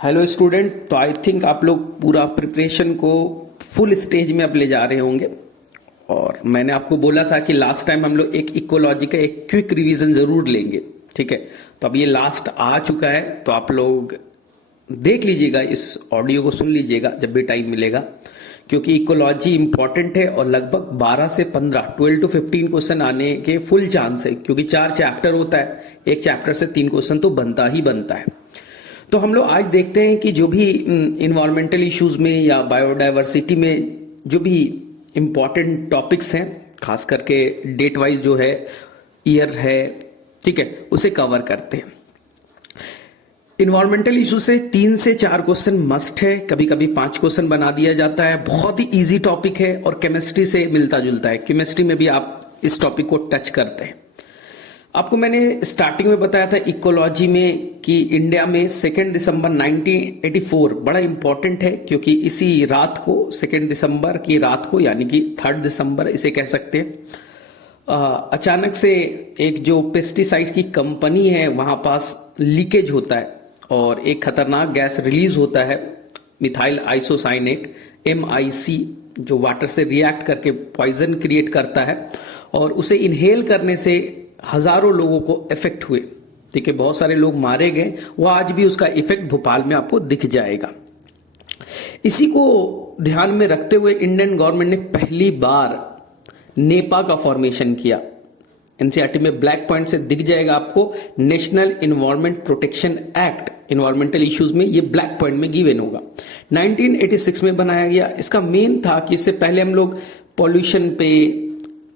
Hello student. तो I think आप लोग पूरा प्रिपरेशन को फुल स्टेज में अब ले जा रहे होंगे। और मैंने आपको बोला था कि लास्ट टाइम हम लोग एक इकोलॉजी का एक क्विक रिवीजन जरूर लेंगे, ठीक है। तो अब ये लास्ट आ चुका है, तो आप लोग देख लीजिएगा, इस ऑडियो को सुन लीजिएगा जब भी टाइम मिलेगा, क्योंकि इकोलॉजी इंपॉर्टेंट है और लगभग 12 से 15 12 to 15 क्वेश्चन आने के फुल चांस है, क्योंकि 4 चैप्टर होता है, एक चैप्टर से 3 क्वेश्चन तो बनता ही बनता है। तो हम लोग आज देखते हैं कि जो भी इन्वायरमेंटल इश्यूज में या बायोडायवर्सिटी में जो भी इंपॉर्टेंट टॉपिक्स हैं, खास करके डेट वाइज जो है, ईयर है, ठीक है, उसे कवर करते हैं। इन्वायरमेंटल इशू से 3 से 4 क्वेश्चन मस्ट है, कभी कभी 5 क्वेश्चन बना दिया जाता है। बहुत ही इजी टॉपिक है और केमिस्ट्री से मिलता जुलता है, केमिस्ट्री में भी आप इस टॉपिक को टच करते हैं। आपको मैंने स्टार्टिंग में बताया था इकोलॉजी में कि इंडिया में 2 दिसंबर 1984 बड़ा इंपॉर्टेंट है, क्योंकि इसी रात को 2 दिसंबर की रात को, यानी कि 3 दिसंबर इसे कह सकते हैं, अचानक से एक जो पेस्टिसाइड की कंपनी है वहां पास लीकेज होता है और एक खतरनाक गैस रिलीज होता है, मिथाइल आइसोसाइनेट MIC, जो वाटर से रिएक्ट करके पॉइजन क्रिएट करता है और उसे इनहेल करने से हजारों लोगों को इफेक्ट हुए, ठीक है, बहुत सारे लोग मारे गए। वो आज भी उसका इफेक्ट भोपाल में आपको दिख जाएगा। इसी को ध्यान में रखते हुए इंडियन गवर्नमेंट ने पहली बार नेपा का फॉर्मेशन किया। एनसीईआरटी में ब्लैक पॉइंट से दिख जाएगा आपको, national environment protection act, environmental issues में ये ब्लैक पॉइंट में गिवन होगा। 1986 में बनाया गया। इसका मेन था कि इससे पहले हम लोग पॉल्यूशन पे,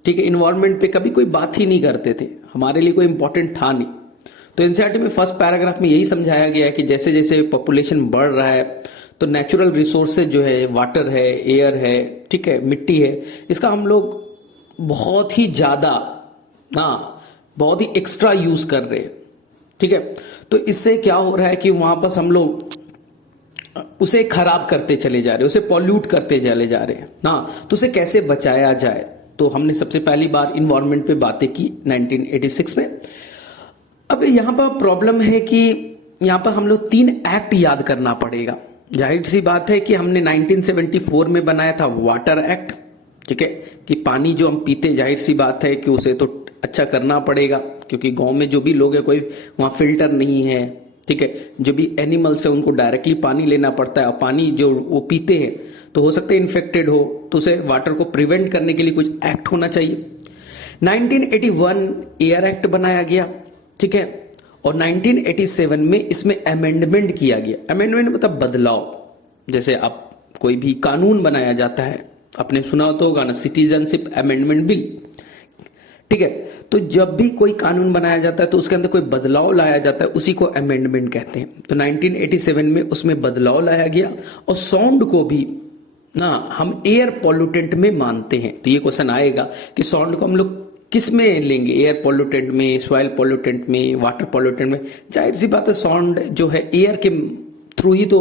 ठीक है, इन्वायरमेंट पे कभी कोई बात ही नहीं करते थे, हमारे लिए कोई इंपॉर्टेंट था नहीं। तो एनसीईआरटी में फर्स्ट पैराग्राफ में यही समझाया गया है कि जैसे जैसे पॉपुलेशन बढ़ रहा है तो नेचुरल रिसोर्सेज जो है, वाटर है, एयर है, ठीक है, मिट्टी है, इसका हम लोग बहुत ही ज्यादा, बहुत ही एक्स्ट्रा यूज कर रहे हैं, ठीक है। तो इससे क्या हो रहा है कि वहां पर हम लोग उसे खराब करते चले जा रहे हैं, उसे पॉल्यूट करते चले जा रहे हैं ना। तो उसे कैसे बचाया जाए, तो हमने सबसे पहली बार इन्वायरमेंट पे बातें की 1986 में। अब यहां पर प्रॉब्लम है कि यहां पर हम लोग 3 एक्ट याद करना पड़ेगा। जाहिर सी बात है कि हमने 1974 में बनाया था वाटर एक्ट, ठीक है, कि पानी जो हम पीते, जाहिर सी बात है कि उसे तो अच्छा करना पड़ेगा, क्योंकि गांव में जो भी लोग है कोई वहां फिल्टर नहीं है, ठीक है, जो भी एनिमल्स है उनको डायरेक्टली पानी लेना पड़ता है और पानी जो वो पीते हैं तो हो सकता है इन्फेक्टेड हो, तो उसे वाटर को प्रिवेंट करने के लिए कुछ एक्ट होना चाहिए। 1981 एयर एक्ट बनाया गया, ठीक है, और 1987 में इसमें अमेंडमेंट किया गया। अमेंडमेंट मतलब बदलाव। जैसे आप कोई भी कानून बनाया जाता है, आपने सुना तो होगा ना, सिटीजनशिप अमेंडमेंट बिल, ठीक है। तो जब भी कोई कानून बनाया जाता है तो उसके अंदर कोई बदलाव लाया जाता है, उसी को अमेंडमेंट कहते हैं। तो 1987 में उसमें बदलाव लाया गया और साउंड को भी ना हम एयर पॉल्यूटेंट में मानते हैं। तो ये क्वेश्चन आएगा कि साउंड को हम लोग किस में लेंगे, एयर पॉल्यूटेंट में, सॉइल पॉल्यूटेंट में, वाटर पॉल्यूटेंट में। जाहिर सी बात है, साउंड जो है एयर के थ्रू ही तो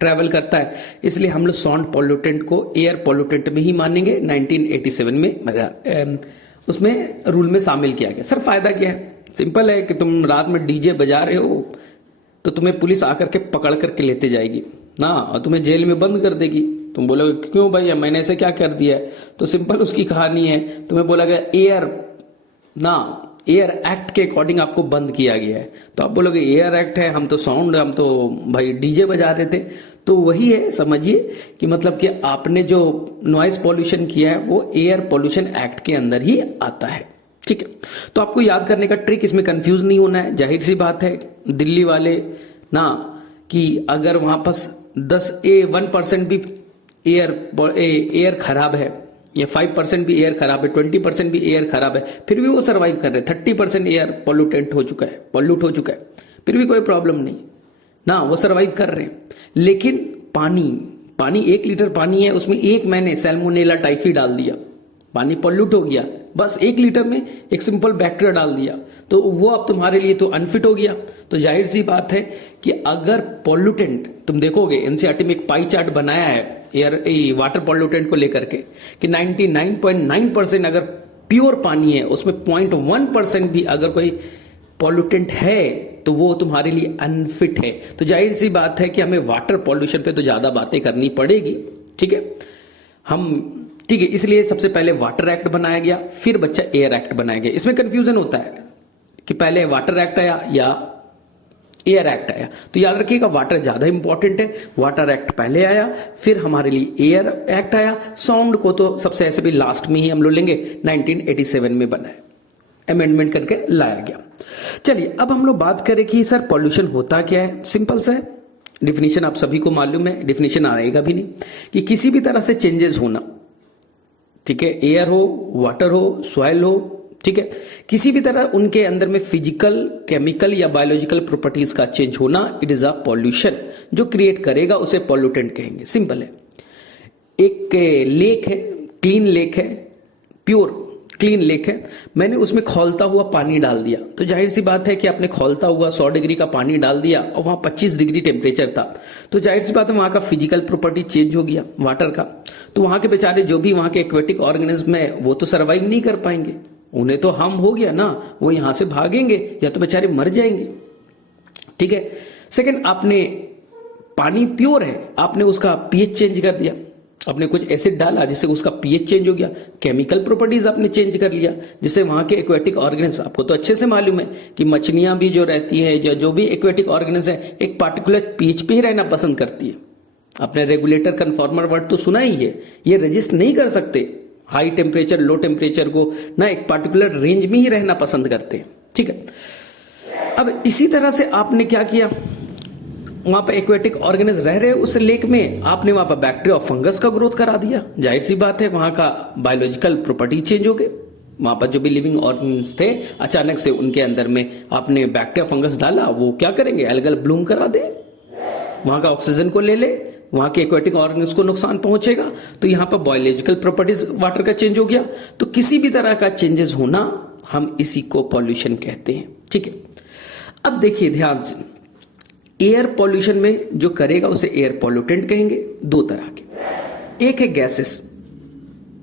ट्रेवल करता है, इसलिए हम लोग साउंड पॉल्यूटेंट को एयर पॉल्यूटेंट में ही मानेंगे। 1987 में उसमें रूल में शामिल किया गया। सर फायदा क्या है? सिंपल है कि तुम रात में डीजे बजा रहे हो तो तुम्हें पुलिस आकर के पकड़ करके लेते जाएगी ना, और तुम्हें जेल में बंद कर देगी। तुम बोलोगे क्यों भाई, मैंने ऐसे क्या कर दिया है? तो सिंपल उसकी कहानी है, तुम्हें बोला गया एयर एक्ट के अकॉर्डिंग आपको बंद किया गया है। तो आप बोलोगे एयर एक्ट है, हम तो साउंड, हम तो भाई डीजे बजा रहे थे। तो वही है, समझिए कि मतलब कि आपने जो नॉइज पॉल्यूशन किया है वो एयर पॉल्यूशन एक्ट के अंदर ही आता है, ठीक है। तो आपको याद करने का ट्रिक, इसमें कंफ्यूज नहीं होना है। जाहिर सी बात है, दिल्ली वाले ना, कि अगर वहां पास 1% भी एयर खराब है, या 5% भी एयर खराब है, 20% भी एयर खराब है, फिर भी वो सरवाइव कर रहे हैं। 30% एयर पॉल्यूट हो चुका है, फिर भी कोई प्रॉब्लम नहीं ना, वो सरवाइव कर रहे हैं। लेकिन पानी 1 लीटर पानी है, उसमें एक मैंने सैल्मोनेला टाइफी डाल दिया, पानी पॉल्यूट हो गया। बस 1 लीटर में एक सिंपल बैक्टीरिया डाल दिया, तो वो अब तुम्हारे लिए तो अनफिट हो गया। तो जाहिर सी बात है कि अगर पॉल्यूटेंट, तुम देखोगे एनसीईआरटी में एक पाई चार्ट बनाया है वाटर पॉल्यूटेंट को लेकर के, कि 99.9% अगर प्योर पानी है, उसमें 0.1% भी अगर कोई पॉल्यूटेंट है तो वो तुम्हारे लिए अनफिट है। तो जाहिर सी बात है कि हमें वाटर पॉल्यूशन पे तो ज्यादा बातें करनी पड़ेगी, ठीक है। ठीक है, इसलिए सबसे पहले वाटर एक्ट बनाया गया, फिर बच्चा एयर एक्ट बनाया गया। इसमें कंफ्यूजन होता है कि पहले वाटर एक्ट आया या एयर एक्ट आया, तो याद रखिएगा वाटर ज्यादा इंपॉर्टेंट है। वाटर एक्ट पहले आया, फिर हमारे लिए एयर एक्ट आया। साउंड को तो सबसे ऐसे भी लास्ट में ही हम लोग लेंगे, 1987 में बना है, अमेंडमेंट करके लाया गया। चलिए अब हम लोग बात करें कि सर पॉल्यूशन होता क्या है। सिंपल सा है, डिफिनीशन आप सभी को मालूम है, डिफिनीशन आएगा भी नहीं, कि किसी भी तरह से चेंजेस होना, ठीक है, एयर हो, वाटर हो, सॉइल हो, ठीक है, किसी भी तरह उनके अंदर में फिजिकल, केमिकल या बायोलॉजिकल प्रॉपर्टीज का चेंज होना, इट इज अ पॉल्यूशन। जो क्रिएट करेगा उसे पॉल्यूटेंट कहेंगे। सिंपल है। एक लेक है, क्लीन लेक है, प्योर क्लीन लेक है, मैंने उसमें खौलता हुआ पानी डाल दिया, तो जाहिर सी बात है कि आपने खौलता हुआ 100 डिग्री का पानी डाल दिया और वहां 25 डिग्री टेम्परेचर था, तो जाहिर सी बात है वहां का फिजिकल प्रॉपर्टी चेंज हो गया वाटर का। तो वहां के बेचारे जो भी वहां के एक्वेटिक ऑर्गेनिज्म है वो तो सर्वाइव नहीं कर पाएंगे, उन्हें तो हार्म हो गया ना, वो यहां से भागेंगे या तो बेचारे मर जाएंगे, ठीक है। सेकंड, आपने पानी प्योर है, आपने उसका पीएच चेंज कर दिया, आपने कुछ एसिड डाला जिससे उसका पीएच चेंज हो गया, केमिकल प्रॉपर्टीज आपने चेंज कर लिया, जिससे वहां के एक्वेटिक ऑर्गेनिज्म, आपको तो अच्छे से मालूम है कि मछलियां भी जो रहती है, जो भी एक्वेटिक ऑर्गेनिज्म है, एक पार्टिकुलर पीएच पे ही रहना पसंद करती है। आपने रेगुलेटर कन्फॉर्मर वर्ड तो सुना ही है, ये रजिस्ट नहीं कर सकते हाई टेम्परेचर लो टेम्परेचर को ना, एक पार्टिकुलर रेंज में ही रहना पसंद करते हैं, ठीक है। अब इसी तरह से आपने क्या किया, वहां पर एक्वेटिक ऑर्गेनिज्म रह रहे उस लेक में, आपने वहां पर बैक्टीरिया और फंगस का ग्रोथ करा दिया, जाहिर सी बात है वहां का बायोलॉजिकल प्रॉपर्टी चेंज हो गए। वहां पर जो भी लिविंग ऑर्गेनिज्म थे, अचानक से उनके अंदर में आपने बैक्टीरिया फंगस डाला, वो क्या करेंगे, एल्गल ब्लूम करा दे, वहां का ऑक्सीजन को ले ले, वहां के एक्वेटिक ऑर्गेनिज्म को नुकसान पहुंचेगा। तो यहां पर बायोलॉजिकल प्रॉपर्टीज वाटर का चेंज हो गया। तो किसी भी तरह का चेंजेस होना, हम इसी को पॉल्यूशन कहते हैं, ठीक है। अब देखिए ध्यान से, एयर पॉल्यूशन में जो करेगा उसे एयर पॉल्यूटेंट कहेंगे। दो तरह के, एक है गैसेस,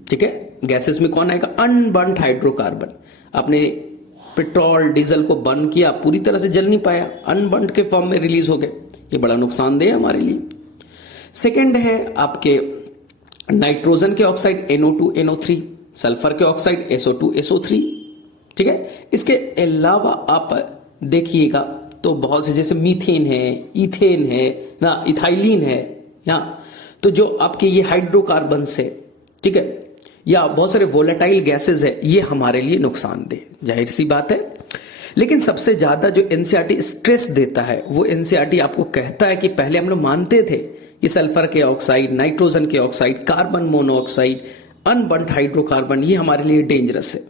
ठीक है, गैसेस में कौन आएगा, अनबर्न्ड हाइड्रोकार्बन। आपने पेट्रोल डीजल को बर्न किया, पूरी तरह से जल नहीं पाया, अनबर्न्ड के फॉर्म में रिलीज हो गए, ये बड़ा नुकसानदेह है हमारे लिए। सेकेंड है आपके नाइट्रोजन के ऑक्साइड NO2 NO3, सल्फर के ऑक्साइड SO2 SO3, ठीक है। इसके अलावा आप देखिएगा तो बहुत से, जैसे मीथेन है, इथेन है ना, इथाइलिन है, यहाँ तो जो आपके ये हाइड्रोकार्बन है, ठीक है, या बहुत सारे वोलेटाइल गैसेस है, ये हमारे लिए नुकसानदेह, जाहिर सी बात है। लेकिन सबसे ज्यादा जो एनसीईआरटी स्ट्रेस देता है, वो एनसीईआरटी आपको कहता है कि पहले हम लोग मानते थे कि सल्फर के ऑक्साइड, नाइट्रोजन के oxide, carbon monoxide, unburned hydrocarbon, ये हमारे लिए डेंजरस है।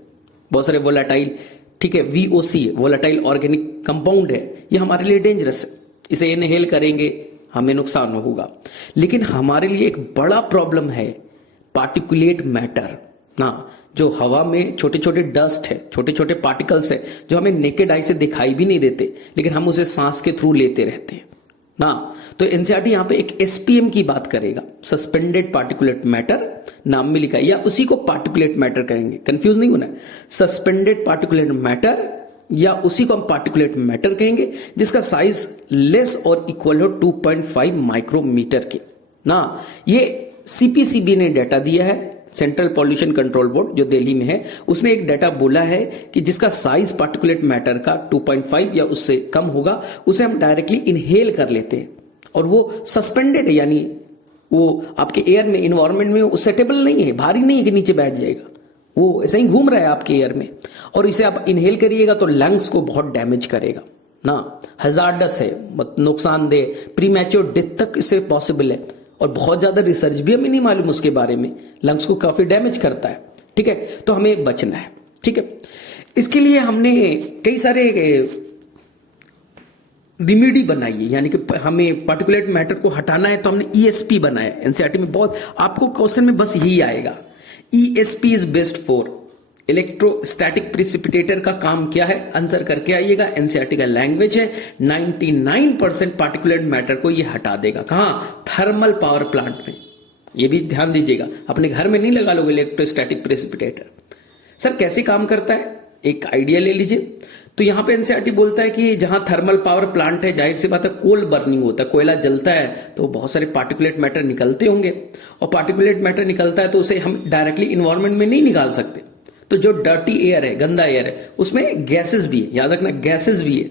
बहुत सारे वोलेटाइल, ठीक है, VOC वोलेटाइल ऑर्गेनिक कंपाउंड है, ये हमारे लिए डेंजरस है, इसे इनहेल करेंगे हमें नुकसान होगा। लेकिन हमारे लिए एक बड़ा प्रॉब्लम है पार्टिकुलेट मैटर ना, जो हवा में छोटे छोटे डस्ट है, छोटे छोटे पार्टिकल्स है, जो हमें नेकेड आई से दिखाई भी नहीं देते, लेकिन हम उसे सांस के थ्रू लेते रहते हैं ना। तो एनसीईआरटी यहां पे एक SPM की बात करेगा, सस्पेंडेड पार्टिकुलेट मैटर, नाम में लिखा है, या उसी को पार्टिकुलेट मैटर कहेंगे, कंफ्यूज नहीं होना है। सस्पेंडेड पार्टिकुलेट मैटर या उसी को हम पार्टिकुलेट मैटर कहेंगे, जिसका साइज लेस और इक्वल हो 2.5 माइक्रोमीटर के ना। ये CPCB ने डाटा दिया है, सेंट्रल पॉल्यूशन कंट्रोल बोर्ड जो दिल्ली में है, उसने एक डाटा बोला है कि जिसका साइज पार्टिकुलेट मैटर का 2.5 या उससे कम होगा, उसे हम डायरेक्टली इनहेल कर लेते हैं, और वो सस्पेंडेड है, यानी वो आपके एयर में, इन्वायरमेंट में सेटेबल नहीं है, भारी नहीं है कि नीचे बैठ जाएगा, वो ऐसे ही घूम रहा है आपके एयर में, और इसे आप इनहेल करिएगा तो लंग्स को बहुत डैमेज करेगा ना, हजार्डस है, नुकसानदेह, प्रीमैच्योर डेथ तक इससे पॉसिबल है, और बहुत ज्यादा रिसर्च भी हमें नहीं मालूम उसके बारे में, लंग्स को काफी डैमेज करता है, ठीक है। तो हमें बचना है, ठीक है। इसके लिए हमने कई सारे रिमेडी बनाई है, यानी कि हमें पार्टिकुलेट मैटर को हटाना है तो हमने ESP बनाया। एनसीईआरटी में बहुत, आपको क्वेश्चन में बस यही आएगा, ESP is best for electrostatic precipitator का काम क्या है, आंसर करके आइएगा। एनसीईआरटी का लैंग्वेज है, 99% पार्टिकुलेट मैटर को ये हटा देगा। कहां, थर्मल पावर प्लांट में, ये भी ध्यान दीजिएगा, अपने घर में नहीं लगा लोगे इलेक्ट्रोस्टैटिक प्रिसिपिटेटर। सर कैसे काम करता है, एक आइडिया ले लीजिए। तो यहां पे एनसीईआरटी बोलता है कि जहां थर्मल पावर प्लांट है, जाहिर सी बात है कोल बर्निंग होता है, कोयला जलता है तो बहुत सारे पार्टिकुलेट मैटर निकलते होंगे, और पार्टिकुलेट मैटर निकलता है तो उसे हम डायरेक्टली इन्वायरमेंट में नहीं निकाल सकते। तो जो डर्टी एयर है, गंदा एयर है, उसमें गैसेस भी है, याद रखना गैसेस भी है,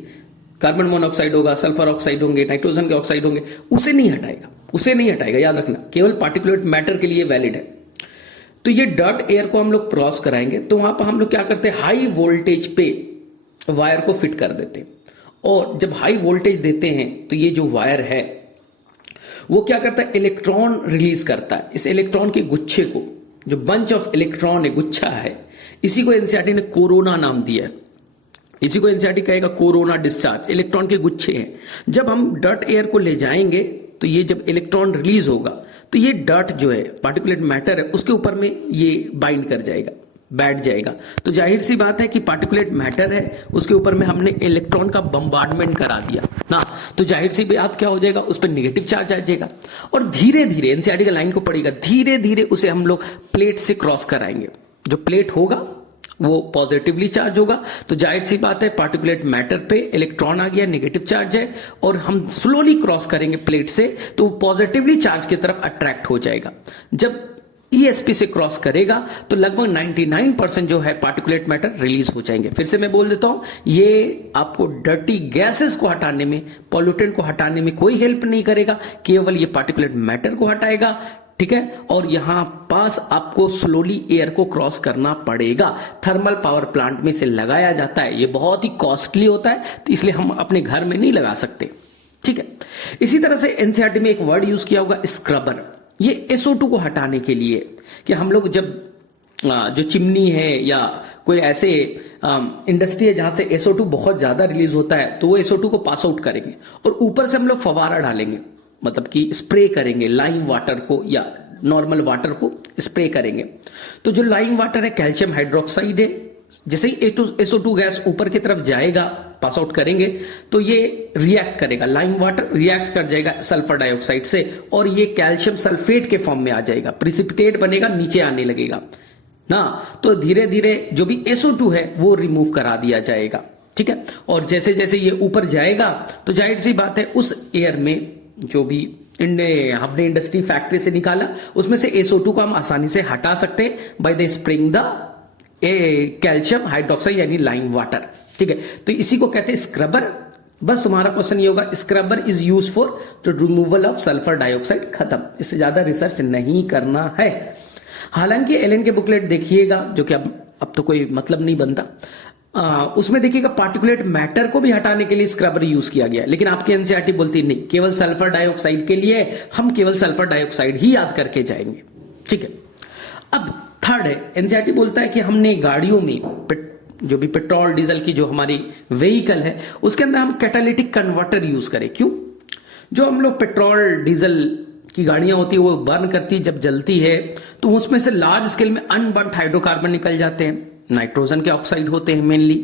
कार्बन मोनोऑक्साइड होगा, सल्फर ऑक्साइड होंगे, नाइट्रोजन के ऑक्साइड होंगे, उसे नहीं हटाएगा, याद रखना, केवल पार्टिकुलेट मैटर के लिए वैलिड है। तो ये डर्ट एयर को हम लोग क्रॉस कराएंगे तो वहां पर हम लोग क्या करते हैं, हाई वोल्टेज पे वायर को फिट कर देते हैं, और जब हाई वोल्टेज देते हैं तो ये जो वायर है वो क्या करता है, इलेक्ट्रॉन रिलीज करता है। इस इलेक्ट्रॉन के गुच्छे को, जो बंच ऑफ इलेक्ट्रॉन है, गुच्छा है, इसी को एनसीईआरटी ने कोरोना नाम दिया है। इसी को एनसीईआरटी कहेगा कोरोना डिस्चार्ज, इलेक्ट्रॉन के गुच्छे हैं। जब हम डर्ट एयर को ले जाएंगे तो ये जब इलेक्ट्रॉन रिलीज होगा तो ये डर्ट जो है, पार्टिकुलेट मैटर है, उसके ऊपर में ये बाइंड कर जाएगा, बैठ जाएगा। तो जाहिर सी बात है कि पार्टिकुलेट मैटर है, उसके ऊपर में हमने इलेक्ट्रॉन का बम्बार्डमेंट करा दिया ना, तो जाहिर सी बात क्या हो जाएगा, उस पर नेगेटिव चार्ज आ जाएगा, और धीरे धीरे एनसीईआरटी का लाइन को पड़ेगा, धीरे धीरे उसे हम लोग प्लेट से क्रॉस कराएंगे। जो प्लेट होगा वो पॉजिटिवली चार्ज होगा, तो जाहिर सी बात है पार्टिकुलेट मैटर पे इलेक्ट्रॉन आ गया, नेगेटिव चार्ज है, और हम स्लोली क्रॉस करेंगे प्लेट से तो पॉजिटिवली चार्ज की तरफ अट्रैक्ट हो जाएगा। जब ESP से क्रॉस करेगा तो लगभग 99% जो है पार्टिकुलेट मैटर रिलीज हो जाएंगे। फिर से मैं बोल देता हूं, ये आपको डर्टी गैसेस को हटाने में, पॉल्यूटेंट को हटाने में कोई हेल्प नहीं करेगा, केवल ये पार्टिकुलेट मैटर को हटाएगा, ठीक है। और यहां पास आपको स्लोली एयर को क्रॉस करना पड़ेगा। थर्मल पावर प्लांट में इसे लगाया जाता है, ये बहुत ही कॉस्टली होता है, तो इसलिए हम अपने घर में नहीं लगा सकते, ठीक है। इसी तरह से एनसीईआरटी में एक वर्ड यूज किया होगा, स्क्रबर। ये SO2 को हटाने के लिए, कि हम लोग जब जो चिमनी है या कोई ऐसे इंडस्ट्री है जहां से SO2 बहुत ज्यादा रिलीज होता है, तो वो SO2 को पास आउट करेंगे और ऊपर से हम लोग फवारा डालेंगे, मतलब कि स्प्रे करेंगे लाइम वाटर को या नॉर्मल वाटर को स्प्रे करेंगे। तो जो लाइम वाटर है कैल्शियम हाइड्रोक्साइड है, जैसे ही SO2 गैस ऊपर की तरफ जाएगा, पास आउट करेंगे, तो ये रिएक्ट करेगा, लाइम वाटर रिएक्ट कर जाएगा सल्फर डाइऑक्साइड से, और ये कैल्शियम सल्फेट के फॉर्म में आ जाएगा, प्रिसिपिटेट बनेगा, नीचे आने लगेगा ना। तो धीरे धीरे जो भी SO2 है वो रिमूव करा दिया जाएगा, ठीक है। और जैसे जैसे ये ऊपर जाएगा तो जाहिर सी बात है उस एयर में जो भी हमने इंडस्ट्री फैक्ट्री से निकाला, उसमें से SO2 को हम आसानी से हटा सकते हैं by the spraying the calcium hydroxide यानी लाइम वाटर, ठीक है। तो इसी को कहते हैं स्क्रबर। बस तुम्हारा क्वेश्चन ये होगा, scrubber is use for the removal of sulphur dioxide, खत्म। इससे ज्यादा रिसर्च नहीं करना है। हालांकि एलन के बुकलेट देखिएगा, जो कि अब तो कोई मतलब नहीं बनता, उसमें देखिएगा पार्टिकुलेट मैटर को भी हटाने के लिए स्क्रबर यूज किया गया, लेकिन आपकी एनसीईआरटी बोलती नहीं, केवल सल्फर डाइऑक्साइड के लिए हम केवल सल्फर डाइऑक्साइड ही याद करके जाएंगे, ठीक है। अब थर्ड है, एनसीईआरटी बोलता है कि हमने गाड़ियों में जो भी पेट्रोल डीजल की जो हमारी व्हीकल है उसके अंदर हम कैटालिटिक कन्वर्टर यूज करें। क्यों? जो हम लोग पेट्रोल डीजल की गाड़ियां होती है वो बर्न करती है, जब जलती है तो उसमें से लार्ज स्केल में अनबर्न्ड हाइड्रोकार्बन निकल जाते हैं, नाइट्रोजन के ऑक्साइड होते हैं मेनली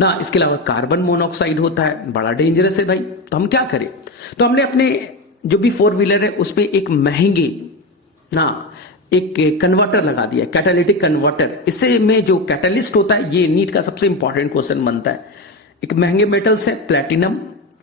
ना, इसके अलावा कार्बन मोनोऑक्साइड होता है, बड़ा डेंजरस है भाई। तो हम क्या करें, तो हमने अपने जो भी 4 व्हीलर है उस पर एक महंगे ना एक कन्वर्टर लगा दिया, कैटालिटिक कन्वर्टर। इससे में जो कैटलिस्ट होता है, ये नीट का सबसे इंपॉर्टेंट क्वेश्चन बनता है। एक महंगे मेटल्स है प्लैटिनम,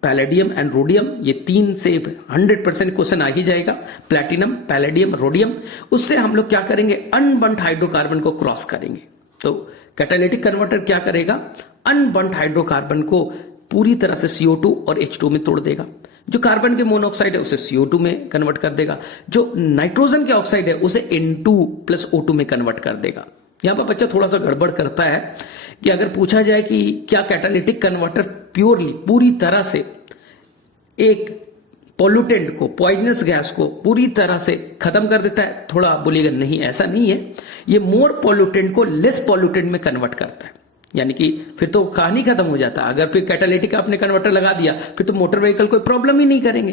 पैलेडियम एंड रोडियम, ये 3 से 100% क्वेश्चन आ ही जाएगा, प्लैटिनम, पैलेडियम, रोडियम। उससे हम लोग क्या करेंगे, अनबर्न्ड हाइड्रोकार्बन को क्रॉस करेंगे। तो कैटालिटिक कन्वर्टर क्या करेगा, अनबर्न्ड हाइड्रोकार्बन को पूरी तरह से CO2 और H2 में तोड़ देगा। जो कार्बन के मोनोऑक्साइड है उसे CO2 में कन्वर्ट कर देगा, जो नाइट्रोजन के ऑक्साइड है उसे N2+O2 में कन्वर्ट कर देगा। यहां पर बच्चा थोड़ा सा गड़बड़ करता है कि अगर पूछा जाए कि क्या कैटालिटिक कन्वर्टर प्योरली पूरी तरह से एक पॉल्यूटेंट को, पॉइजनस गैस को पूरी तरह से खत्म कर देता है, थोड़ा बोलिएगा नहीं, ऐसा नहीं है। ये मोर पॉल्यूटेंट को लेस पॉल्यूटेंट में कन्वर्ट करता है, यानी कि फिर तो कहानी खत्म हो जाता है। अगर फिर कैटालिटिक आपने कन्वर्टर लगा दिया फिर तो मोटर व्हीकल कोई प्रॉब्लम ही नहीं करेंगे।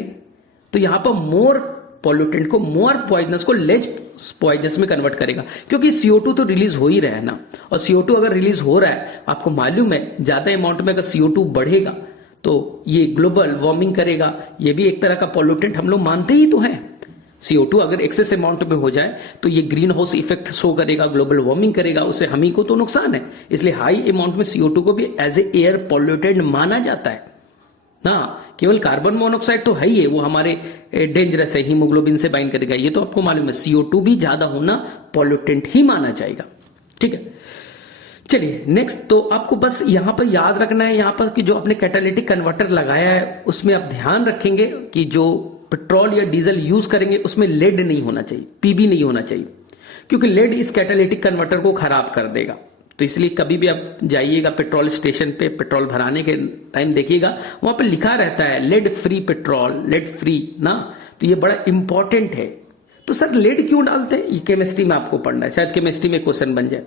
तो यहां पर मोर पॉल्यूटेंट को, मोर पॉइजनस को लेस पॉइजनस में कन्वर्ट करेगा, क्योंकि CO2 तो रिलीज हो ही रहा है ना, और CO2 अगर रिलीज हो रहा है, आपको मालूम है ज्यादा अमाउंट में अगर CO2 बढ़ेगा तो ये ग्लोबल वार्मिंग करेगा, ये भी एक तरह का पॉल्यूटेंट हम लोग मानते ही तो हैं। CO2 अगर एक्सेस अमाउंट में हो जाए तो ये ग्रीन हाउस इफेक्ट शो करेगा, ग्लोबल वार्मिंग करेगा, उससे हम ही को तो नुकसान है। इसलिए हाई अमाउंट में CO2 को भी एज ए एयर पॉल्यूटेंट माना जाता है ना। केवल कार्बन मोनोऑक्साइड तो है ही है, वो हमारे डेंजरस है, हीमोग्लोबिन से बाइंड करेगा, ये तो आपको मालूम है। CO2 भी ज्यादा होना पॉल्यूटेंट ही माना जाएगा, ठीक है। चलिए नेक्स्ट, तो आपको बस यहां पर याद रखना है, यहां पर कि जो आपने कैटालिटिक कन्वर्टर लगाया है उसमें आप ध्यान रखेंगे कि जो पेट्रोल या डीजल यूज करेंगे उसमें लेड नहीं होना चाहिए, पीबी नहीं होना चाहिए, क्योंकि लेड इस कैटालिटिक कन्वर्टर को खराब कर देगा। तो इसलिए कभी भी आप जाइएगा पेट्रोल स्टेशन पे, पेट्रोल भराने के टाइम देखिएगा वहां पर लिखा रहता है lead free petrol, lead free ना। तो ये बड़ा इंपॉर्टेंट है। तो सर लेड क्यों डालते हैं, ये केमिस्ट्री में आपको पढ़ना है, शायद केमिस्ट्री में क्वेश्चन बन जाए।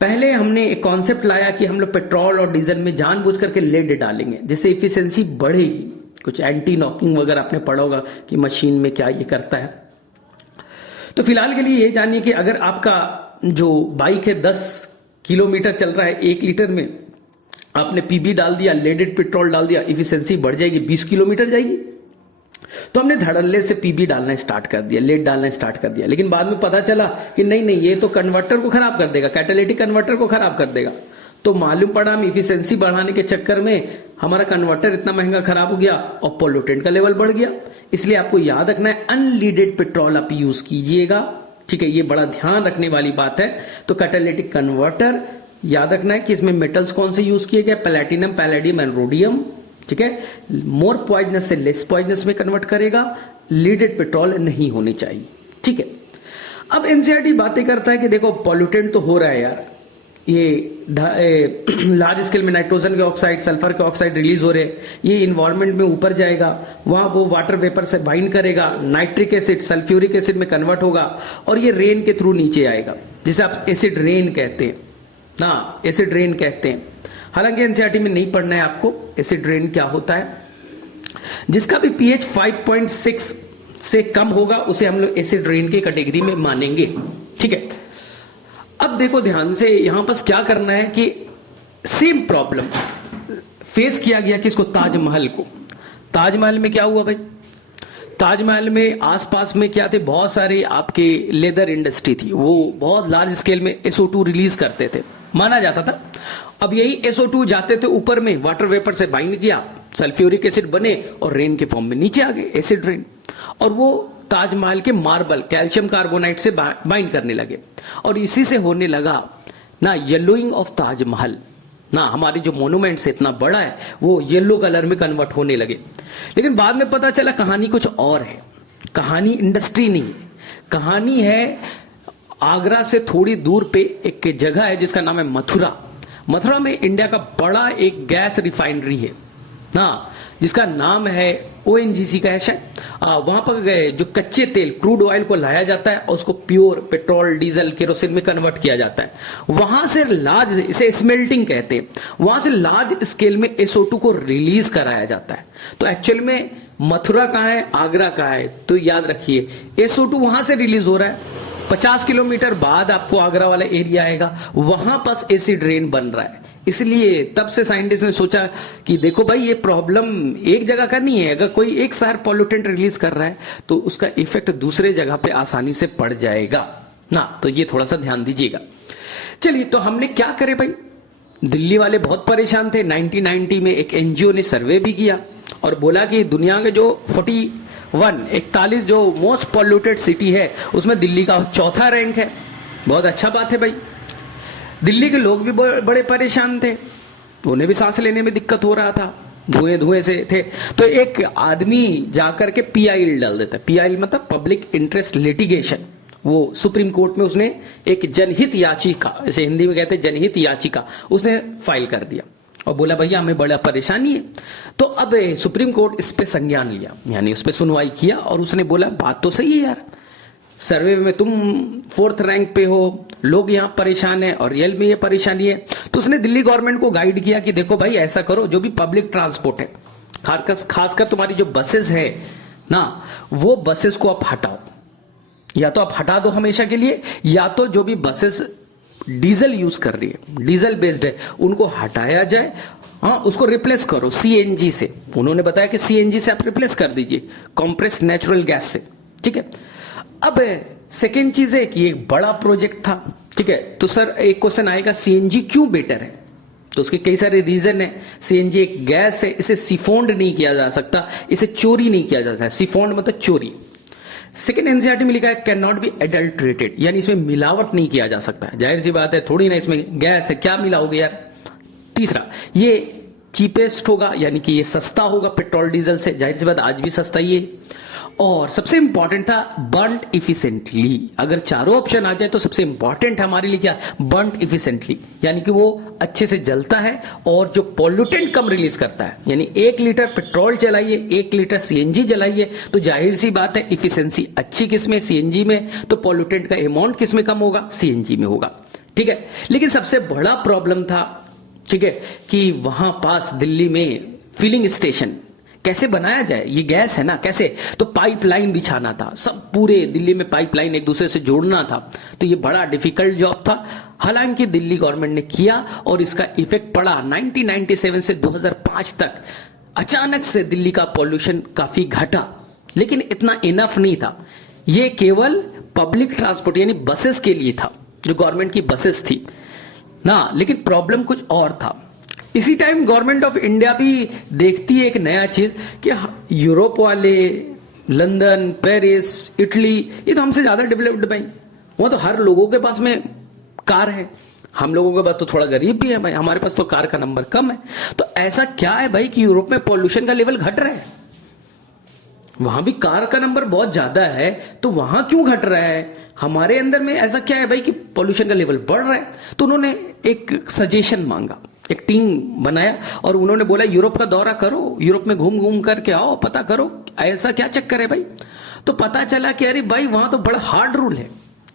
पहले हमने एक कॉन्सेप्ट लाया कि हम लोग पेट्रोल और डीजल में जानबूझ करके लेड डालेंगे जिससे इफिशिएंसी बढ़ेगी। कुछ एंटी नॉकिंग वगैरह आपने पढ़ा होगा कि मशीन में क्या ये करता है। तो फिलहाल के लिए ये जानिए कि अगर आपका जो बाइक है 10 किलोमीटर चल रहा है 1 लीटर में, आपने पीबी डाल दिया, लेडेड पेट्रोल डाल दिया, इफिशिएंसी बढ़ जाएगी, 20 किलोमीटर जाएगी। तो हमने धड़ल्ले से पीबी डालना स्टार्ट कर दिया, लेड डालना स्टार्ट कर दिया, लेकिन बाद में पता चला कि नहीं ये तो कन्वर्टर को खराब कर देगा, कैटालिटिक कन्वर्टर को खराब कर देगा। तो मालूम पड़ा हम इफिशिएंसी बढ़ाने के चक्कर में हमारा कन्वर्टर इतना महंगा खराब हो गया और पोल्यूटेंट का लेवल बढ़ गया। इसलिए आपको याद रखना है अनलीडेड पेट्रोल आप यूज कीजिएगा, ठीक है, ये बड़ा ध्यान रखने वाली बात है। तो कैटालिटिक कन्वर्टर याद रखना है कि इसमें मेटल्स कौन से यूज किए गए, पैलेडियम, पैलेडियम एंड रोडियम, ठीक है। मोर पॉइजनस से लेस पॉइजनस में कन्वर्ट करेगा, लीडेड पेट्रोल नहीं होनी चाहिए, ठीक है। अब एनसीईआरटी बातें करता है कि देखो पॉल्यूटेंट तो हो रहा है यार, ये लार्ज स्केल में नाइट्रोजन के ऑक्साइड, सल्फर के ऑक्साइड रिलीज हो रहे हैं, ये इन्वायरमेंट में ऊपर जाएगा, वहां वो वाटर वेपर से बाइंड करेगा, नाइट्रिक एसिड सल्फ्यूरिक एसिड में कन्वर्ट होगा और ये रेन के थ्रू नीचे आएगा, जिसे आप एसिड रेन कहते हैं ना, एसिड रेन कहते हैं। हालांकि एनसीईआरटी में नहीं पढ़ना है आपको एसिड रेन क्या होता है। जिसका भी पीएच 5.6 से कम होगा उसे हम लोग एसिड रेन की कैटेगरी में मानेंगे, ठीक है। अब देखो ध्यान से, यहां पर क्या करना है कि सेम प्रॉब्लम फेस किया गया किसको, ताजमहल को। ताजमहल में क्या हुआ भाई, ताजमहल में आसपास में क्या थे, बहुत सारे आपके लेदर इंडस्ट्री थी, वो बहुत लार्ज स्केल में SO2 रिलीज करते थे, माना जाता था। अब यही SO2 जाते थे ऊपर में, वाटर वेपर से बाइंड किया, सल्फ्यूरिक एसिड बने और रेन के फॉर्म में नीचे आ गए, एसिड रेन, और वो ताजमहल के मार्बल कैल्शियम कार्बोनाइट से बाइंड करने लगे और इसी से होने लगा ना येलोइंग ऑफ ताजमहल ना। हमारी जो मोन्यूमेंट्स इतना बड़ा है वो येलो कलर में कन्वर्ट होने लगे। लेकिन बाद में पता चला कहानी कुछ और है, कहानी इंडस्ट्री नहीं है, कहानी है आगरा से थोड़ी दूर पे एक जगह है जिसका नाम है मथुरा। मथुरा में इंडिया का बड़ा एक गैस रिफाइनरी है ना, जिसका नाम है ONGC का है शायद। वहां पर गए जो कच्चे तेल क्रूड ऑयल को लाया जाता है और उसको प्योर पेट्रोल डीजल केरोसिन में कन्वर्ट किया जाता है। वहां से लार्ज, इसे स्मेल्टिंग कहते हैं, वहां से लार्ज स्केल में SO2 को रिलीज कराया जाता है। तो एक्चुअल में मथुरा कहां है, आगरा कहां है, तो याद रखिए SO2 वहां से रिलीज हो रहा है, 50 किलोमीटर बाद आपको आगरा वाला एरिया आएगा, वहां पास एसिड रेन बन रहा है। इसलिए तब से साइंटिस्ट ने सोचा कि देखो भाई ये प्रॉब्लम एक जगह का नहीं है, अगर कोई एक शहर पॉल्यूटेंट रिलीज कर रहा है तो उसका इफेक्ट दूसरे जगह पे आसानी से पड़ जाएगा ना। तो ये थोड़ा सा ध्यान दीजिएगा। चलिए, तो हमने क्या करे भाई, दिल्ली वाले बहुत परेशान थे। 1990 में एक NGO ने सर्वे भी किया और बोला कि दुनिया के जो 41 जो मोस्ट पॉल्यूटेड सिटी है उसमें दिल्ली का चौथा रैंक है। बहुत अच्छा बात है भाई। दिल्ली के लोग भी बड़े परेशान थे, उन्हें भी सांस लेने में दिक्कत हो रहा था, धुएं से थे। तो एक आदमी जाकर के PIL डाल देता है, PIL मतलब पब्लिक इंटरेस्ट लिटिगेशन। वो सुप्रीम कोर्ट में उसने एक जनहित याचिका, जैसे हिंदी में कहते हैं जनहित याचिका, उसने फाइल कर दिया और बोला भैया हमें बड़ा परेशानी है। तो अब सुप्रीम कोर्ट इस पे संज्ञान लिया, यानी उस पे सुनवाई किया और उसने बोला बात तो सही है यार, सर्वे में तुम 4th रैंक पे हो, लोग यहां परेशान है और रियल में ये परेशानी है। तो उसने दिल्ली गवर्नमेंट को गाइड किया कि देखो भाई ऐसा करो, जो भी पब्लिक ट्रांसपोर्ट है, खासकर तुम्हारी जो बसेस है ना, वो बसेस को आप हटाओ, या तो आप हटा दो हमेशा के लिए, या तो जो भी बसेस डीजल यूज कर रही है, डीजल बेस्ड है, उनको हटाया जाए, हाँ उसको रिप्लेस करो CNG से। उन्होंने बताया कि CNG से आप रिप्लेस कर दीजिए, कॉम्प्रेस्ड नेचुरल गैस से, ठीक है। अब सेकेंड चीज है कि एक बड़ा प्रोजेक्ट था, ठीक है। तो सर एक क्वेश्चन आएगा सीएनजी क्यों बेटर है, तो उसके कई सारे रीजन है। सीएनजी एक गैस है, इसे सिफोन्ड नहीं किया जा सकता, इसे चोरी नहीं किया जा सकता। सिफोन्ड मतलब चोरी। सेकेंड एनसीईआरटी में लिखा है कैन नॉट बी एडल्ट्रेटेड, यानी इसमें मिलावट नहीं किया जा सकता है। जाहिर सी बात है, थोड़ी ना इसमें गैस है, क्या मिलाओगे यार। तीसरा, ये चीपेस्ट होगा, यानी कि ये सस्ता होगा पेट्रोल डीजल से, जाहिर सी बात आज भी सस्ता ही है। और सबसे इंपॉर्टेंट था बर्न्ड इफिशिएंटली। अगर चारों ऑप्शन आ जाए तो सबसे इंपॉर्टेंट हमारे लिए क्या, बर्न्ड इफिशिएंटली, यानी कि वो अच्छे से जलता है और जो पॉल्यूटेंट कम रिलीज करता है। यानी 1 लीटर पेट्रोल चलाइए, 1 लीटर सीएनजी जलाइए, तो जाहिर सी बात है इफिशिएंसी अच्छी किसमें, सीएनजी में, तो पॉल्यूटेंट का अमाउंट किसमें कम होगा, सीएनजी में होगा, ठीक है। लेकिन सबसे बड़ा प्रॉब्लम था, ठीक है, कि वहां पास दिल्ली में फिलिंग स्टेशन कैसे बनाया जाए, ये गैस है ना, कैसे, तो पाइपलाइन बिछाना था, सब पूरे दिल्ली में पाइपलाइन एक दूसरे से जोड़ना था। तो ये बड़ा डिफिकल्ट जॉब था। हालांकि दिल्ली गवर्नमेंट ने किया और इसका इफेक्ट पड़ा 1997 से 2005 तक। अचानक से दिल्ली का पॉल्यूशन काफी घटा, लेकिन इतना इनफ नहीं था। ये केवल पब्लिक ट्रांसपोर्ट यानी बसेस के लिए था, जो गवर्नमेंट की बसेस थी ना, लेकिन प्रॉब्लम कुछ और था। इसी टाइम गवर्नमेंट ऑफ इंडिया भी देखती है एक नया चीज कि यूरोप वाले, लंदन, पेरिस, इटली, ये तो हमसे ज्यादा डेवलप्ड भाई, वहां तो हर लोगों के पास में कार है। हम लोगों के पास तो थोड़ा गरीब भी है भाई, हमारे पास तो कार का नंबर कम है। तो ऐसा क्या है भाई कि यूरोप में पॉल्यूशन का लेवल घट रहा है, वहां भी कार का नंबर बहुत ज्यादा है, तो वहां क्यों घट रहा है, हमारे अंदर में ऐसा क्या है भाई कि पॉल्यूशन का लेवल बढ़ रहा है। तो उन्होंने एक सजेशन मांगा, एक टीम बनाया और उन्होंने बोला यूरोप का दौरा करो, यूरोप में घूम घूम करके आओ, पता करो ऐसा क्या चक्कर है भाई। तो पता चला कि अरे भाई वहां तो बड़ा हार्ड रूल है,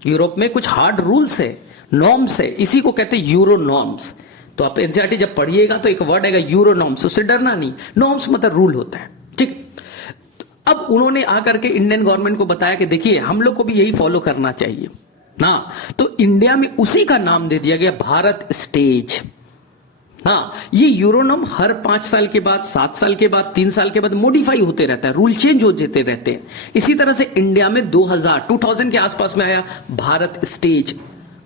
यूरोप में कुछ हार्ड रूल्स है, नॉर्म्स है, इसी को कहते हैं यूरो नॉर्म्स। तो आप एनसीईआरटी जब पढ़िएगा तो एक वर्ड आएगा यूरो नॉर्म्स, उससे डरना नहीं, नॉर्म्स मतलब रूल होता है, ठीक। अब उन्होंने आकर के इंडियन गवर्नमेंट को बताया कि देखिए हम लोग को भी यही फॉलो करना चाहिए ना। तो इंडिया में उसी का नाम दे दिया गया भारत स्टेज। हाँ, ये यूरोनॉम हर 5 साल के बाद, 7 साल के बाद, 3 साल के बाद मॉडिफाई होते रहता है, रूल चेंज होते रहते हैं। इसी तरह से इंडिया में 2000 के आसपास में आया भारत स्टेज,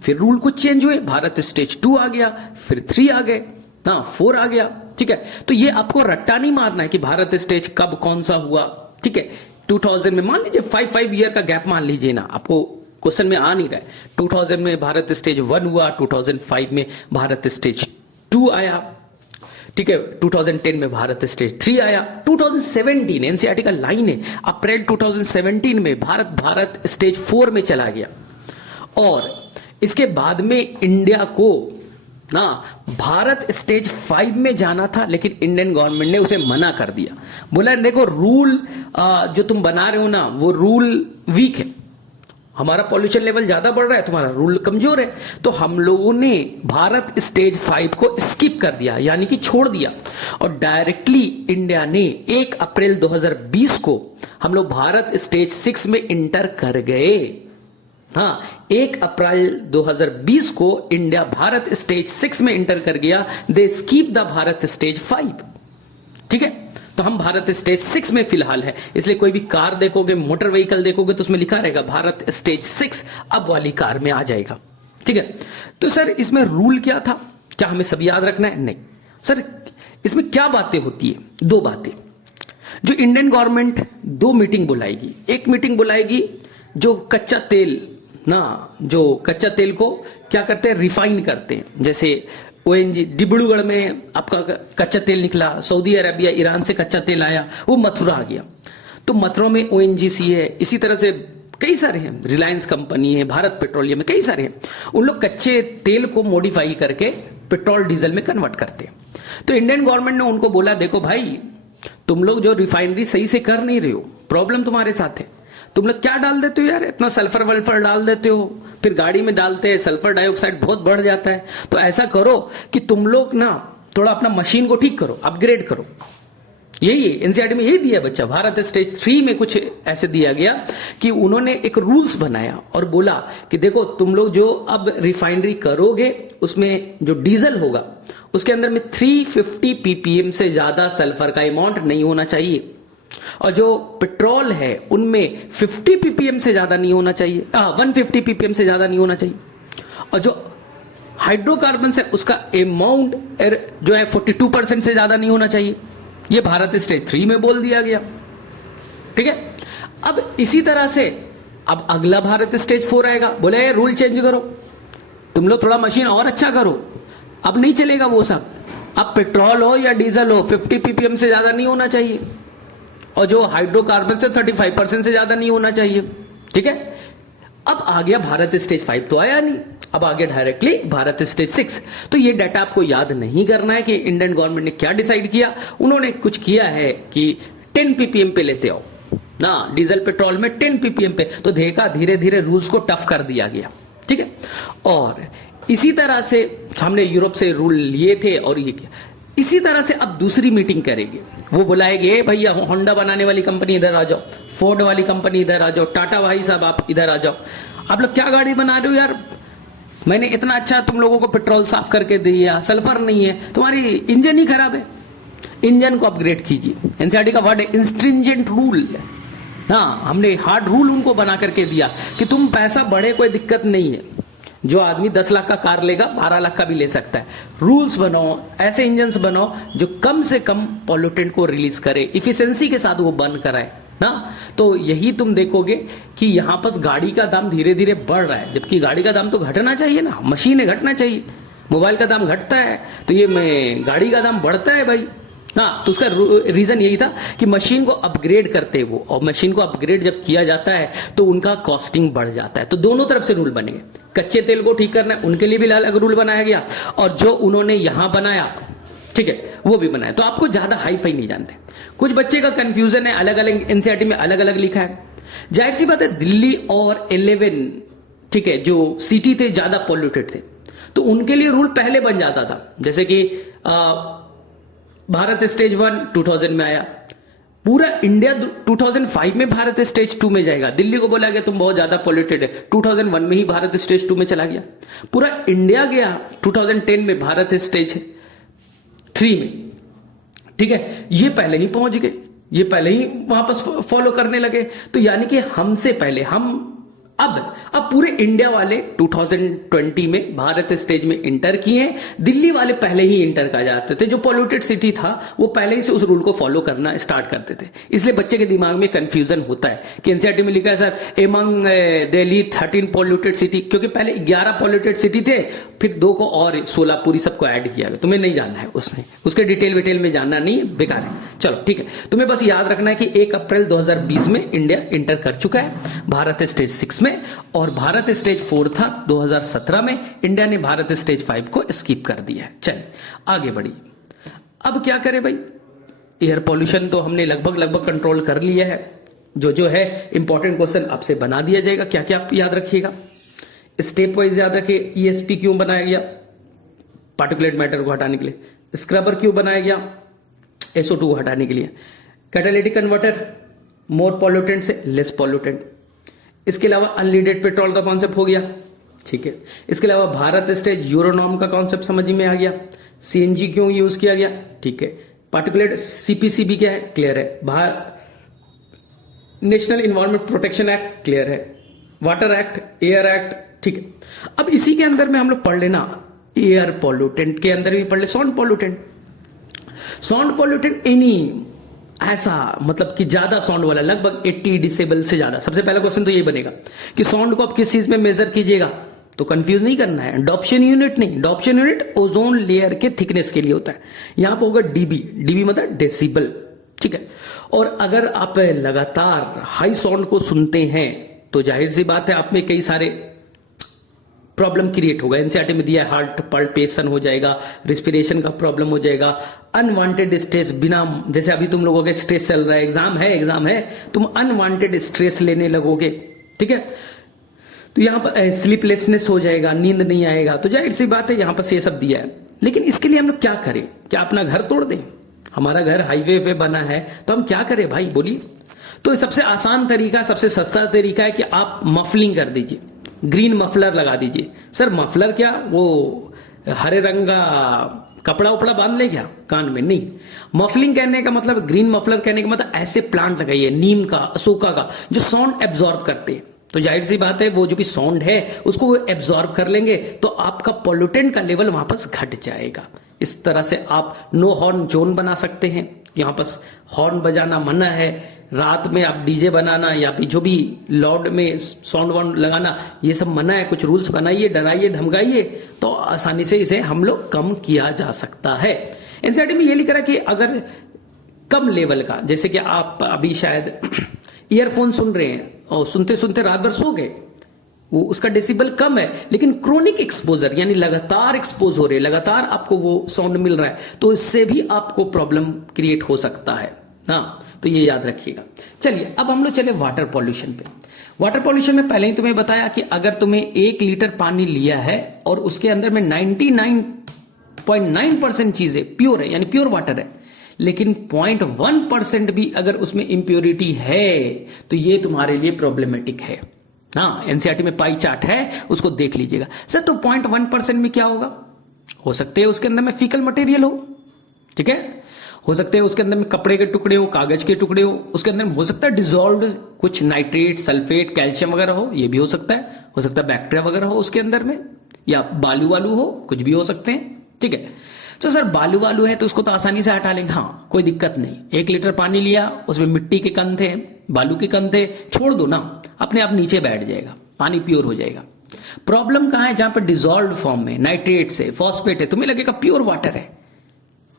फिर रूल कुछ चेंज हुए, भारत स्टेज 2 आ गया, फिर 3 आ गए, हाँ 4 आ गया, ठीक है। तो ये आपको रट्टा नहीं मारना है कि भारत स्टेज कब कौन सा हुआ, ठीक है। 2000 में मान लीजिए 5 ईयर का गैप मान लीजिए ना, आपको क्वेश्चन में आ नहीं रहा है। 2000 में भारत स्टेज 1 हुआ, 2005 में भारत स्टेज 2 आया, ठीक है। 2010 में भारत स्टेज 3 आया। 2017 एनसीईआरटी का लाइन है, अप्रैल 2017 में भारत स्टेज 4 में चला गया। और इसके बाद में इंडिया को ना भारत स्टेज 5 में जाना था, लेकिन इंडियन गवर्नमेंट ने उसे मना कर दिया। बोला देखो रूल जो तुम बना रहे हो ना वो रूल वीक है, हमारा पॉल्यूशन लेवल ज्यादा बढ़ रहा है, तुम्हारा रूल कमजोर है। तो हम लोगों ने भारत स्टेज 5 को स्किप कर दिया, यानी कि छोड़ दिया, और डायरेक्टली इंडिया ने 1 अप्रैल 2020 को हम लोग भारत स्टेज 6 में इंटर कर गए। हाँ, 1 अप्रैल 2020 को इंडिया भारत स्टेज 6 में इंटर कर गया। दे स्किप द भारत स्टेज 5, ठीक है। तो हम भारत स्टेज 6 में फिलहाल है, इसलिए कोई भी कार देखोगे, मोटर व्हीकल देखोगे तो उसमें लिखा रहेगा भारत स्टेज 6, अब वाली कार में आ जाएगा, ठीक है। तो सर इसमें रूल क्या था, क्या हमें सब याद रखना है? नहीं सर, इसमें क्या बातें होती है, 2 बातें। जो इंडियन गवर्नमेंट 2 मीटिंग बुलाएगी, एक मीटिंग बुलाएगी जो कच्चा तेल ना, जो कच्चा तेल को क्या करते हैं, रिफाइन करते हैं। जैसे ओएनजी डिब्रूगढ़ में आपका कच्चा तेल निकला, सऊदी अरेबिया ईरान से कच्चा तेल आया, वो मथुरा आ गया, तो मथुरा में ओएनजीसी है। इसी तरह से कई सारे हैं, रिलायंस कंपनी है, भारत पेट्रोलियम है, कई सारे हैं। उन लोग कच्चे तेल को मॉडिफाई करके पेट्रोल डीजल में कन्वर्ट करते हैं। तो इंडियन गवर्नमेंट ने उनको बोला देखो भाई, तुम लोग जो रिफाइनरी सही से कर नहीं रहे हो, प्रॉब्लम तुम्हारे साथ है। तुम लोग क्या डाल देते हो यार, इतना सल्फर वल्फर डाल देते हो, फिर गाड़ी में डालते हैं, सल्फर डाइऑक्साइड बहुत बढ़ जाता है। तो ऐसा करो कि तुम लोग ना थोड़ा अपना मशीन को ठीक करो, अपग्रेड करो। यही है एनसीईआरटी में, यही दिया बच्चा। भारत स्टेज 3 में कुछ ऐसे दिया गया कि उन्होंने एक रूल्स बनाया और बोला कि देखो तुम लोग जो अब रिफाइनरी करोगे उसमें जो डीजल होगा उसके अंदर में 350 ppm से ज्यादा सल्फर का अमाउंट नहीं होना चाहिए, और जो पेट्रोल है उनमें 50 ppm से ज्यादा नहीं होना चाहिए, 150 ppm से ज्यादा नहीं होना चाहिए। और जो हाइड्रोकार्बन है उसका अमाउंट जो है 42% से ज्यादा नहीं होना चाहिए। ये भारत स्टेज 3 में बोल दिया गया, ठीक है। अब इसी तरह से अब अगला भारत स्टेज 4 आएगा, बोले रूल चेंज करो, तुम लोग थोड़ा मशीन और अच्छा करो। अब नहीं चलेगा वो सब, अब पेट्रोल हो या डीजल हो 50 ppm से ज्यादा नहीं होना चाहिए, और जो हाइड्रोकार्बन से 35% से ज्यादा नहीं होना चाहिए, ठीक है। अब आ गया भारत स्टेज 5 तो आया नहीं, अब आ गया डायरेक्टली भारत स्टेज 6। तो ये डाटा आपको याद नहीं करना है कि इंडियन गवर्नमेंट ने क्या डिसाइड किया। उन्होंने कुछ किया है कि 10 ppm पे लेते आओ ना, डीजल पेट्रोल में 10 ppm पे, तो देखा धीरे धीरे रूल्स को टफ कर दिया गया, ठीक है। और इसी तरह से हमने यूरोप से रूल लिए थे और ये किया। इसी तरह से अब दूसरी मीटिंग करेंगे, वो बुलाएंगे भैया होंडा बनाने वाली कंपनी इधर आ जाओ, फोर्ड वाली कंपनी इधर आ जाओ, टाटा भाई साहब आप इधर आ जाओ। आप लोग क्या गाड़ी बना रहे हो यार, मैंने इतना अच्छा तुम लोगों को पेट्रोल साफ करके दिया, सल्फर नहीं है, तुम्हारी इंजन ही खराब है, इंजन को अपग्रेड कीजिए। एनसीईआरटी का वर्ड है इंस्ट्रिंजेंट रूल। हाँ, हमने हार्ड रूल उनको बना करके दिया कि तुम पैसा बढ़े कोई दिक्कत नहीं है, जो आदमी 10 लाख का कार लेगा 12 लाख का भी ले सकता है। रूल्स बनाओ, ऐसे इंजन्स बनाओ जो कम से कम पॉल्यूटेंट को रिलीज करे, इफिशिएंसी के साथ वो बर्न कराए ना। तो यही तुम देखोगे कि यहां पर गाड़ी का दाम धीरे धीरे बढ़ रहा है, जबकि गाड़ी का दाम तो घटना चाहिए ना, मशीनें घटना चाहिए। मोबाइल का दाम घटता है तो ये गाड़ी का दाम बढ़ता है भाई। हाँ, तो उसका रीजन यही था कि मशीन को अपग्रेड करते वो, और मशीन को अपग्रेड जब किया जाता है तो उनका कॉस्टिंग बढ़ जाता है। तो दोनों तरफ से रूल बनेंगे, कच्चे तेल को ठीक करना है उनके लिए भी अलग रूल बनाया गया, और जो उन्होंने यहां बनाया, ठीक है, वो भी बनाया। तो आपको ज्यादा हाई फाई नहीं जानते। कुछ बच्चे का कंफ्यूजन है, अलग अलग एनसीईआरटी में अलग अलग लिखा है। जाहिर सी बात है दिल्ली और 11, ठीक है, जो सिटी थे ज्यादा पॉल्यूटेड थे, तो उनके लिए रूल पहले बन जाता था। जैसे कि भारत स्टेज 1 2000 में आया, पूरा इंडिया 2005 में भारत स्टेज 2 में जाएगा। दिल्ली को बोला गया तुम बहुत ज्यादा पॉल्यूटेड है, 2001 में ही भारत स्टेज 2 में चला गया। पूरा इंडिया गया 2010 में भारत स्टेज 3 में, ठीक है। ये पहले ही पहुंच गए, ये पहले ही वापस फॉलो करने लगे। तो यानी कि हमसे पहले हम अब पूरे इंडिया वाले 2020 में भारत स्टेज में इंटर किए। दिल्ली वाले पहले ही इंटर कर जाते थे, जो पॉल्यूटेड सिटी था वो पहले ही से उस रूल को फॉलो करना स्टार्ट करते थे। इसलिए बच्चे के दिमाग में कंफ्यूजन होता है कि एनसीईआरटी में लिखा है sir among Delhi 13 polluted city, क्योंकि पहले 11 पॉल्यूटेड सिटी थे, फिर 2 को और 16 पूरी सबको ऐड किया। तुम्हें नहीं जानना है उसने, उसके डिटेल में जानना नहीं, बेकार है। चलो ठीक है, तुम्हें बस याद रखना है कि 1 अप्रैल 2020 में इंडिया इंटर कर चुका है भारत स्टेज 6 में, और भारत स्टेज 4 था 2017 में। इंडिया ने भारत स्टेज 5 को स्किप कर दिया है। चलिए आगे बढ़िए। अब क्या करें भाई, एयर पॉल्यूशन तो हमने लगभग कंट्रोल कर लिया है। जो है इंपॉर्टेंट क्वेश्चन आपसे बना दिया जाएगा, क्या क्या आप याद रखिएगा, स्टेप वाइज याद रखिए। ईएसपी क्यों बनाया गया, पार्टिकुलेट मैटर को हटाने के लिए। स्क्रबर क्यों बनाया गया, SO2 को हटाने के लिए। कैटालिटिक कन्वर्टर मोर पॉल्यूटेंट से लेस पॉल्यूटेंट। इसके अलावा अनलीडेड पेट्रोल का कॉन्सेप्ट हो गया, ठीक है। इसके अलावा भारत स्टेज यूरोनॉर्म का कॉन्सेप्ट समझ में आ गया। सीएनजी क्यों यूज किया गया, ठीक है। पार्टिकुलेट सीपीसीबी क्या है, क्लियर है। National environment protection act clear है। वाटर एक्ट, एयर एक्ट, ठीक है। अब इसी के अंदर में हम लोग पढ़ लेना, एयर पॉल्यूटेंट के अंदर भी पढ़ ले sound pollutant. Sound pollutant any ऐसा मतलब कि ज्यादा साउंड वाला, लगभग 80 डिसेबल से ज्यादा। सबसे पहला क्वेश्चन तो यही बनेगा कि साउंड को आप किस चीज में मेजर कीजिएगा, तो कंफ्यूज नहीं करना है, डॉप्शन यूनिट नहीं। डॉप्शन यूनिट ओजोन लेयर के थिकनेस के लिए होता है। यहां पर होगा डीबी मतलब डेसिबल, ठीक है। और अगर आप लगातार हाई साउंड को सुनते हैं तो जाहिर सी बात है आप में कई सारे प्रॉब्लम क्रिएट होगा। एनसीईआरटी में दिया है हार्ट पल्पेशन हो जाएगा, रिस्पिरेशन का प्रॉब्लम हो जाएगा, अनवांटेड स्ट्रेस, बिना जैसे अभी तुम लोगों के स्ट्रेस चल रहा है, एग्जाम है, तुम अनवांटेड स्ट्रेस लेने लगोगे, ठीक है। तो यहां पर स्लीपलेसनेस हो जाएगा, नींद नहीं आएगा। तो जाहिर सी बात है यहां पर ये सब दिया है। लेकिन इसके लिए हम लोग क्या करें, क्या अपना घर तोड़ दें? हमारा घर हाईवे पे बना है तो हम क्या करें भाई, बोलिए। तो सबसे आसान तरीका, सबसे सस्ता तरीका है कि आप मफलिंग कर दीजिए, ग्रीन मफलर लगा दीजिए। सर मफलर क्या, वो हरे रंग का कपड़ा उपड़ा बांध ले क्या कान में? नहीं। मफलिंग कहने का मतलब, ग्रीन मफलर कहने का मतलब ऐसे प्लांट लगाइए, नीम का, अशोका का, जो साउंड एब्जॉर्ब करते हैं। तो जाहिर सी बात है वो जो भी साउंड है उसको वो एब्जॉर्ब कर लेंगे, तो आपका पोल्यूटेंट का लेवल वापस घट जाएगा। इस तरह से आप नो हॉर्न जोन बना सकते हैं। यहां पर हॉर्न बजाना मना है, रात में आप डीजे बनाना या भी जो भी लाउड में साउंड वाउंड लगाना, ये सब मना है। कुछ रूल्स बनाइए, डराइए, धमकाइए, तो आसानी से इसे हम लोग कम किया जा सकता है। एनसीईआरटी में ये लिखा है कि अगर कम लेवल का, जैसे कि आप अभी शायद ईयरफोन सुन रहे हैं और सुनते सुनते रात भर सो गए, वो उसका डेसिबल कम है, लेकिन क्रोनिक एक्सपोजर यानी लगातार एक्सपोज हो रहे, लगातार आपको वो साउंड मिल रहा है, तो इससे भी आपको प्रॉब्लम क्रिएट हो सकता है। हाँ, तो ये याद रखिएगा। चलिए अब हम लोग चले वाटर पॉल्यूशन पे। वाटर पॉल्यूशन में पहले ही तुम्हें बताया कि अगर तुम्हें 1 लीटर पानी लिया है और उसके अंदर में 99.9% चीजें प्योर है, यानी प्योर वाटर है, लेकिन 0.1% भी अगर उसमें इंप्योरिटी है, तो ये तुम्हारे लिए प्रॉब्लमेटिक है। हाँ, एनसीईआरटी में पाई चार्ट है, उसको देख लीजिएगा। सर तो 0.1% में क्या होगा? हो सकते हैं उसके अंदर में फीकल मटेरियल हो, ठीक है, हो सकते हैं उसके अंदर में कपड़े के टुकड़े हो, कागज के टुकड़े हो, उसके अंदर में हो सकता है डिजोल्व्ड कुछ नाइट्रेट, सल्फेट, कैल्शियम वगैरह हो, ये भी हो सकता है बैक्टीरिया वगैरह हो उसके अंदर में, या बालू वालू हो, कुछ भी हो सकते हैं, ठीक है। तो सर बालू वालू है तो उसको तो आसानी से हटा लेंगे, हाँ कोई दिक्कत नहीं। 1 लीटर पानी लिया, उसमें मिट्टी के कण थे, बालू के कण थे, छोड़ दो ना, अपने आप नीचे बैठ जाएगा, पानी प्योर हो जाएगा। प्रॉब्लम कहां है? जहां पर डिजोल्व फॉर्म में नाइट्रेट है, फॉस्फेट है, तुम्हें लगेगा प्योर वाटर है,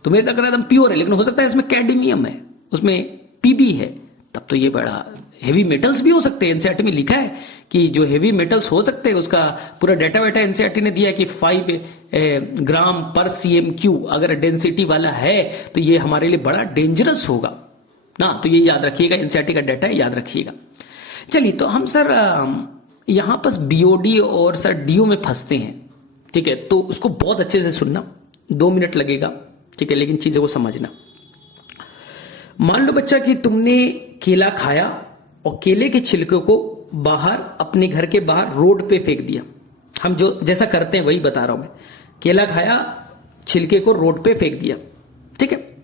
तुम्हें लग रहा है एकदम प्योर है, लेकिन हो सकता है इसमें कैडमियम है, उसमें पीबी है, तब तो ये बड़ा हेवी मेटल्स भी हो सकते हैं। एनसीईआरटी में लिखा है कि जो हेवी मेटल्स हो सकते हैं उसका पूरा डाटा वेटा एनसीईआरटी ने दिया कि 5 ग्राम पर CM3 अगर डेंसिटी वाला है तो ये हमारे लिए बड़ा डेंजरस होगा ना, तो ये याद रखिएगा, एनसीईआरटी का डाटा है, याद रखिएगा। चलिए तो हम सर यहां पर BOD और सर DO में फंसते हैं, ठीक है, तो उसको बहुत अच्छे से सुनना, 2 मिनट लगेगा, ठीक है, लेकिन चीजों को समझना। मान लो बच्चा कि तुमने केला खाया और केले के छिलके को बाहर, अपने घर के बाहर रोड पे फेंक दिया। हम जो जैसा करते हैं वही बता रहा हूं मैं। केला खाया, छिलके को रोड पे फेंक दिया, ठीक है।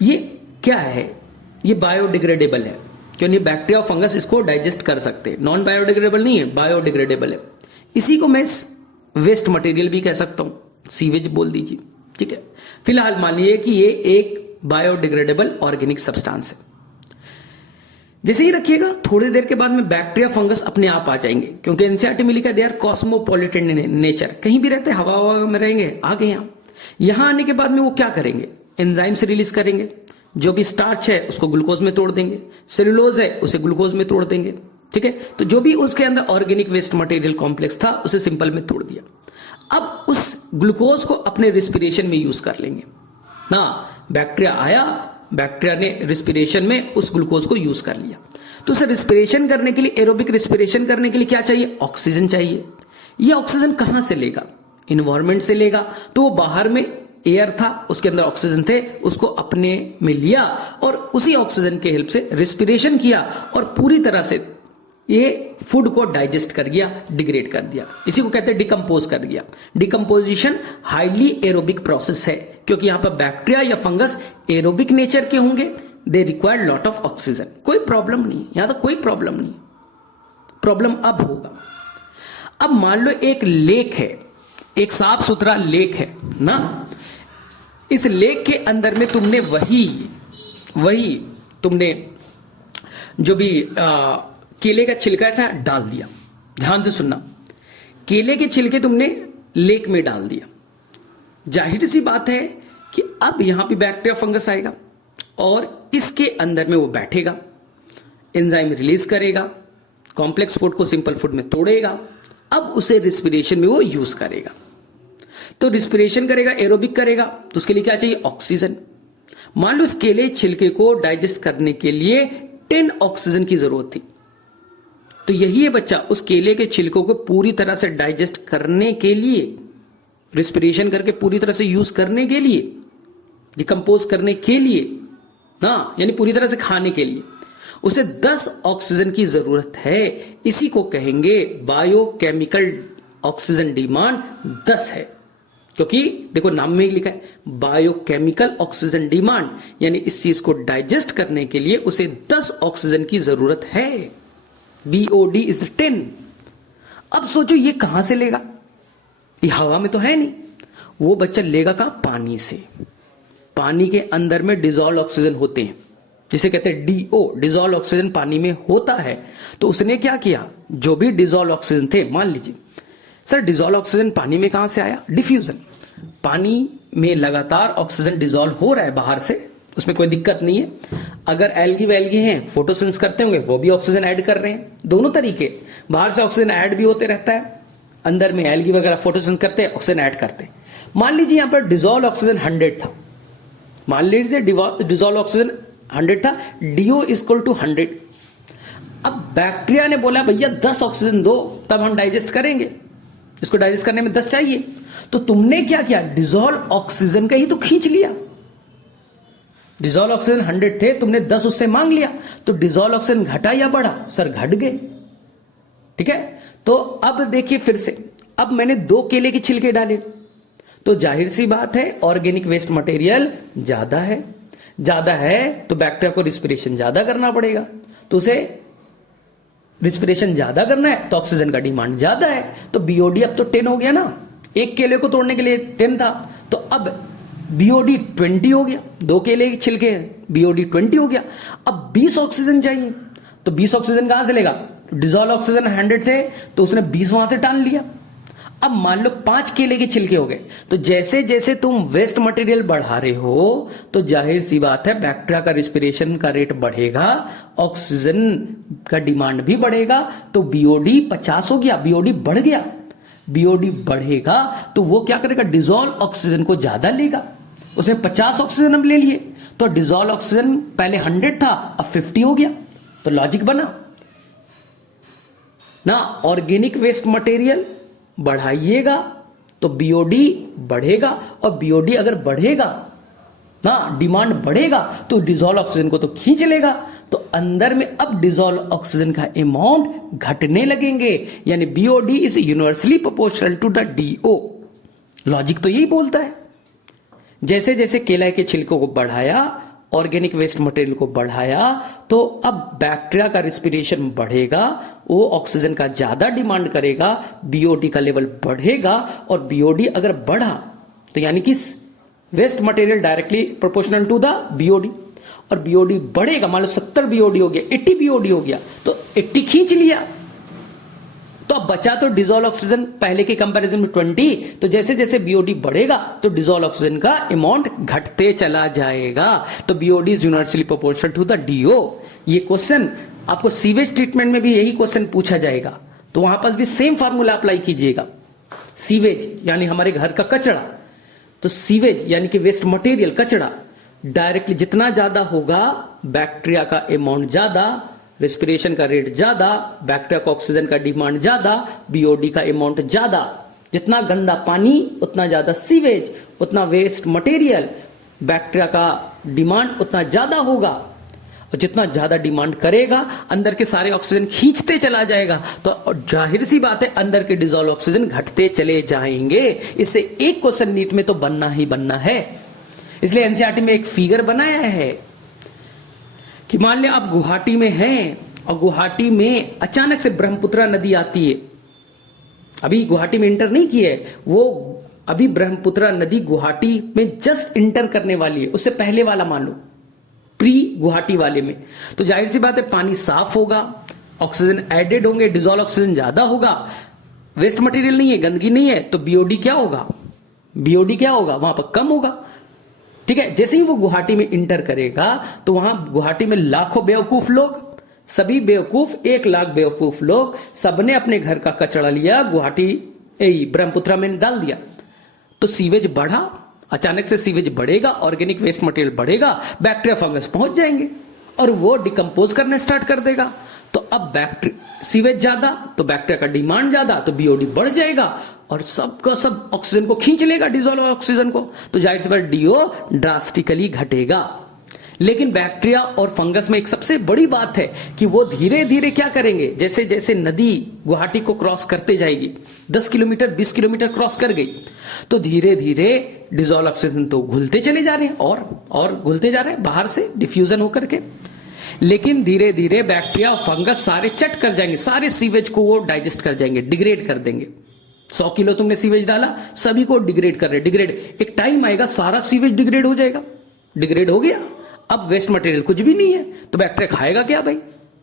ये क्या है? ये बायोडिग्रेडेबल है, क्योंकि बैक्टीरिया और फंगस इसको डाइजेस्ट कर सकते हैं। नॉन बायोडिग्रेडेबल नहीं है, बायोडिग्रेडेबल है। इसी को मैं वेस्ट मटेरियल भी कह सकता हूं, सीवेज बोल दीजिए, ठीक है। फिलहाल मान लीजिए कि ये एक बायोडिग्रेडेबल ऑर्गेनिक सब्सटेंस है। जैसे ही रखिएगा, थोड़ी देर के बाद में बैक्टीरिया फंगस अपने आप आ जाएंगे, क्योंकि एनसीईआरटी में लिखा है दे आर कॉस्मोपॉलिटन नेचर, कहीं भी रहते हैं, हवा में रहेंगे, आ गए यहां आने के बाद में वो क्या करेंगे? एंजाइम से रिलीज करेंगे, जो भी स्टार्च है उसको ग्लूकोज में तोड़ देंगे, सेलुलोज है उसे ग्लूकोज में तोड़ देंगे, ठीक है। तो जो भी उसके अंदर ऑर्गेनिक वेस्ट मटेरियल कॉम्प्लेक्स था उसे सिंपल में तोड़ दिया। अब उस ग्लूकोज को अपने रिस्पिरेशन में यूज कर लेंगे ना। बैक्टीरिया आया, बैक्टीरिया ने रिस्पिरेशन में उस ग्लूकोज को यूज कर लिया, तो उसे रिस्पिरेशन करने के लिए, एरोबिक रिस्पिरेशन करने के लिए क्या चाहिए? ऑक्सीजन चाहिए। ये ऑक्सीजन कहां से लेगा? इन्वायरमेंट से लेगा। तो वो बाहर में एयर था, उसके अंदर ऑक्सीजन थे, उसको अपने में लिया और उसी ऑक्सीजन के हेल्प से रिस्पिरेशन किया और पूरी तरह से ये फूड को डाइजेस्ट कर गया, डिग्रेड कर दिया। इसी को कहते हैं डिकम्पोज कर दिया। डिकम्पोजिशन हाईली एरोबिक प्रोसेस है, क्योंकि यहां पर बैक्टीरिया या फंगस एरोबिक नेचर के होंगे, they require lot of oxygen. कोई प्रॉब्लम नहीं, यहां तो कोई प्रॉब्लम नहीं। प्रॉब्लम अब होगा, अब मान लो एक लेक है, एक साफ सुथरा लेक है ना। इस लेक के अंदर में तुमने वही तुमने जो भी केले का छिलका था डाल दिया। ध्यान से सुनना, केले के छिलके तुमने लेक में डाल दिया। जाहिर सी बात है कि अब यहां पे बैक्टीरिया फंगस आएगा और इसके अंदर में वो बैठेगा, एंजाइम रिलीज करेगा, कॉम्प्लेक्स फूड को सिंपल फूड में तोड़ेगा, अब उसे रिस्पिरेशन में वो यूज करेगा। तो रिस्पिरेशन करेगा, एरोबिक करेगा, तो उसके लिए क्या चाहिए? ऑक्सीजन। मान लो इस केले छिलके को डाइजेस्ट करने के लिए 10 ऑक्सीजन की जरूरत थी, तो यही है बच्चा, उस केले के छिलकों को पूरी तरह से डाइजेस्ट करने के लिए, रिस्पिरेशन करके पूरी तरह से यूज करने के लिए, डिकम्पोज करने के लिए ना, यानी पूरी तरह से खाने के लिए उसे 10 ऑक्सीजन की जरूरत है। इसी को कहेंगे बायोकेमिकल ऑक्सीजन डिमांड 10 है। क्योंकि देखो नाम में ही लिखा है बायोकेमिकल ऑक्सीजन डिमांड, यानी इस चीज को डाइजेस्ट करने के लिए उसे 10 ऑक्सीजन की जरूरत है। BOD is 10। अब सोचो ये कहां से लेगा, ये हवा में तो है नहीं, वो बच्चा लेगा कहां, पानी से। पानी के अंदर में डिजॉल्व ऑक्सीजन होते हैं, जिसे कहते हैं DO, डिजॉल्व ऑक्सीजन पानी में होता है। तो उसने क्या किया, जो भी डिजॉल्व ऑक्सीजन थे, मान लीजिए सर डिजॉल्व ऑक्सीजन पानी में कहां से आया, डिफ्यूजन। पानी में लगातार ऑक्सीजन डिजॉल्व हो रहा है बाहर से, उसमें कोई दिक्कत नहीं है। अगर एल्गी वेल्गी हैं, फोटोसिंथेसिस करते होंगे, वो भी ऑक्सीजन ऐड कर रहे हैं। दोनों तरीके, बाहर से ऑक्सीजन ऐड भी होते रहता है, अंदर में एल्गी वगैरह फोटोसिंथेसिस करते हैं, ऑक्सीजन ऐड करते हैं। मान लीजिए यहां पर डिजॉल्व ऑक्सीजन 100 था, मान लीजिए डिजॉल्व ऑक्सीजन 100 था, DO इक्वल टू 100। अब बैक्टीरिया ने बोला भैया 10 ऑक्सीजन दो, तब हम डाइजेस्ट करेंगे, इसको डाइजेस्ट करने में 10 चाहिए। तो तुमने क्या किया, डिजॉल्व ऑक्सीजन का ही तो खींच लिया। डिजॉल्व ऑक्सीजन 100 थे, तुमने 10 उससे मांग लिया, तो डिजॉल्व ऑक्सीजन घटा या बढ़ा, सर घट गए। ठीक है, तो अब देखिए फिर से, अब मैंने 2 केले के छिलके डाले, तो जाहिर सी बात है ऑर्गेनिक वेस्ट मटेरियल ज्यादा है, ज्यादा है तो बैक्टीरिया को रिस्पिरेशन ज्यादा करना पड़ेगा, तो उसे रिस्पिरेशन ज्यादा करना है तो ऑक्सीजन का डिमांड ज्यादा है। तो BOD अब तो 10 हो गया ना, एक केले को तोड़ने के लिए 10 था, तो अब BOD 20 हो गया, 2 केले के छिलके हैं, BOD 20 हो गया। अब 20 ऑक्सीजन चाहिए, तो 20 ऑक्सीजन कहां से लेगा, डिजॉल्व ऑक्सीजन 100 थे तो उसने 20 वहां से टाल लिया। अब मान लो 5 केले के छिलके हो गए, तो जैसे जैसे तुम वेस्ट मटेरियल बढ़ा रहे हो, तो जाहिर सी बात है बैक्टीरिया का रिस्पिरेशन का रेट बढ़ेगा, ऑक्सीजन का डिमांड भी बढ़ेगा, तो BOD 50 हो गया, BOD बढ़ गया। BOD बढ़ेगा तो वो क्या करेगा, डिजॉल्व ऑक्सीजन को ज्यादा लेगा, उसने 50 ऑक्सीजन हम ले लिए, तो डिजॉल्व ऑक्सीजन पहले 100 था, अब 50 हो गया। तो लॉजिक बना ना, ऑर्गेनिक वेस्ट मटेरियल बढ़ाइएगा तो BOD बढ़ेगा, और BOD अगर बढ़ेगा ना, डिमांड बढ़ेगा, तो डिजॉल्व ऑक्सीजन को तो खींच लेगा, तो अंदर में अब डिजॉल्व ऑक्सीजन का अमाउंट घटने लगेंगे, यानी BOD is universally proportional to the DO। Logic तो यही बोलता है, जैसे जैसे केले के छिलकों को बढ़ाया, ऑर्गेनिक वेस्ट मटेरियल को बढ़ाया, तो अब बैक्टीरिया का रिस्पिरेशन बढ़ेगा, वो ऑक्सीजन का ज्यादा डिमांड करेगा, BOD का लेवल बढ़ेगा, और BOD अगर बढ़ा तो यानी कि waste material directly proportional to the BOD, और BOD बढ़ेगा, मान लो 70 BOD हो गया, 80 BOD हो गया, तो 80 खींच लिया, तो अब बचा तो डिजॉल्व ऑक्सीजन पहले के कंपैरिजन में 20, तो जैसे जैसे BOD बढ़ेगा तो डिजॉल्व ऑक्सीजन का अमाउंट घटते चला जाएगा, तो BOD is universally proportional to the DO। ये क्वेश्चन आपको सीवेज ट्रीटमेंट में भी यही क्वेश्चन पूछा जाएगा, तो वहां पर भी सेम फार्मूला अप्लाई कीजिएगा। सीवेज यानी हमारे घर का कचरा, तो सीवेज यानी कि वेस्ट मटेरियल, कचरा डायरेक्टली जितना ज्यादा होगा, बैक्टीरिया का अमाउंट ज्यादा, रेस्पिरेशन का रेट ज्यादा, बैक्टीरिया को ऑक्सीजन का डिमांड ज्यादा, BOD का अमाउंट ज्यादा। जितना गंदा पानी उतना ज्यादा सीवेज, उतना वेस्ट मटेरियल, बैक्टीरिया का डिमांड उतना ज्यादा होगा, और जितना ज्यादा डिमांड करेगा अंदर के सारे ऑक्सीजन खींचते चला जाएगा, तो जाहिर सी बात है अंदर के डिजॉल्व ऑक्सीजन घटते चले जाएंगे। इससे एक क्वेश्चन नीट में तो बनना ही बनना है। इसलिए NCERT में एक फिगर बनाया है कि मान लिया आप गुवाहाटी में हैं, और गुवाहाटी में अचानक से ब्रह्मपुत्रा नदी आती है, अभी गुवाहाटी में इंटर नहीं की है वो, अभी ब्रह्मपुत्रा नदी गुवाहाटी में जस्ट इंटर करने वाली है, उससे पहले वाला मान लो प्री गुवाहाटी वाले में, तो जाहिर सी बात है पानी साफ होगा, ऑक्सीजन एडेड होंगे, डिजॉल्व ऑक्सीजन ज्यादा होगा, वेस्ट मटेरियल नहीं है, गंदगी नहीं है, तो BOD क्या होगा, BOD क्या होगा, वहां पर कम होगा। ठीक है, जैसे ही वो गुवाहाटी में इंटर करेगा तो वहां गुवाहाटी में लाखों बेवकूफ लोग, सभी बेवकूफ 1 लाख बेवकूफ लोग, सबने अपने घर का कचरा लिया, गुवाहाटी ब्रह्मपुत्रा में डाल दिया, तो सीवेज बढ़ा, अचानक से सीवेज बढ़ेगा, ऑर्गेनिक वेस्ट मटेरियल बढ़ेगा, बैक्टीरिया फंगस पहुंच जाएंगे और वो डिकम्पोज करने स्टार्ट कर देगा। तो अब सीवेज ज्यादा तो बैक्टीरिया का डिमांड ज्यादा, तो BOD बढ़ जाएगा और सबका सब ऑक्सीजन को खींच लेगा, डिजॉल्व ऑक्सीजन को, तो जाहिर सी बात DO ड्रास्टिकली घटेगा। लेकिन बैक्टीरिया और फंगस में एक सबसे बड़ी बात है कि वो धीरे धीरे क्या करेंगे, जैसे जैसे नदी गुवाहाटी को क्रॉस करते जाएगी, 10 किलोमीटर 20 किलोमीटर क्रॉस कर गई, तो धीरे धीरे डिजॉल्व ऑक्सीजन तो घुलते चले जा रहे हैं और घुलते जा रहे हैं बाहर से डिफ्यूजन होकर के। लेकिन धीरे धीरे बैक्टीरिया और फंगस सारे चट कर जाएंगे, सारे सीवेज को वो डाइजेस्ट कर जाएंगे, डिग्रेड कर देंगे। 100 किलो तुमने सीवेज डाला, सभी को डिग्रेड कर रहे, डिग्रेड, एक टाइम आएगा सारा सीवेज डिग्रेड हो जाएगा। डिग्रेड हो गया, अब वेस्ट मटेरियल कुछ भी नहीं है, तो बैक्टीरिया खाएगा क्या भाई?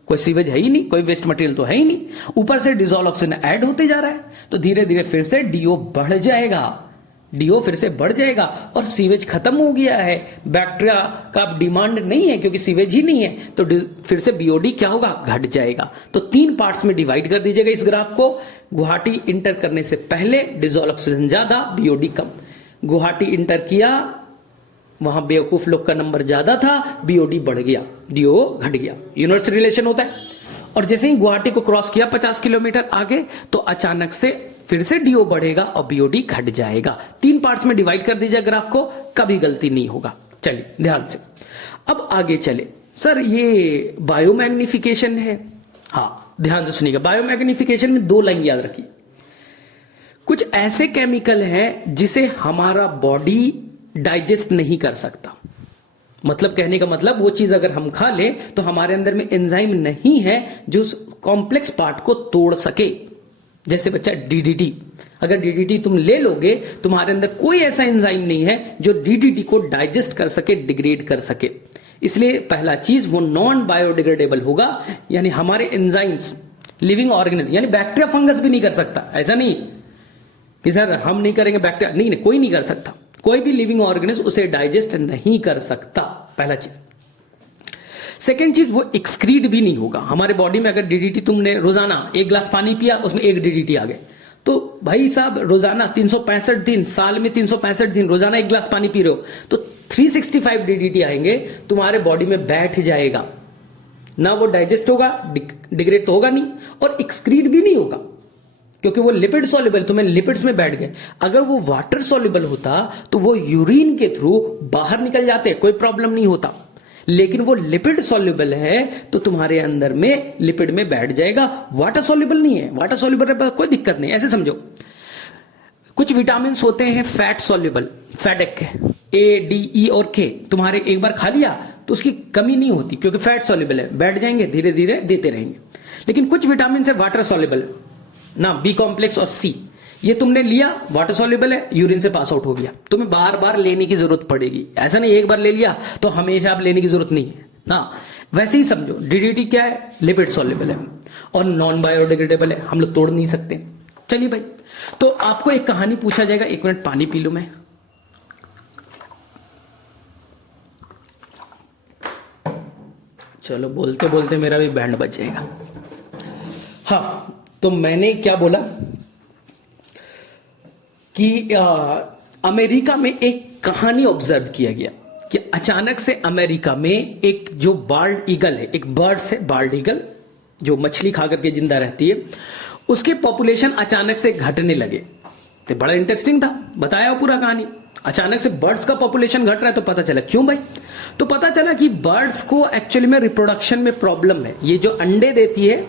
कोई सीवेज है ही नहीं, कोई वेस्ट मटेरियल तो है ही नहीं, ऊपर से डिजॉल्व ऑक्सीजन ऐड होते जा रहा है, तो धीरे धीरे फिर से डीओ बढ़ जाएगा, डीओ फिर से बढ़ जाएगा और सीवेज खत्म हो गया है, बैक्टीरिया का डिमांड नहीं है क्योंकि सीवेज ही नहीं है, तो फिर से बीओडी क्या होगा, घट जाएगा। तो 3 पार्ट्स में डिवाइड कर दीजिएगा इस ग्राफ को। गुवाहाटी इंटर करने से पहले डिजॉल्व ऑक्सीजन ज्यादा, बीओडी कम। गुवाहाटी इंटर किया, वहां बेवकूफ लोग का नंबर ज्यादा था, बीओडी बढ़ गया, डीओ घट गया, यूनिवर्स रिलेशन होता है। और जैसे ही गुवाहाटी को क्रॉस किया 50 किलोमीटर आगे, तो अचानक से फिर से डीओ बढ़ेगा और बीओडी घट जाएगा। 3 पार्ट्स में डिवाइड कर दीजिए ग्राफ को, कभी गलती नहीं होगा। चलिए ध्यान से अब आगे चले। सर ये बायोमैग्निफिकेशन है, हाँ ध्यान से सुनिएगा। बायोमैग्निफिकेशन में 2 लाइन याद रखिए। कुछ ऐसे केमिकल हैं जिसे हमारा बॉडी डाइजेस्ट नहीं कर सकता, मतलब कहने का मतलब वो चीज अगर हम खा ले तो हमारे अंदर में एंजाइम नहीं है जो उस कॉम्प्लेक्स पार्ट को तोड़ सके। जैसे बच्चा डीडीटी, अगर डीडीटी तुम ले लोगे, तुम्हारे अंदर कोई ऐसा एंजाइम नहीं है जो डीडीटी को डाइजेस्ट कर सके, डिग्रेड कर सके। इसलिए पहला चीज वो नॉन बायोडिग्रेडेबल होगा, यानी हमारे एंजाइम्स लिविंग ऑर्गेनिज्म यानी बैक्टीरिया फंगस भी नहीं कर सकता। ऐसा नहीं कि सर हम नहीं करेंगे, बैक्टीरिया नहीं, कोई नहीं कर सकता, कोई भी लिविंग ऑर्गेनिज्म उसे डाइजेस्ट नहीं कर सकता, पहला चीज। सेकेंड चीज, वो एक्सक्रीट भी नहीं होगा। हमारे बॉडी में अगर डीडीटी तुमने रोजाना 1 गिलास पानी पिया, उसमें 1 डीडीटी आ गए, तो भाई साहब रोजाना 365 दिन, साल में 365 दिन रोजाना 1 गिलास पानी पी रहे हो, तो 365 डीडीटी आएंगे, तुम्हारे बॉडी में बैठ जाएगा ना, वो डाइजेस्ट होगा, डिग्रेड तो होगा नहीं, और एक्सक्रीट भी नहीं होगा क्योंकि वो लिपिड सॉल्युबल, तुम्हें लिपिड्स में बैठ गए। अगर वो वाटर सॉल्युबल होता तो वो यूरिन के थ्रू बाहर निकल जाते, कोई प्रॉब्लम नहीं होता, लेकिन वो लिपिड सॉल्युबल है तो तुम्हारे अंदर में लिपिड में बैठ जाएगा, वाटर सॉल्युबल नहीं है। वाटर सॉल्युबल है कोई दिक्कत नहीं, ऐसे समझो। कुछ विटामिन होते हैं फैट सॉल्युबल, फैटेक, ए डी ई और के, तुम्हारे एक बार खा लिया तो उसकी कमी नहीं होती क्योंकि फैट सॉल्युबल है, बैठ जाएंगे, धीरे धीरे देते रहेंगे। लेकिन कुछ विटामिन है वाटर सॉल्युबल ना, बी कॉम्प्लेक्स और सी, ये तुमने लिया, वाटर सॉल्युबल है, यूरिन से पास आउट हो गया, तुम्हें बार बार लेने की जरूरत पड़ेगी। ऐसा नहीं एक बार ले लिया तो हमेशा आप लेने की जरूरत नहीं है ना। वैसे ही समझो डीडीटी क्या है, लिपिड सॉल्युबल है और नॉन बायोडिग्रेडेबल है, हम लोग तोड़ नहीं सकते। चलिए भाई, तो आपको एक कहानी पूछा जाएगा, 1 मिनट पानी पी लूं मैं। चलो बोलते बोलते मेरा भी बैंड बच जाएगा। हाँ, तो मैंने क्या बोला कि अमेरिका में एक कहानी ऑब्जर्व किया गया कि अचानक से अमेरिका में एक जो बाल्ड ईगल है, एक बर्ड है बाल्ड ईगल जो मछली खा करके जिंदा रहती है, उसके पॉपुलेशन अचानक से घटने लगे। तो बड़ा इंटरेस्टिंग था, बताया पूरा कहानी। अचानक से बर्ड्स का पॉपुलेशन घट रहा है, तो पता चला क्यों भाई? तो पता चला कि बर्ड्स को एक्चुअली में रिप्रोडक्शन में प्रॉब्लम है। ये जो अंडे देती है,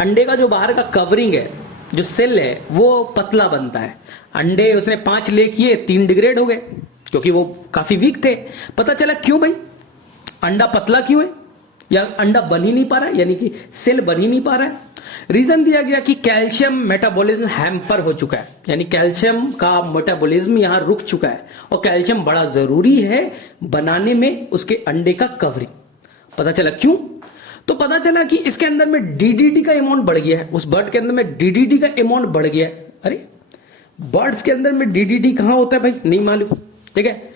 अंडे का जो बाहर का कवरिंग है, जो सेल है, वो पतला बनता है। अंडे उसने 5 ले किए, 3 डिग्रेड हो गए क्योंकि वो काफी वीक थे। पता चला क्यों भाई, अंडा पतला क्यों है, या अंडा बन ही नहीं पा रहा है, यानी कि सेल बन ही नहीं पा रहा है। रीजन दिया गया कि कैल्शियम मेटाबॉलिज्म हैम्पर हो चुका है, यानी कैल्शियम का मेटाबॉलिज्म यहां रुक चुका है, और कैल्शियम बड़ा जरूरी है बनाने में उसके अंडे का कवरिंग। पता चला क्यों? तो पता चला कि इसके अंदर में डीडीटी का अमाउंट बढ़ गया है, उस बर्ड के अंदर में डीडीटी का अमाउंट बढ़ गया है। अरे बर्ड्स के अंदर में डीडीटी कहां होता है भाई, नहीं मालूम, ठीक है।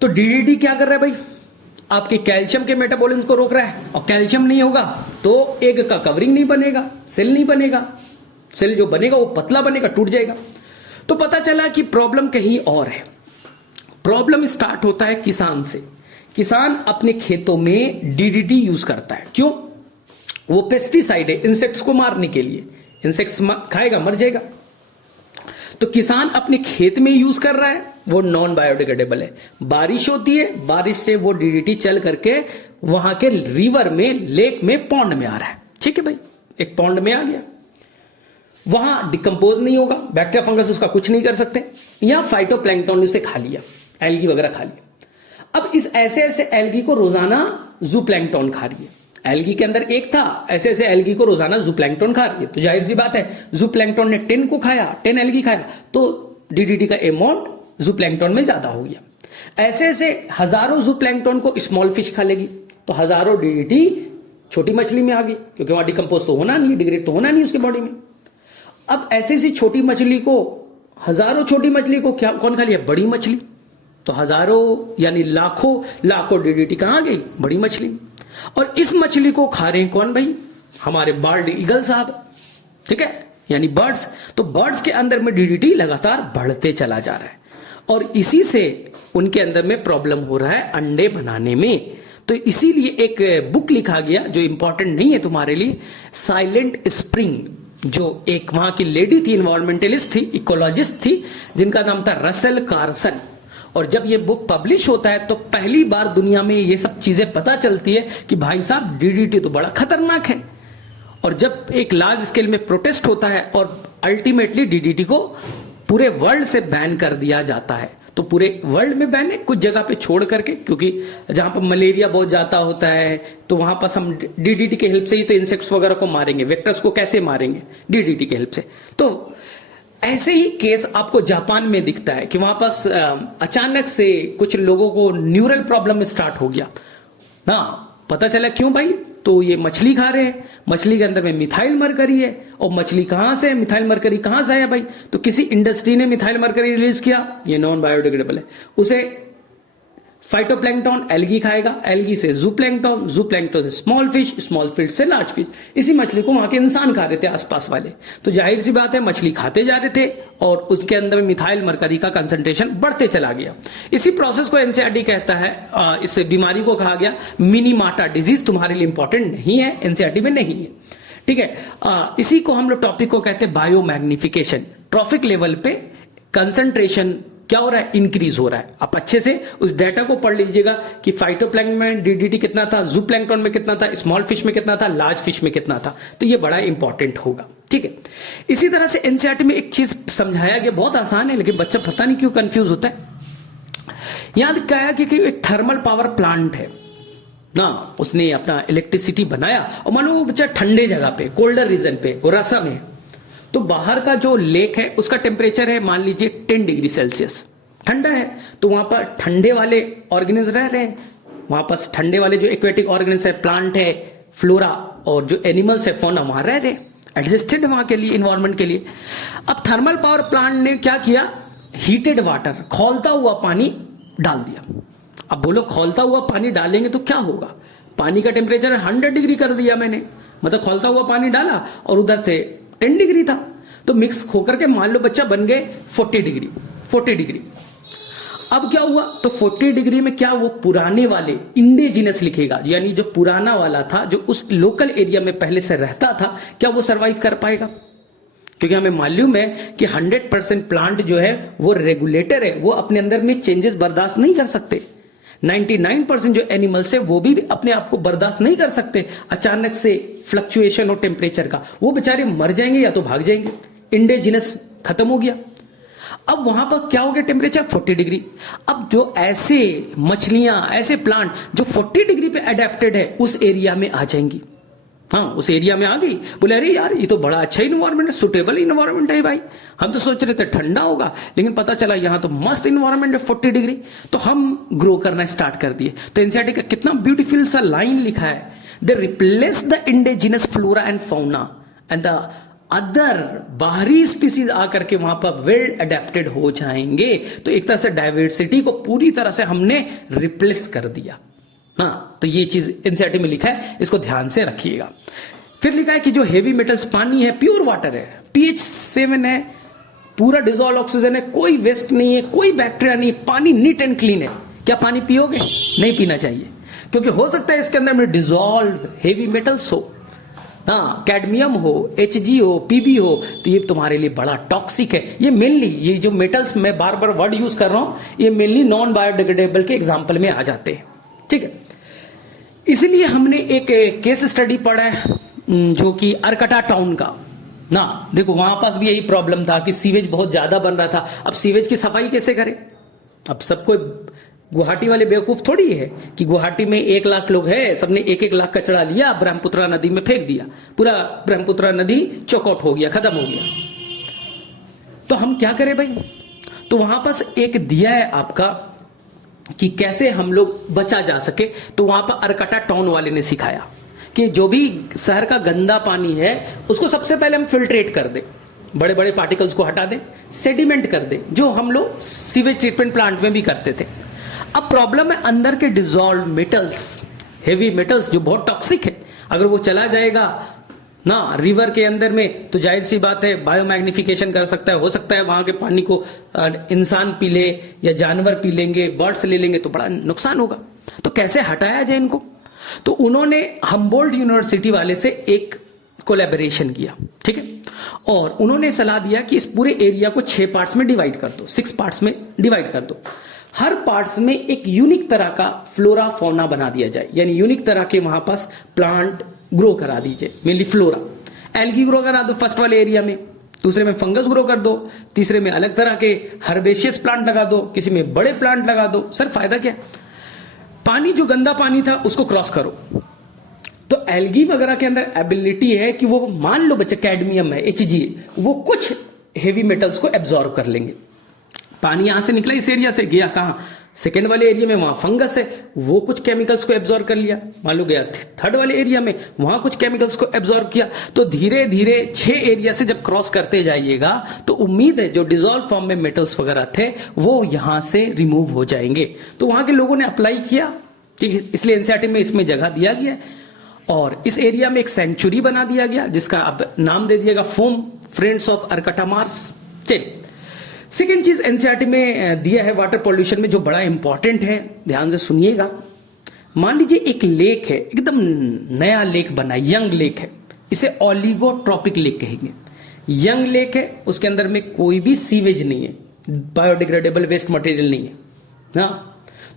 तो डीडीटी क्या कर रहा है भाई, आपके कैल्शियम के मेटाबॉलिज्म को रोक रहा है, और कैल्शियम नहीं होगा तो एग का कवरिंग नहीं बनेगा, सेल नहीं बनेगा, सेल जो बनेगा वो पतला बनेगा, टूट जाएगा। तो पता चला कि प्रॉब्लम कहीं और है। प्रॉब्लम स्टार्ट होता है किसान से। किसान अपने खेतों में डीडीटी यूज करता है, क्यों? वो पेस्टिसाइड है इंसेक्ट्स को मारने के लिए, इंसेक्ट्स खाएगा मर जाएगा। तो किसान अपने खेत में यूज कर रहा है, वो नॉन बायोडिग्रेडेबल है। बारिश होती है, बारिश से वो डीडीटी चल करके वहां के रिवर में, लेक में, पॉन्ड में आ रहा है। ठीक है भाई, एक पॉन्ड में आ गया, वहां डिकम्पोज नहीं होगा, बैक्टीरिया फंगस उसका कुछ नहीं कर सकते, या फाइटोप्लैंक्टन ने उसे खा लिया, एल्गी वगैरह खा लिया। अब इस ऐसे ऐसे एल्गी को रोजाना जूप्लैंक्टन खा रही है। एल्गी के अंदर एक था, ऐसे ऐसे एल्गी को रोजाना जूप्लैंक्टन खा रही है, तो जाहिर सी बात है जूप्लैंक्टन ने 10 को खाया, 10 एल्गी खाया, तो डीडीटी का अमाउंट जूप्लैंक्टन में ज्यादा हो गया। ऐसे ऐसे हजारों जूप्लैंक्टन को स्मॉल फिश खा लेगी, तो हजारों डीडीटी छोटी मछली में आ गई, क्योंकि वहां डिकम्पोज तो होना नहीं, डिग्रेड तो होना नहीं उसकी बॉडी में। अब ऐसी सी छोटी मछली को, हजारों छोटी मछली को क्या कौन खा लिया? बड़ी मछली। तो हजारों यानी लाखों लाखों डीडीटी कहां गई? बड़ी मछली में। और इस मछली को खा रहे हैं कौन भाई? हमारे बाल्ड ईगल साहब, ठीक है, यानी बर्ड्स। तो बर्ड्स के अंदर में डीडीटी लगातार बढ़ते चला जा रहा है, और इसी से उनके अंदर में प्रॉब्लम हो रहा है अंडे बनाने में। तो इसीलिए एक बुक लिखा गया जो इंपॉर्टेंट नहीं है तुम्हारे लिए, साइलेंट स्प्रिंग, जो एक वहां की लेडी थी, इन्वायरमेंटलिस्ट थी, इकोलॉजिस्ट थी, जिनका नाम था रसेल कार्सन। और जब ये बुक पब्लिश होता है तो पहली बार दुनिया में ये सब चीजें पता चलती है कि भाई साहब डीडीटी तो बड़ा खतरनाक है। और जब एक लार्ज स्केल में प्रोटेस्ट होता है और अल्टीमेटली डीडीटी को पूरे वर्ल्ड से बैन कर दिया जाता है, तो पूरे वर्ल्ड में बैन है, कुछ जगह पे छोड़ करके, क्योंकि जहां पर मलेरिया बहुत ज्यादा होता है तो वहां पर हम डीडीटी के हेल्प से ही तो इंसेक्ट्स वगैरह को मारेंगे, वेक्टर्स को कैसे मारेंगे? डीडीटी के हेल्प से। तो ऐसे ही केस आपको जापान में दिखता है कि वहां पास अचानक से कुछ लोगों को न्यूरल प्रॉब्लम स्टार्ट हो गया ना, पता चला क्यों भाई? तो ये मछली खा रहे हैं, मछली के अंदर में मिथाइल मरकरी है, और मछली कहां से है, मिथाइल मरकरी कहां से आया भाई? तो किसी इंडस्ट्री ने मिथाइल मरकरी रिलीज किया, ये नॉन बायोडिग्रेडेबल है, उसे फाइटोप्लैंक्टन एल्गी खाएगा, एल्गी से जूप्लैंक्टन, जूप्लैंक्टन से स्मॉल फिश से लार्ज फिश। इसी मछली को वहां के इंसान खा रहे थे आसपास वाले, तो जाहिर सी बात है मछली खाते जा रहे थे और उसके अंदर में मिथाइल मरकरी का कंसंट्रेशन बढ़ते चला गया। इसी प्रोसेस को एनसीईआरटी कहता है, इस बीमारी को कहा गया मिनीमाटा डिजीज। तुम्हारे लिए इंपॉर्टेंट नहीं है, एनसीईआरटी में नहीं है, ठीक है। इसी को हम लोग टॉपिक को कहते हैं बायो मैग्निफिकेशन। ट्रॉफिक लेवल पे कंसंट्रेशन क्या हो रहा है? इंक्रीज हो रहा है। आप अच्छे से उस डेटा को पढ़ लीजिएगा कि फाइटोप्लैंक्टन में डीडीटी कितना था, जूप्लैंक्टन में कितना था, स्मॉल फिश में कितना था, लार्ज फिश में कितना था, तो ये बड़ा इंपॉर्टेंट होगा, ठीक है। इसी तरह से एनसीईआरटी में एक चीज समझाया गया, बहुत आसान है लेकिन बच्चा पता नहीं क्यों कंफ्यूज होता है। याद कहा कि एक थर्मल पावर प्लांट है ना, उसने अपना इलेक्ट्रिसिटी बनाया, और मानो वो बच्चा ठंडे जगह पे, कोल्डर रीजन पे, ओरासा में, तो बाहर का जो लेक है उसका टेम्परेचर है मान लीजिए 10 डिग्री सेल्सियस, ठंडा है, तो वहां पर ठंडे वाले ऑर्गेनिज्म रह रहे हैं, वहां पर ठंडे वाले जो एक्वेटिक ऑर्गेनिज्म है, प्लांट है, फ्लोरा, और जो एनिमल्स है, फौना, वहां रह रहे, एडजस्टेड वहां के लिए, इन्वायरमेंट के लिए। अब थर्मल पावर प्लांट ने क्या किया? हीटेड वाटर, खौलता हुआ पानी डाल दिया। अब बोलो खौलता हुआ पानी डालेंगे तो क्या होगा? पानी का टेम्परेचर 100 डिग्री कर दिया मैंने, मतलब खौलता हुआ पानी डाला और उधर से 10 डिग्री था, तो मिक्स होकर के मान लो बच्चा बन गए 40 डिग्री। अब क्या हुआ? तो 40 डिग्री में क्या वो पुराने वाले इंडिजिनस लिखेगा, यानी जो पुराना वाला था, जो उस लोकल एरिया में पहले से रहता था, क्या वो सरवाइव कर पाएगा? क्योंकि हमें मालूम है कि 100% प्लांट जो है वो रेगुलेटर है, वो अपने अंदर में चेंजेस बर्दाश्त नहीं कर सकते। 99% जो एनिमल्स है वो भी अपने आप को बर्दाश्त नहीं कर सकते अचानक से फ्लक्चुएशन और टेम्परेचर का, वो बेचारे मर जाएंगे या तो भाग जाएंगे, इंडिजिनस खत्म हो गया। अब वहां पर क्या हो गया? Temperature 40 degree. अब जो ऐसे मछलियां, ऐसे प्लांट जो 40 डिग्री पे अडेप्टेड है, उस एरिया में आ जाएंगी। हाँ, उस एरिया में आ गई, बोले अरे यार ये तो बड़ा अच्छा इन्वायरमेंट है, सुटेबल इन्वायरमेंट है भाई, हम तो सोच रहे थे ठंडा होगा, लेकिन पता चला यहां तो मस्त इन्वायरमेंट है 40 डिग्री, तो हम ग्रो करना स्टार्ट कर दिए। तो एनसीईआरटी का कितना ब्यूटीफुल सा लाइन लिखा है, they replace the indigenous flora and fauna and the other बाहरी स्पीसीज आकर के वहां पर वेल अडेप्टेड हो जाएंगे। तो एक तरह से डाइवर्सिटी को पूरी तरह से हमने रिप्लेस कर दिया। हाँ, तो ये चीज एनसीईआरटी में लिखा है, इसको ध्यान से रखिएगा। फिर लिखा है कि जो हेवी मेटल्स, पानी है प्योर वाटर है, pH 7 है, पूरा डिजोल्व ऑक्सीजन है, कोई वेस्ट नहीं है, कोई बैक्टीरिया नहीं, पानी नीट एंड क्लीन है। क्या पानी पियोगे? नहीं पीना चाहिए, क्योंकि हो सकता है इसके अंदर में डिजोल्व हेवी मेटल्स हो। हाँ, कैडमियम हो, Hg हो, Pb हो, तो ये तुम्हारे लिए बड़ा टॉक्सिक है। ये मेनली ये जो मेटल्स मैं बार बार वर्ड यूज कर रहा हूं, ये मेनली नॉन बायोडिग्रेडेबल के एग्जाम्पल में आ जाते हैं। ठीक है, इसलिए हमने एक केस स्टडी पढ़ा है जो कि अरकटा टाउन का ना। देखो वहां पास भी यही प्रॉब्लम था कि सीवेज बहुत ज्यादा बन रहा था। अब सीवेज की सफाई कैसे करें? अब सबको गुवाहाटी वाले बेवकूफ थोड़ी है कि गुवाहाटी में 1 लाख लोग हैं, सबने 1-1 लाख कचरा लिया, ब्रह्मपुत्रा नदी में फेंक दिया, पूरा ब्रह्मपुत्रा नदी चौकआउट हो गया, खत्म हो गया। तो हम क्या करें भाई? तो वहां पास एक दिया है आपका कि कैसे हम लोग बचा जा सके। तो वहां पर अरकटा टाउन वाले ने सिखाया कि जो भी शहर का गंदा पानी है उसको सबसे पहले हम फिल्ट्रेट कर दें, बड़े बड़े पार्टिकल्स को हटा दें, सेडिमेंट कर दें, जो हम लोग सीवेज ट्रीटमेंट प्लांट में भी करते थे। अब प्रॉब्लम है अंदर के डिसॉल्व मेटल्स, हेवी मेटल्स जो बहुत टॉक्सिक है। अगर वो चला जाएगा ना रिवर के अंदर में, तो जाहिर सी बात है बायोमैग्निफिकेशन कर सकता है, हो सकता है वहां के पानी को इंसान पी ले या जानवर पी लेंगे, बर्ड्स ले लेंगे, तो बड़ा नुकसान होगा। तो कैसे हटाया जाए इनको? तो उन्होंने हम्बोल्ट यूनिवर्सिटी वाले से एक कोलैबोरेशन किया। ठीक है, और उन्होंने सलाह दिया कि इस पूरे एरिया को 6 पार्ट्स में डिवाइड कर दो, 6 पार्ट्स में डिवाइड कर दो। हर पार्ट्स में एक यूनिक तरह का फ्लोरा फौना बना दिया जाए, यानी यूनिक तरह के वहां पास प्लांट ग्रो करा दीजिए, मेनली फ्लोरा। एल्गी ग्रो करा दो फर्स्ट वाले एरिया में, दूसरे में फंगस ग्रो कर दो, तीसरे में अलग तरह के हर्बेशियस प्लांट लगा दो, किसी में बड़े प्लांट लगा दो। सर फायदा क्या? पानी जो गंदा पानी था उसको क्रॉस करो। तो एल्गी वगैरह के अंदर एबिलिटी है कि वो, मान लो बच्चा कैडमियम है, Hg, वो कुछ हेवी मेटल्स को एब्जॉर्ब कर लेंगे। पानी यहां से निकला, इस एरिया से गया कहां? सेकेंड वाले एरिया में, वहां फंगस है, वो कुछ केमिकल्स को एब्जॉर्ब कर लिया। मान लो गया थर्ड वाले एरिया में, वहां कुछ केमिकल्स को एब्जॉर्ब किया। तो धीरे धीरे 6 एरिया से जब क्रॉस करते जाइएगा तो उम्मीद है जो डिसॉल्व फॉर्म में मेटल्स वगैरह थे वो यहां से रिमूव हो जाएंगे। तो वहां के लोगों ने अप्लाई किया, ठीक है, इसलिए एनसीईआरटी में इसमें जगह दिया गया है। और इस एरिया में एक सेंचुरी बना दिया गया जिसका अब नाम दे दिएगा फोम फ्रेंड्स ऑफ अरकटा मार्स। चलिए, सेकेंड चीज एनसीईआरटी में दिया है वाटर पॉल्यूशन में, जो बड़ा इंपॉर्टेंट है, ध्यान से सुनिएगा। मान लीजिए एक लेक है, एकदम नया लेक बना, यंग लेक है, इसे ऑलिगोट्रॉपिक लेक कहेंगे। यंग लेक है, उसके अंदर में कोई भी सीवेज नहीं है, बायोडिग्रेडेबल वेस्ट मटेरियल नहीं है ना।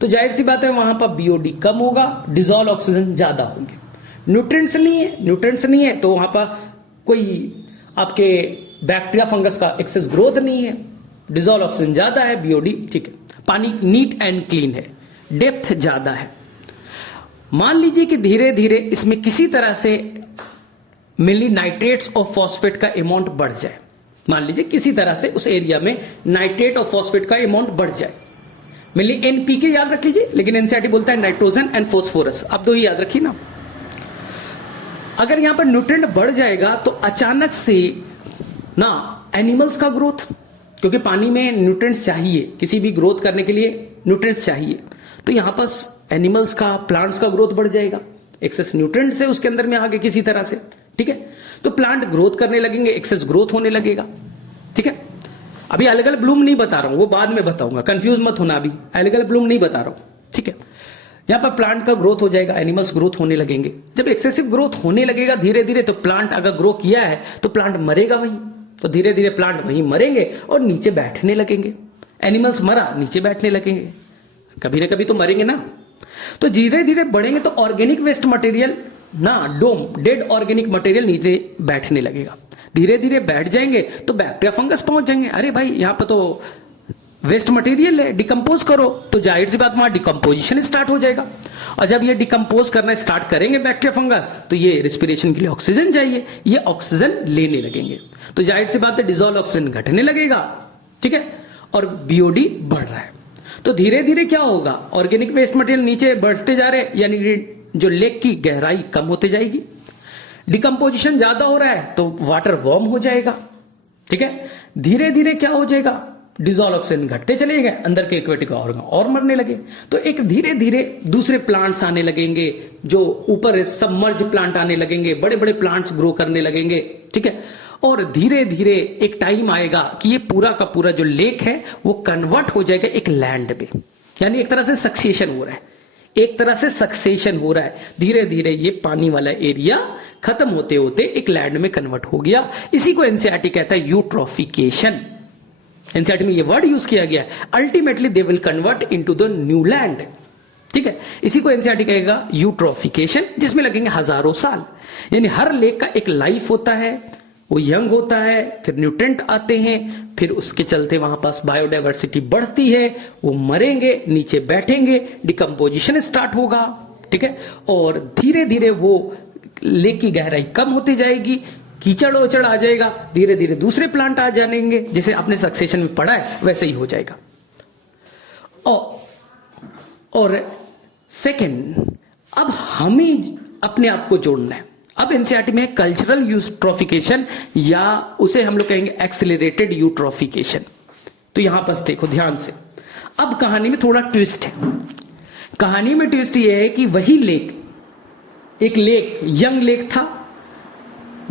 तो जाहिर सी बात है वहां पर बीओडी कम होगा, डिसॉल्व ऑक्सीजन ज्यादा होंगे। न्यूट्रिएंट्स नहीं है तो वहां पर कोई आपके बैक्टीरिया फंगस का एक्सेस ग्रोथ नहीं है, डिसॉल्व ऑक्सीजन ज्यादा है, बीओडी ठीक है। पानी नीट एंड क्लीन है, डेप्थ ज्यादा है। मान लीजिए कि धीरे धीरे इसमें किसी तरह से मेनली नाइट्रेट्स और फॉस्फेट का अमाउंट बढ़ जाए। मान लीजिए किसी तरह से उस एरिया में नाइट्रेट और फॉस्फेट का अमाउंट बढ़ जाए। मेनली एनपीके याद रख लीजिए, लेकिन एनसीईआरटी बोलता है नाइट्रोजन एंड फॉस्फोरस, आप दो ही याद रखिए ना। अगर यहां पर न्यूट्रिएंट बढ़ जाएगा तो अचानक से ना एनिमल्स का ग्रोथ, क्योंकि पानी में न्यूट्रिएंट्स चाहिए, किसी भी ग्रोथ करने के लिए न्यूट्रिएंट्स चाहिए, तो यहां पास एनिमल्स का, प्लांट्स का ग्रोथ बढ़ जाएगा। एक्सेस न्यूट्रिएंट्स है उसके अंदर में आगे किसी तरह से, ठीक है, तो प्लांट ग्रोथ करने लगेंगे, एक्सेस ग्रोथ होने लगेगा। ठीक है, अभी अलग-अलग ब्लूम नहीं बता रहा हूं, वो बाद में बताऊंगा, कंफ्यूज मत होना, अभी अलग-अलग ब्लूम नहीं बता रहा हूं। ठीक है, यहां पर प्लांट का ग्रोथ हो जाएगा, एनिमल्स ग्रोथ होने लगेंगे। जब एक्सेसिव ग्रोथ होने लगेगा धीरे धीरे, तो प्लांट अगर ग्रो किया है तो प्लांट मरेगा वहीं, तो धीरे धीरे प्लांट वहीं मरेंगे और नीचे बैठने लगेंगे। एनिमल्स मरा, नीचे बैठने लगेंगे, कभी ना कभी तो मरेंगे ना। तो धीरे धीरे बढ़ेंगे तो ऑर्गेनिक वेस्ट मटेरियल ना, डोम डेड ऑर्गेनिक मटेरियल नीचे बैठने लगेगा। धीरे धीरे बैठ जाएंगे तो बैक्टीरिया फंगस पहुंच जाएंगे। अरे भाई यहां पर तो वेस्ट मटेरियल है, डिकम्पोज करो, तो जाहिर सी बात वहां डिकम्पोजिशन स्टार्ट हो जाएगा। और जब ये डिकम्पोज करना स्टार्ट करेंगे बैक्टीरिया फंगस, तो ये रेस्पिरेशन के लिए ऑक्सीजन चाहिए, ये ऑक्सीजन लेने लगेंगे, तो जाहिर सी बात है डिसॉल्व ऑक्सीजन घटने लगेगा। ठीक है, और बीओडी बढ़ रहा है, तो धीरे धीरे क्या होगा, ऑर्गेनिक वेस्ट मटेरियल नीचे बढ़ते जा रहे, यानी जो लेक की गहराई कम होते जाएगी। डिकम्पोजिशन ज्यादा हो रहा है तो वाटर वार्म हो जाएगा। ठीक है, धीरे धीरे क्या हो जाएगा, डिसॉल्व ऑक्सीजन घटते चले गए, अंदर के एक्वेटिक ऑर्गन और मरने लगे। तो एक धीरे धीरे दूसरे प्लांट्स आने लगेंगे, जो ऊपर सबमर्ज प्लांट आने लगेंगे, बड़े बड़े प्लांट्स ग्रो करने लगेंगे। ठीक है, और धीरे धीरे एक टाइम आएगा कि ये पूरा का पूरा जो लेक है वो कन्वर्ट हो जाएगा एक लैंड में, यानी एक तरह से सक्सेशन हो रहा है एक तरह से सक्सेशन हो रहा है, धीरे धीरे ये पानी वाला एरिया खत्म होते होते एक लैंड में कन्वर्ट हो गया। इसी को एनसीईआरटी कहता है यूट्रोफिकेशन। एनसीईआरटी में ये वर्ड यूज किया गया है, ultimately they will convert into the new land. ठीक है, इसी को एनसीईआरटी कहेगा यूट्रोफिकेशन, जिसमें लगेंगे हजारों साल। यानी हर लेक का एक लाइफ होता है, वो यंग होता है, फिर न्यूट्रेंट आते हैं, फिर उसके चलते वहां पास बायोडायवर्सिटी बढ़ती है, वो मरेंगे, नीचे बैठेंगे, डिकम्पोजिशन स्टार्ट होगा। ठीक है, और धीरे धीरे वो लेक की गहराई कम होती जाएगी, कीचड़ ओचड़ आ जाएगा, धीरे धीरे दूसरे प्लांट आ जाएंगे, जैसे आपने सक्सेशन में पढ़ा है वैसे ही हो जाएगा। और सेकेंड, अब हमें अपने आप को जोड़ना है। अब एनसीईआरटी में है कल्चरल यूट्रोफिकेशन, या उसे हम लोग कहेंगे एक्सेलरेटेड यूट्रोफिकेशन। तो यहां पर देखो ध्यान से, अब कहानी में थोड़ा ट्विस्ट है। कहानी में ट्विस्ट ये है कि वही लेक, एक लेक यंग लेक था,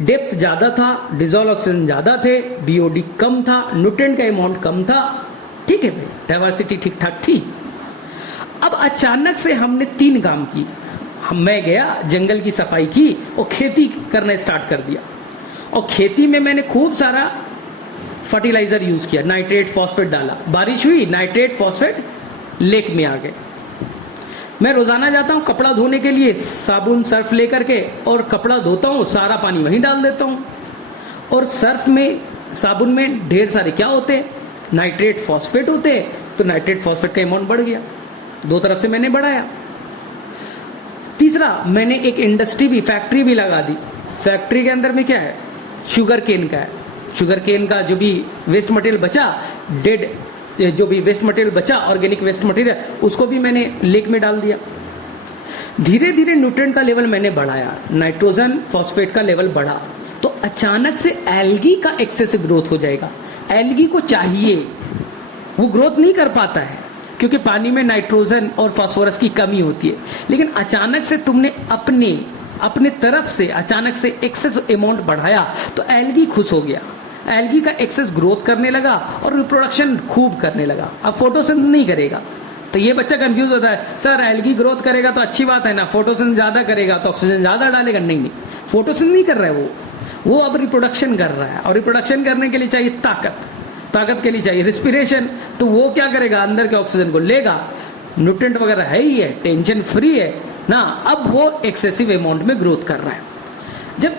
डेप्थ ज्यादा था, डिजोल्व ऑक्सीजन ज्यादा थे, बीओडी कम था, न्यूट्रिएंट का अमाउंट कम था। ठीक है भाई, डायवर्सिटी ठीक ठाक थी। अब अचानक से हमने 3 काम की। मैं गया, जंगल की सफाई की और खेती करना स्टार्ट कर दिया। और खेती में मैंने खूब सारा फर्टिलाइजर यूज किया, नाइट्रेट फॉस्फेट डाला, बारिश हुई, नाइट्रेट फॉस्फेट लेक में आ गए। मैं रोजाना जाता हूं कपड़ा धोने के लिए, साबुन सर्फ लेकर के, और कपड़ा धोता हूं, सारा पानी वहीं डाल देता हूं। और सर्फ में, साबुन में ढेर सारे क्या होते हैं, नाइट्रेट फॉस्फेट होते हैं। तो नाइट्रेट फॉस्फेट का अमाउंट बढ़ गया, 2 तरफ से मैंने बढ़ाया। तीसरा, मैंने एक इंडस्ट्री भी, फैक्ट्री भी लगा दी। फैक्ट्री के अंदर में क्या है, शुगर केन का है। शुगर केन का जो भी वेस्ट मटेरियल बचा, डेड जो भी वेस्ट मटेरियल बचा, ऑर्गेनिक वेस्ट मटेरियल, उसको भी मैंने लेक में डाल दिया। धीरे धीरे न्यूट्रिएंट का लेवल मैंने बढ़ाया, नाइट्रोजन फॉस्फेट का लेवल बढ़ा, तो अचानक से एल्गी का एक्सेसिव ग्रोथ हो जाएगा। एल्गी को चाहिए, वो ग्रोथ नहीं कर पाता है क्योंकि पानी में नाइट्रोजन और फास्फोरस की कमी होती है। लेकिन अचानक से तुमने अपने तरफ से अचानक से एक्सेस अमाउंट बढ़ाया तो एल्गी खुश हो गया, एल्गी का एक्सेस ग्रोथ करने लगा और रिप्रोडक्शन खूब करने लगा। अब फोटोसिंथेसिस नहीं करेगा तो ये बच्चा कंफ्यूज होता है, सर एल्गी ग्रोथ करेगा तो अच्छी बात है ना, फोटोसिंथेसिस ज्यादा करेगा तो ऑक्सीजन ज्यादा डालेगा। नहीं, फोटोसिंथेसिस नहीं कर रहा है वो अब रिप्रोडक्शन कर रहा है, और रिप्रोडक्शन करने के लिए चाहिए ताकत के लिए चाहिए रिस्पिरेशन। तो वो क्या करेगा, अंदर के ऑक्सीजन को लेगा, न्यूट्रिएंट वगैरह है ही है, टेंशन फ्री है ना। अब वो एक्सेसिव अमाउंट में ग्रोथ कर रहा है। जब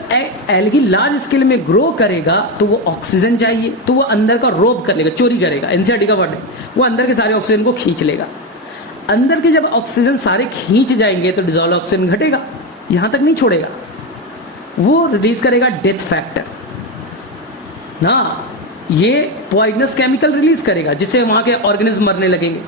एल्गी लार्ज स्केल में ग्रो करेगा तो वो ऑक्सीजन चाहिए, तो वो अंदर का रोब कर लेगा, चोरी करेगा, एनसीईआरटी का वर्ड है, वो अंदर के सारे ऑक्सीजन को खींच लेगा। अंदर के जब ऑक्सीजन सारे खींच जाएंगे तो डिजोल्व ऑक्सीजन घटेगा, यहां तक नहीं छोड़ेगा, वो रिलीज करेगा डेथ फैक्टर ना, ये पॉइजनस केमिकल रिलीज करेगा जिससे वहां के ऑर्गेनिज्म मरने लगेंगे।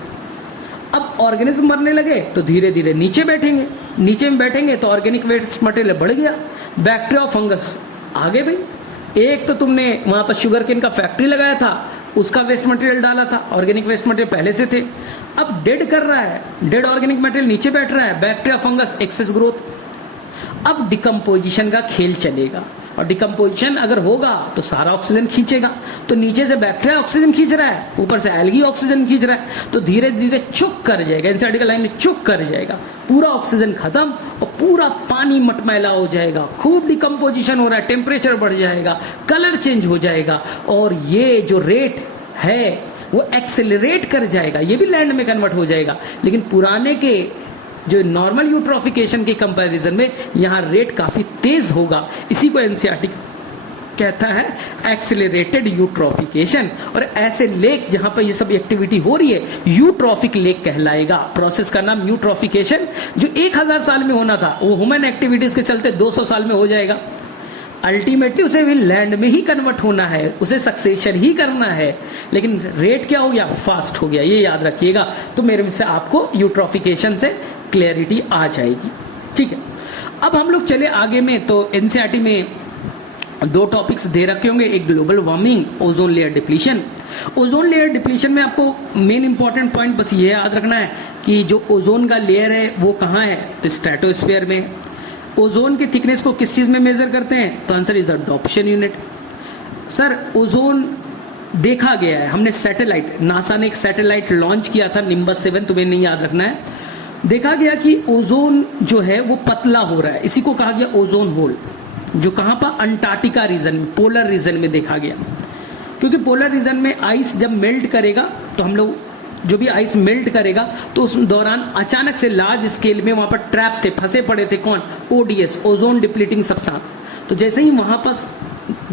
अब ऑर्गेनिज्म मरने लगे तो धीरे धीरे नीचे में बैठेंगे तो ऑर्गेनिक वेस्ट मटेरियल बढ़ गया, बैक्टीरिया और फंगस आ गए भाई। एक तो तुमने वहां पर शुगर केन का फैक्ट्री लगाया था, उसका वेस्ट मटेरियल डाला था, ऑर्गेनिक वेस्ट मटेरियल पहले से थे, अब डेड कर रहा है, डेड ऑर्गेनिक मटेरियल नीचे बैठ रहा है, बैक्टीरिया फंगस एक्सेस ग्रोथ। अब डिकम्पोजिशन का खेल चलेगा, और डिकम्पोजिशन अगर होगा तो सारा ऑक्सीजन खींचेगा, तो नीचे से बैक्टीरिया ऑक्सीजन खींच रहा है, ऊपर से एल्गी ऑक्सीजन खींच रहा है, तो धीरे धीरे चुक कर जाएगा, एनसीईआरटी का लाइन में चुक कर जाएगा, पूरा ऑक्सीजन खत्म और पूरा पानी मटमैला हो जाएगा, खूब डिकम्पोजिशन हो रहा है, टेम्परेचर बढ़ जाएगा, कलर चेंज हो जाएगा, और ये जो रेट है वो एक्सेलरेट कर जाएगा, ये भी लैंड में कन्वर्ट हो जाएगा। लेकिन पुराने के जो नॉर्मल यूट्रोफिकेशन के कंपैरिजन में यहाँ रेट काफी तेज होगा, इसी को एनसीईआरटी कहता है एक्सेलरेटेड यूट्रोफिकेशन। और ऐसे लेक जहां पर ये सब एक्टिविटी हो रही है यूट्रोफिक लेक कहलाएगा। प्रोसेस का नाम यूट्रोफिकेशन, जो 1000 साल में होना था वो ह्यूमन एक्टिविटीज के चलते 200 साल में हो जाएगा। अल्टीमेटली उसे भी लैंड में ही कन्वर्ट होना है, उसे सक्सेशन ही करना है, लेकिन रेट क्या हो गया, फास्ट हो गया, ये याद रखिएगा। तो मेरे से आपको यूट्रोफिकेशन से क्लैरिटी आ जाएगी। ठीक है, अब हम लोग चले आगे में। तो एनसीईआरटी में 2 टॉपिक्स दे रखे होंगे, एक global warming, ozone layer depletion. Ozone layer depletion में आपको मेन इंपॉर्टेंट पॉइंट बस ये याद रखना है कि जो ओजोन का लेयर है वो कहाँ है, तो स्ट्रेटोस्फीयर में। ओजोन की थिकनेस को किस चीज में मेजर करते हैं, तो answer is the Dobson unit. Sir ozone देखा गया है, हमने सैटेलाइट, नासा ने एक सैटेलाइट लॉन्च किया था निम्बस 7, तुम्हें नहीं याद रखना है, देखा गया कि ओजोन जो है वो पतला हो रहा है, इसी को कहा गया ओजोन होल, जो कहां पर, अंटार्कटिका रीजन में, पोलर रीजन में देखा गया। क्योंकि पोलर रीजन में आइस जब मेल्ट करेगा तो हम लोग, जो भी आइस मेल्ट करेगा तो उस दौरान अचानक से लार्ज स्केल में वहां पर ट्रैप थे, फंसे पड़े थे, कौन, ओडीएस, ओजोन डिप्लीटिंग सब्सटेंस। तो जैसे ही वहां पर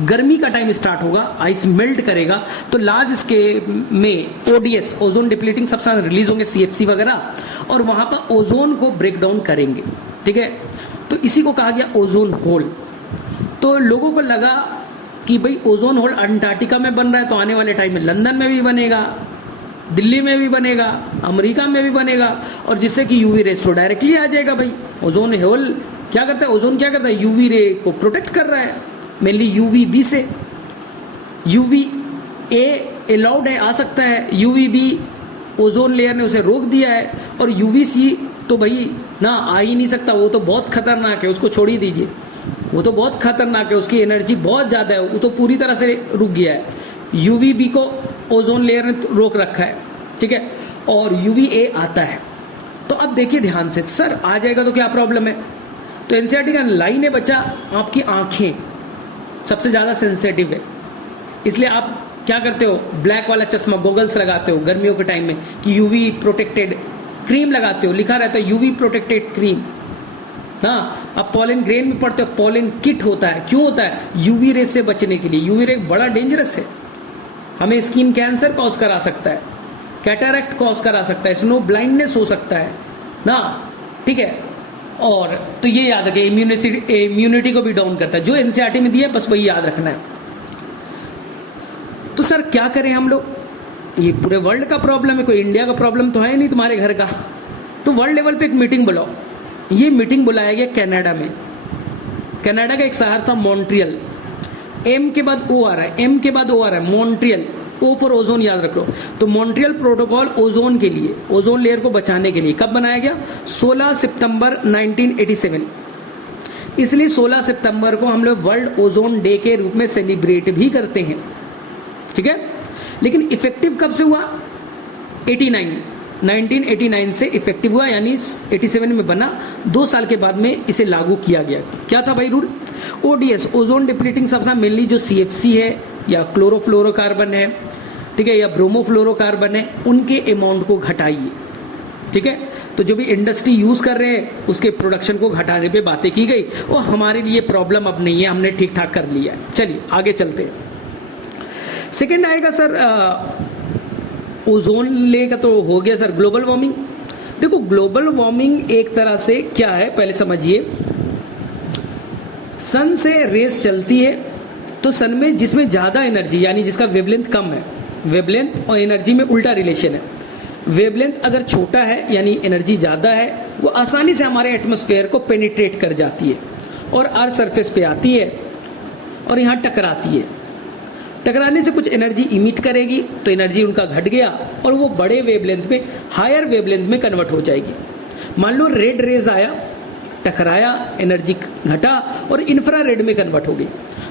गर्मी का टाइम स्टार्ट होगा, आइस मेल्ट करेगा, तो लार्ज स्केल में ODS, ozone depleting substance release होंगे, सीएफसी वगैरह, और वहां पर ओजोन को ब्रेक डाउन करेंगे। ठीक है, तो इसी को कहा गया ओजोन होल। तो लोगों को लगा कि भाई ओजोन होल अंटार्कटिका में बन रहा है, तो आने वाले टाइम में लंदन में भी बनेगा, दिल्ली में भी बनेगा, अमेरिका में भी बनेगा, और जिससे कि यूवी रेस तो डायरेक्टली आ जाएगा। भाई ओजोन होल क्या करता है, ओजोन क्या करता है, यूवी रे को प्रोटेक्ट कर रहा है, मेनली यूवी बी से। यूवी ए अलाउड है, आ सकता है, यूवी बी ओजोन लेयर ने उसे रोक दिया है, और यूवी सी तो भाई ना आ ही नहीं सकता, वो तो बहुत खतरनाक है, उसको छोड़ ही दीजिए, वो तो बहुत खतरनाक है, उसकी एनर्जी बहुत ज्यादा है, वो तो पूरी तरह से रुक गया है। यूवी बी को ओजोन लेयर ने रोक रखा है, ठीक है, और यूवी ए आता है। तो अब देखिए ध्यान से, सर आ जाएगा तो क्या प्रॉब्लम है? तो एनसीईआरटी का लाइन है बच्चा, आपकी आंखें सबसे ज्यादा सेंसिटिव है, इसलिए आप क्या करते हो, ब्लैक वाला चश्मा, गॉगल्स लगाते हो गर्मियों के टाइम में, कि यूवी प्रोटेक्टेड क्रीम लगाते हो, लिखा रहता है यूवी प्रोटेक्टेड क्रीम। हाँ, अब पॉलन ग्रेन में पढ़ते हो, पॉलन किट होता है, क्यों होता है, यूवी रे से बचने के लिए। यूवी रे बड़ा डेंजरस है, हमें स्किन कैंसर कॉज करा सकता है, कैटरैक्ट कॉज करा सकता है, स्नो ब्लाइंडनेस हो सकता है ना, ठीक है। और तो ये याद रखें, इम्यूनिटी को भी डाउन करता है, जो एनसीईआरटी में दिया है बस वही याद रखना है। तो सर क्या करें हम लोग, ये पूरे वर्ल्ड का प्रॉब्लम है, कोई इंडिया का प्रॉब्लम तो है नहीं तुम्हारे घर का। तो वर्ल्ड लेवल पे एक मीटिंग बुलाओ। ये मीटिंग बुलाया गया कनाडा में, कनाडा का एक शहर था मॉन्ट्रियल, एम के बाद ओ आ रहा है, एम के बाद ओ आ रहा है, मॉन्ट्रियल, ओ फॉर ओजोन याद रख लो। तो मॉन्ट्रियल प्रोटोकॉल ओजोन के लिए, ओजोन लेयर को बचाने के लिए कब बनाया गया, 16 सितंबर 1987। इसलिए 16 सितंबर को हम लोग वर्ल्ड ओजोन डे के रूप में सेलिब्रेट भी करते हैं, ठीक है। लेकिन इफेक्टिव कब से हुआ, 1989 से इफेक्टिव हुआ, यानी 87 में बना, 2 साल के बाद में इसे लागू किया गया। क्या था भाई rule, ODS, ozone depleting substance, mainly जो सीएफसी है या क्लोरोफ्लोरोकार्बन है, ठीक है, या ब्रोमोफ्लोरोकार्बन है, उनके अमाउंट को घटाइए, ठीक है। तो जो भी इंडस्ट्री यूज कर रहे हैं उसके प्रोडक्शन को घटाने पे बातें की गई, वो हमारे लिए प्रॉब्लम अब नहीं है, हमने ठीक ठाक कर लिया है। चलिए आगे चलते हैं। सेकेंड आएगा सर ओजोन लेयर का, तो हो गया सर ग्लोबल वार्मिंग। देखो ग्लोबल वार्मिंग एक तरह से क्या है, पहले समझिए, सन से रेस चलती है, तो सन में जिसमें ज्यादा एनर्जी, यानी जिसका वेवलेंथ कम है, वेवलेंथ और एनर्जी में उल्टा रिलेशन है। वेवलेंथ अगर छोटा है यानी एनर्जी ज्यादा है, वो आसानी से हमारे एटमॉस्फेयर को पेनिट्रेट कर जाती है और अर्थ सरफेस पे आती है और यहाँ टकराती है। टकराने से कुछ एनर्जी इमिट करेगी, तो एनर्जी उनका घट गया और वो बड़े वेवलेंथ में, हायर वेवलेंथ में कन्वर्ट हो जाएगी। मान लो रेड रेज आया, टकराया, एनर्जी घटा और इंफ्रारेड में कन्वर्ट हो गई।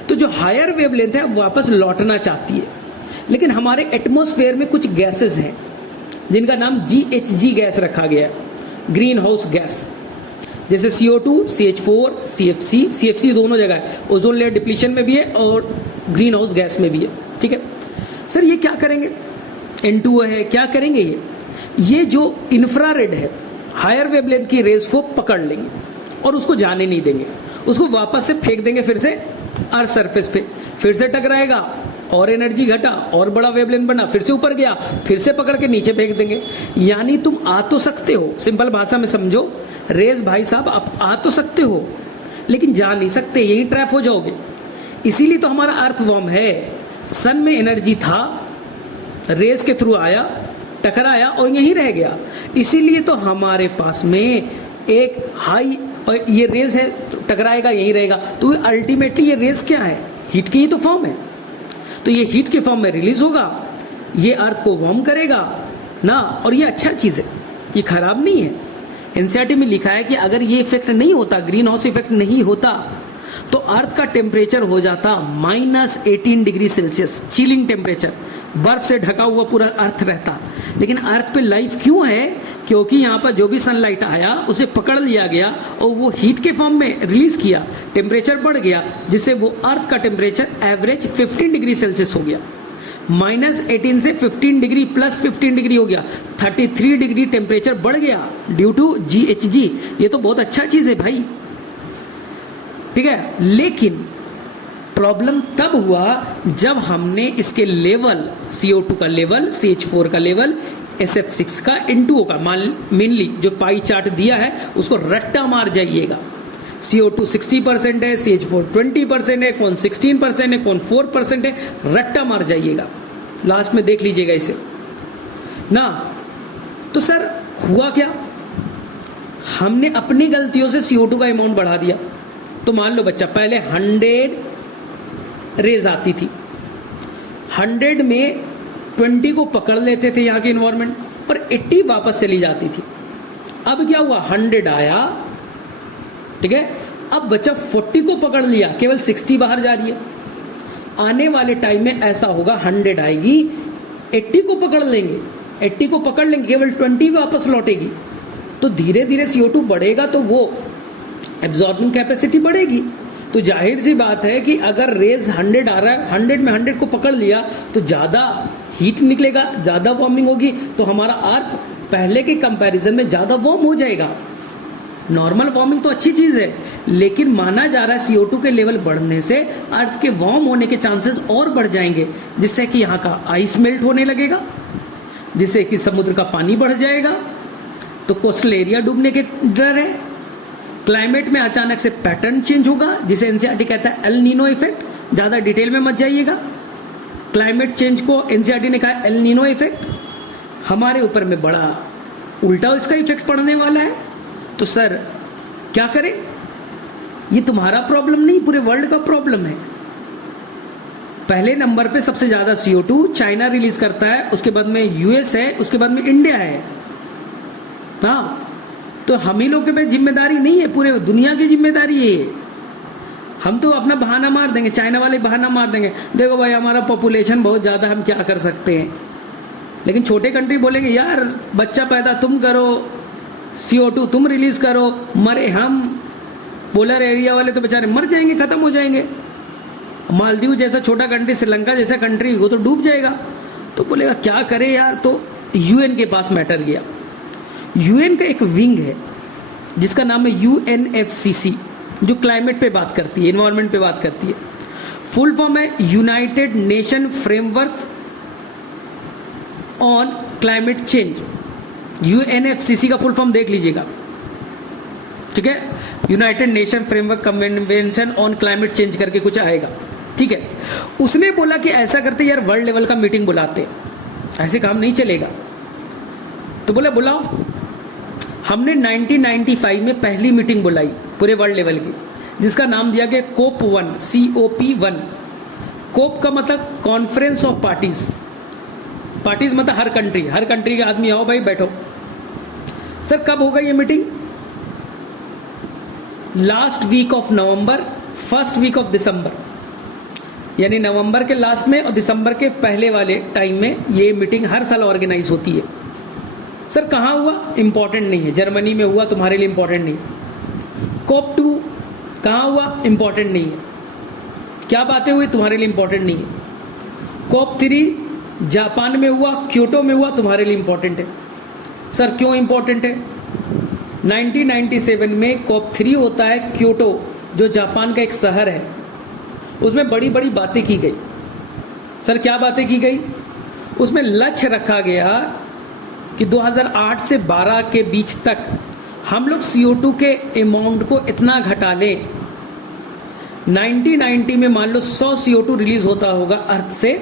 तो जो हायर वेवलेंथ है वापस लौटना चाहती है, लेकिन हमारे एटमॉस्फेयर में कुछ गैसेस हैं जिनका नाम GHG गैस रखा गया है, ग्रीन हाउस गैस, जैसे CO2, CH4, CFC दोनों जगह है, ओजोन लेयर डिप्लीशन में भी है और ग्रीन हाउस गैस में भी है, ठीक है। सर ये क्या करेंगे, N2O है, क्या करेंगे, ये जो इंफ्रारेड है, हायर वेवलेंथ की रेज को पकड़ लेंगे और उसको जाने नहीं देंगे, उसको वापस से फेंक देंगे फिर से अर्थ सरफेस पे, फिर से टकराएगा और एनर्जी घटा और बड़ा वेवलेंथ बना, फिर से ऊपर गया, फिर से पकड़ के नीचे फेंक देंगे। यानी तुम आ तो सकते हो, सिंपल भाषा में समझो, रेज भाई साहब आप आ तो सकते हो लेकिन जा नहीं सकते, यही ट्रैप हो जाओगे। इसीलिए तो हमारा अर्थ वॉर्म है, सन में एनर्जी था, रेज के थ्रू आया, टकराया और यहीं रह गया। इसीलिए तो हमारे पास में एक हाई, और ये रेज है तो टकराएगा यहीं रहेगा, तो अल्टीमेटली ये रेज क्या है, हीट की ही तो फॉर्म है, तो ये हीट के फॉर्म में रिलीज होगा, ये अर्थ को वार्म करेगा ना, और ये अच्छा चीज है, ये खराब नहीं है। एनसीईआरटी में लिखा है कि अगर ये इफेक्ट नहीं होता, ग्रीन हाउस इफेक्ट नहीं होता, तो अर्थ का टेम्परेचर हो जाता -18 डिग्री सेल्सियस, चिलिंग टेम्परेचर, बर्फ से ढका हुआ पूरा अर्थ रहता। लेकिन अर्थ पे लाइफ क्यों है, क्योंकि यहाँ पर जो भी सनलाइट आया उसे पकड़ लिया गया और वो हीट के फॉर्म में रिलीज किया, टेम्परेचर बढ़ गया, जिससे वो अर्थ का टेम्परेचर एवरेज 15 डिग्री सेल्सियस हो गया। -18 से 15 डिग्री प्लस 15 डिग्री हो गया, 33 डिग्री टेम्परेचर बढ़ गया ड्यू टू GHG। ये तो बहुत अच्छा चीज है भाई, ठीक है। लेकिन प्रॉब्लम तब हुआ जब हमने इसके लेवल CO2 का लेवल, CH4 का लेवल, SF6 का, N2O का, मेनली जो पाई चार्ट दिया है उसको रट्टा मार जाइएगा। CO2 60% है, CH4 20% है, कौन 16% है, कौन 4% है, रट्टा मार जाइएगा, लास्ट में देख लीजिएगा इसे ना। तो सर हुआ क्या, हमने अपनी गलतियों से CO2 का अमाउंट बढ़ा दिया। तो मान लो बच्चा पहले 100 रेज आती थी, 100 में 20 को पकड़ लेते थे यहाँ के इन्वायरमेंट पर, 80 वापस चली जाती थी। अब क्या हुआ, 100 आया, ठीक है, अब बच्चा 40 को पकड़ लिया, केवल 60 बाहर जा रही है। आने वाले टाइम में ऐसा होगा, 100 आएगी, 80 को पकड़ लेंगे, 80 को पकड़ लेंगे, केवल 20 वापस लौटेगी। तो धीरे धीरे CO2 बढ़ेगा तो वो एब्जॉर्बिंग कैपेसिटी बढ़ेगी। तो जाहिर सी बात है कि अगर रेज 100 आ रहा है, 100 में 100 को पकड़ लिया तो ज़्यादा हीट निकलेगा, ज़्यादा वार्मिंग होगी, तो हमारा अर्थ पहले के कंपैरिजन में ज़्यादा वार्म हो जाएगा। नॉर्मल वार्मिंग तो अच्छी चीज़ है, लेकिन माना जा रहा है CO2 के लेवल बढ़ने से अर्थ के वार्म होने के चांसेस और बढ़ जाएंगे, जिससे कि यहाँ का आइस मेल्ट होने लगेगा, जिससे कि समुद्र का पानी बढ़ जाएगा, तो कोस्टल एरिया डूबने के डर है। क्लाइमेट में अचानक से पैटर्न चेंज होगा, जिसे NCERT कहता है एल नीनो इफेक्ट। ज़्यादा डिटेल में मत जाइएगा, क्लाइमेट चेंज को NCERT ने कहा एल नीनो इफेक्ट। हमारे ऊपर में बड़ा उल्टा इसका इफेक्ट पड़ने वाला है। तो सर क्या करें, ये तुम्हारा प्रॉब्लम नहीं, पूरे वर्ल्ड का प्रॉब्लम है। पहले नंबर पे सबसे ज़्यादा CO2 चाइना रिलीज करता है, उसके बाद में US है, उसके बाद में इंडिया है। हाँ, तो हम ही लोग के पे जिम्मेदारी नहीं है, पूरे दुनिया की जिम्मेदारी है। हम तो अपना बहाना मार देंगे, चाइना वाले बहाना मार देंगे, देखो भाई हमारा पॉपुलेशन बहुत ज़्यादा, हम क्या कर सकते हैं। लेकिन छोटे कंट्री बोलेंगे यार बच्चा पैदा तुम करो, CO2 तुम रिलीज करो, मरे हम। पोलर एरिया वाले तो बेचारे मर जाएंगे, खत्म हो जाएंगे। मालदीव जैसा छोटा कंट्री, श्रीलंका जैसा कंट्री, वो तो डूब जाएगा। तो बोलेगा क्या करे यार, तो UN के पास मैटर गया। UN का एक विंग है जिसका नाम है UNFCCC, जो क्लाइमेट पे बात करती है, एनवायरनमेंट पे बात करती है। फुल फॉर्म है United nation framework on climate change. UNFCCC का फुल फॉर्म देख लीजिएगा, ठीक है, United nation framework convention on climate change करके कुछ आएगा, ठीक है। उसने बोला कि ऐसा करते यार, वर्ल्ड लेवल का मीटिंग बुलाते, ऐसे काम नहीं चलेगा। तो बोला बुलाओ। हमने 1995 में पहली मीटिंग बुलाई पूरे वर्ल्ड लेवल की, जिसका नाम दिया गया COP1, COP1। कोप का मतलब कॉन्फ्रेंस ऑफ पार्टीज, पार्टीज मतलब हर कंट्री के आदमी आओ भाई बैठो। सर कब होगा ये meeting, last week of November, first week of December, यानी नवंबर के लास्ट में और दिसंबर के पहले वाले टाइम में ये मीटिंग हर साल ऑर्गेनाइज होती है। सर कहाँ हुआ, इंपॉर्टेंट नहीं है, जर्मनी में हुआ, तुम्हारे लिए इंपॉर्टेंट नहीं है। COP2 कहाँ हुआ, इंपॉर्टेंट नहीं है, क्या बातें हुई, तुम्हारे लिए इंपॉर्टेंट नहीं है। COP3 जापान में हुआ, क्योटो में हुआ, तुम्हारे लिए इंपॉर्टेंट है। सर क्यों इंपॉर्टेंट है, 1997 में COP3 होता है, क्योटो जो जापान का एक शहर है, उसमें बड़ी बड़ी बातें की गई। सर क्या बातें की गई, उसमें लक्ष्य रखा गया कि 2008 से 12 के बीच तक हम लोग CO2 के अमाउंट को इतना घटा लें। 1990 में मान लो 100 CO2 रिलीज होता होगा अर्थ से,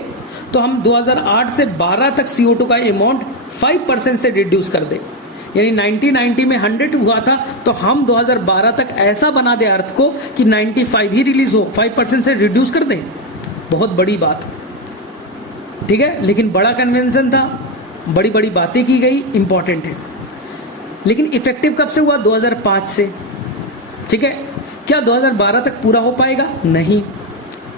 तो हम 2008 से 12 तक CO2 का अमाउंट 5% से रिड्यूस कर दें। यानी 1990 में 100 हुआ था, तो हम 2012 तक ऐसा बना दें अर्थ को कि 95 ही रिलीज हो, 5% से रिड्यूस कर दें। बहुत बड़ी बात, ठीक है, लेकिन बड़ा कन्वेंशन था, बड़ी बड़ी बातें की गई, इंपॉर्टेंट है। लेकिन इफेक्टिव कब से हुआ, 2005 से, ठीक है। क्या 2012 तक पूरा हो पाएगा, नहीं।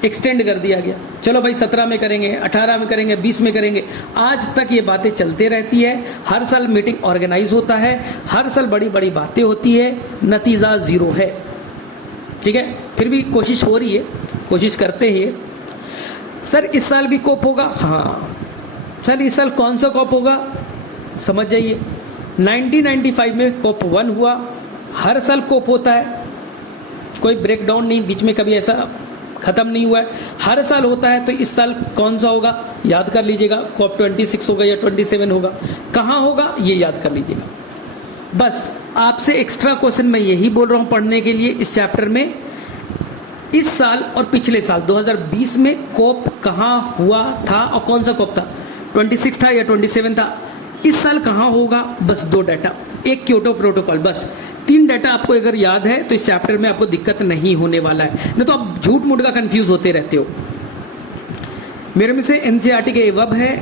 एक्सटेंड कर दिया गया, चलो भाई 17 में करेंगे, 18 में करेंगे, 20 में करेंगे। आज तक ये बातें चलते रहती है, हर साल मीटिंग ऑर्गेनाइज होता है, हर साल बड़ी बड़ी बातें होती है, नतीजा जीरो है। ठीक है, फिर भी कोशिश हो रही है, कोशिश करते हैं। सर इस साल भी कोप होगा? हाँ सर, इस साल कौन सा कोप होगा समझ जाइए। 1995 में कोप 1 हुआ, हर साल कोप होता है, कोई ब्रेकडाउन नहीं, बीच में कभी ऐसा खत्म नहीं हुआ है, हर साल होता है। तो इस साल कौन सा होगा याद कर लीजिएगा, कॉप 26 होगा या 27 होगा, कहाँ होगा ये याद कर लीजिएगा। बस आपसे एक्स्ट्रा क्वेश्चन मैं यही बोल रहा हूँ पढ़ने के लिए इस चैप्टर में। इस साल और पिछले साल 2020 में कोप कहाँ हुआ था और कौन सा कोप था, 26 था या 27 था, इस साल कहाँ होगा, बस 2 डाटा, एक क्योटो प्रोटोकॉल, बस 3 डाटा आपको अगर याद है तो इस चैप्टर में आपको दिक्कत नहीं होने वाला है, नहीं तो आप झूठ मूठ का कंफ्यूज होते रहते हो। मेरे में से एनसीईआरटी के एबव है,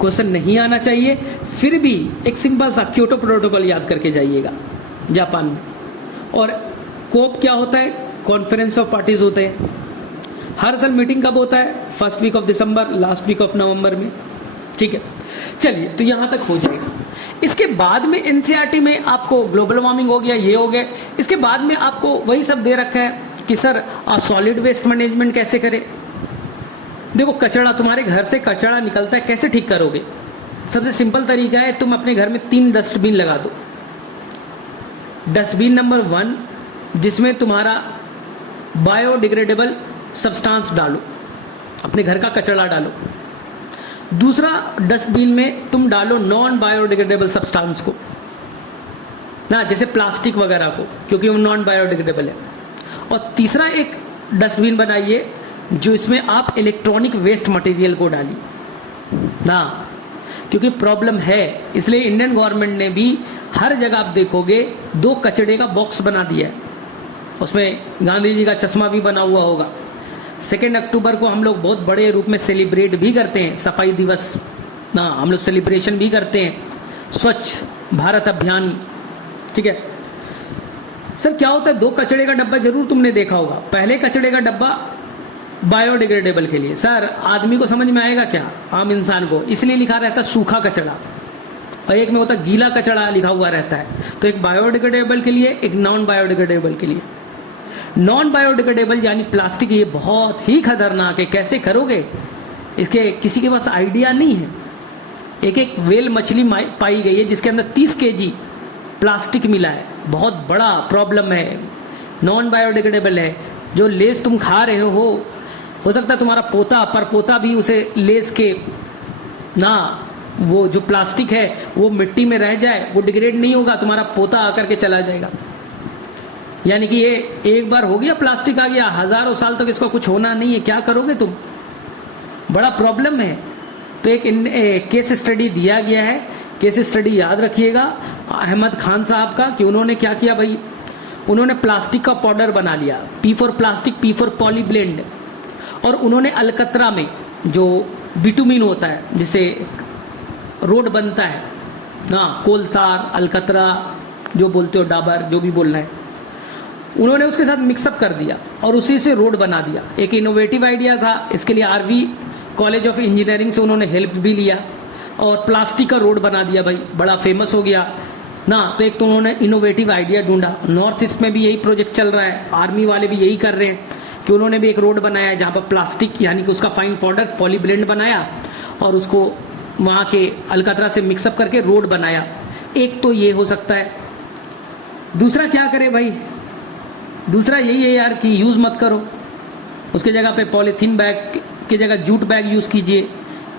क्वेश्चन नहीं आना चाहिए, फिर भी एक सिंपल सा क्योटो प्रोटोकॉल याद करके जाइएगा जापान में। और कोप क्या होता है, कॉन्फ्रेंस ऑफ पार्टीज होते हैं। हर साल मीटिंग कब होता है, first week of December, last week of November में। ठीक है, चलिए तो यहां तक हो जाएगा। इसके बाद में एनसीईआरटी में आपको ग्लोबल वार्मिंग हो गया, ये हो गया, इसके बाद में आपको वही सब दे रखा है कि सर सॉलिड वेस्ट मैनेजमेंट कैसे करें। देखो कचरा, तुम्हारे घर से कचरा निकलता है, कैसे ठीक करोगे? सबसे सिंपल तरीका है, तुम अपने घर में 3 डस्टबिन लगा दो। डस्टबिन नंबर 1 जिसमें तुम्हारा बायोडिग्रेडेबल सब्सटेंस डालो, अपने घर का कचरा डालो। दूसरा डस्टबिन में तुम डालो नॉन बायोडिग्रेडेबल सब्सटेंस को ना, जैसे प्लास्टिक वगैरह को, क्योंकि वो नॉन बायोडिग्रेडेबल है। और तीसरा एक डस्टबिन बनाइए जो इसमें आप इलेक्ट्रॉनिक वेस्ट मटेरियल को डालिए ना, क्योंकि प्रॉब्लम है, इसलिए इंडियन गवर्नमेंट ने भी हर जगह आप देखोगे 2 कचड़े का बॉक्स बना दिया है, उसमें गांधी जी का चश्मा भी बना हुआ होगा। 2 अक्टूबर को हम लोग बहुत बड़े रूप में सेलिब्रेट भी करते हैं, सफाई दिवस ना, हम लोग सेलिब्रेशन भी करते हैं, स्वच्छ भारत अभियान। ठीक है सर, क्या होता है 2 कचड़े का डब्बा जरूर तुमने देखा होगा। पहले कचड़े का डब्बा बायोडिग्रेडेबल के लिए, सर आदमी को समझ में आएगा क्या, आम इंसान को, इसलिए लिखा रहता है सूखा कचड़ा, और एक में होता है गीला कचड़ा लिखा हुआ रहता है। तो एक बायोडिग्रेडेबल के लिए, एक नॉन बायोडिग्रेडेबल के लिए। नॉन बायोडिग्रेडेबल यानी प्लास्टिक, ये बहुत ही खतरनाक है, कैसे करोगे इसके किसी के पास आइडिया नहीं है। एक व्हेल मछली पाई गई है जिसके अंदर 30 केजी प्लास्टिक मिला है, बहुत बड़ा प्रॉब्लम है, नॉन बायोडिग्रेडेबल है। जो लेस तुम खा रहे हो सकता है तुम्हारा पोता परपोता भी उसे लेस के ना, वो जो प्लास्टिक है वो मिट्टी में रह जाए, वो डिग्रेड नहीं होगा, तुम्हारा पोता आकर के चला जाएगा। यानी कि ये एक बार हो गया, प्लास्टिक आ गया, हजारों साल तक इसका कुछ होना नहीं है, क्या करोगे तुम, बड़ा प्रॉब्लम है। तो एक केस स्टडी दिया गया है, केस स्टडी याद रखिएगा अहमद खान साहब का, कि उन्होंने क्या किया भाई, उन्होंने प्लास्टिक का पाउडर बना लिया, P for plastic, P for polyblend, और उन्होंने अलकतरा में जो बिटुमिन होता है जिसे रोड बनता है ना, कोलतार अलकतरा जो बोलते हो, डाबर जो भी बोलना है, उन्होंने उसके साथ मिक्सअप कर दिया और उसी से रोड बना दिया। एक इनोवेटिव आइडिया था, इसके लिए आरवी कॉलेज ऑफ इंजीनियरिंग से उन्होंने हेल्प भी लिया और प्लास्टिक का रोड बना दिया भाई, बड़ा फेमस हो गया ना। तो एक तो उन्होंने इनोवेटिव आइडिया ढूंढा, नॉर्थ ईस्ट में भी यही प्रोजेक्ट चल रहा है, आर्मी वाले भी यही कर रहे हैं कि उन्होंने भी एक रोड बनाया है जहाँ पर प्लास्टिक यानी कि उसका फाइन पाउडर पॉलीब्लेंड बनाया और उसको वहाँ के अलकतरा से मिक्सअप करके रोड बनाया। एक तो ये हो सकता है। दूसरा क्या करे भाई, दूसरा यही है यार कि यूज मत करो, उसके जगह पे पॉलीथीन बैग की जगह जूट बैग यूज कीजिए,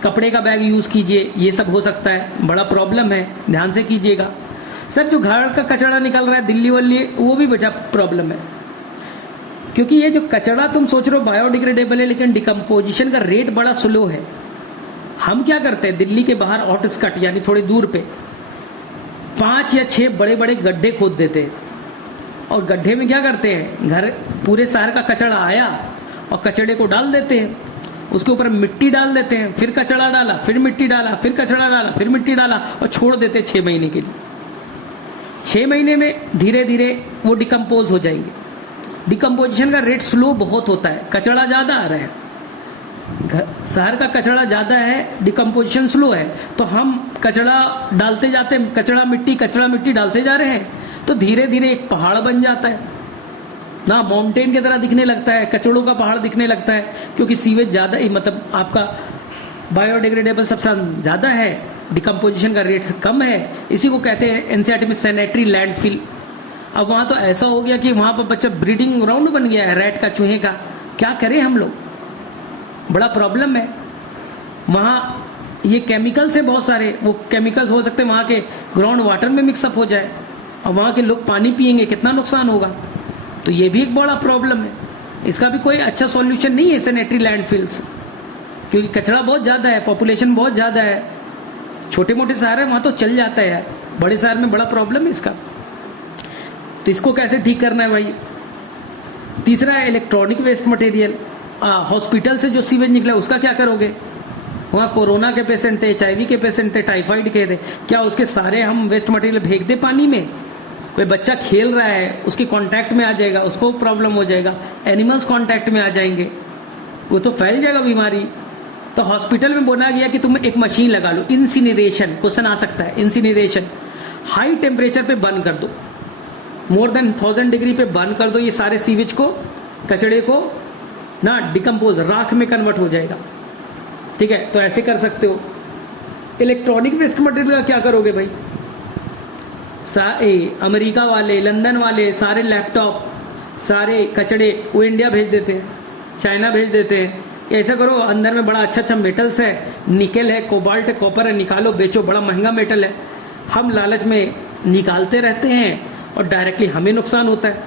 कपड़े का बैग यूज कीजिए, ये सब हो सकता है, बड़ा प्रॉब्लम है, ध्यान से कीजिएगा। सर जो घर का कचरा निकल रहा है दिल्ली वाली, वो भी बड़ा प्रॉब्लम है, क्योंकि ये जो कचरा तुम सोच रहे हो बायोडिग्रेडेबल है, लेकिन डिकम्पोजिशन का रेट बड़ा स्लो है। हम क्या करते हैं, दिल्ली के बाहर आउटस्कट यानी थोड़ी दूर पे 5 या 6 बड़े बड़े गड्ढे खोद देते हैं, और गड्ढे में क्या करते हैं, घर पूरे शहर का कचरा आया और कचड़े को डाल देते हैं, उसके ऊपर मिट्टी डाल देते हैं, फिर कचड़ा डाला, फिर मिट्टी डाला, फिर कचड़ा डाला, फिर मिट्टी डाला और छोड़ देते हैं 6 महीने के लिए। 6 महीने में धीरे धीरे वो डिकम्पोज हो जाएंगे। डिकम्पोजिशन का रेट स्लो बहुत होता है, कचरा ज़्यादा आ रहा है, शहर का कचरा ज़्यादा है, डिकम्पोजिशन स्लो है, तो हम कचरा डालते जाते हैं, कचरा मिट्टी डालते जा रहे हैं, तो धीरे धीरे एक पहाड़ बन जाता है ना, माउंटेन की तरह दिखने लगता है, कचड़ों का पहाड़ दिखने लगता है, क्योंकि सीवेज ज़्यादा ही, मतलब आपका बायोडिग्रेडेबल सब्सटेंस ज़्यादा है, डिकम्पोजिशन का रेट कम है। इसी को कहते हैं एनसीईआरटी में सैनिटरी लैंडफिल। अब वहाँ तो ऐसा हो गया कि वहाँ पर बच्चा ब्रीडिंग ग्राउंड बन गया है रैट का, चूहे का, क्या करें हम लोग, बड़ा प्रॉब्लम है। वहाँ ये केमिकल्स है बहुत सारे, वो केमिकल्स हो सकते हैं वहाँ के ग्राउंड वाटर में मिक्सअप हो जाए, और वहाँ के लोग पानी पिएंगे, कितना नुकसान होगा। तो ये भी एक बड़ा प्रॉब्लम है, इसका भी कोई अच्छा सॉल्यूशन नहीं है सैनिटरी लैंडफिल्स, क्योंकि कचरा बहुत ज़्यादा है, पॉपुलेशन बहुत ज़्यादा है। छोटे मोटे शहर है वहाँ तो चल जाता है यार, बड़े शहर में बड़ा प्रॉब्लम है इसका। तो इसको कैसे ठीक करना है भाई। तीसरा है इलेक्ट्रॉनिक वेस्ट मटेरियल। हॉस्पिटल से जो सीवेज निकला उसका क्या करोगे, वहाँ कोरोना के पेशेंट थे, HIV के पेशेंट थे, टाइफाइड के थे, क्या उसके सारे हम वेस्ट मटेरियल फेंक दे पानी में। कोई बच्चा खेल रहा है, उसके कांटेक्ट में आ जाएगा, उसको प्रॉब्लम हो जाएगा, एनिमल्स कांटेक्ट में आ जाएंगे, वो तो फैल जाएगा बीमारी। तो हॉस्पिटल में बोला गया कि तुम एक मशीन लगा लो, इंसिनरेशन, क्वेश्चन आ सकता है, इंसिनरेशन, हाई टेम्परेचर पे बर्न कर दो, मोर देन 1000 डिग्री पे बर्न कर दो, ये सारे सीवेज को, कचड़े को ना डिकम्पोज, राख में कन्वर्ट हो जाएगा। ठीक है, तो ऐसे कर सकते हो। इलेक्ट्रॉनिक वेस्ट मटेरियल का क्या करोगे भाई, अमेरिका वाले, लंदन वाले सारे लैपटॉप, सारे कचड़े वो इंडिया भेज देते हैं, चाइना भेज देते हैं। ऐसा करो, अंदर में बड़ा अच्छा मेटल्स है, निकल है, कोबाल्ट है, कॉपर है, निकालो बेचो, बड़ा महंगा मेटल है। हम लालच में निकालते रहते हैं और डायरेक्टली हमें नुकसान होता है,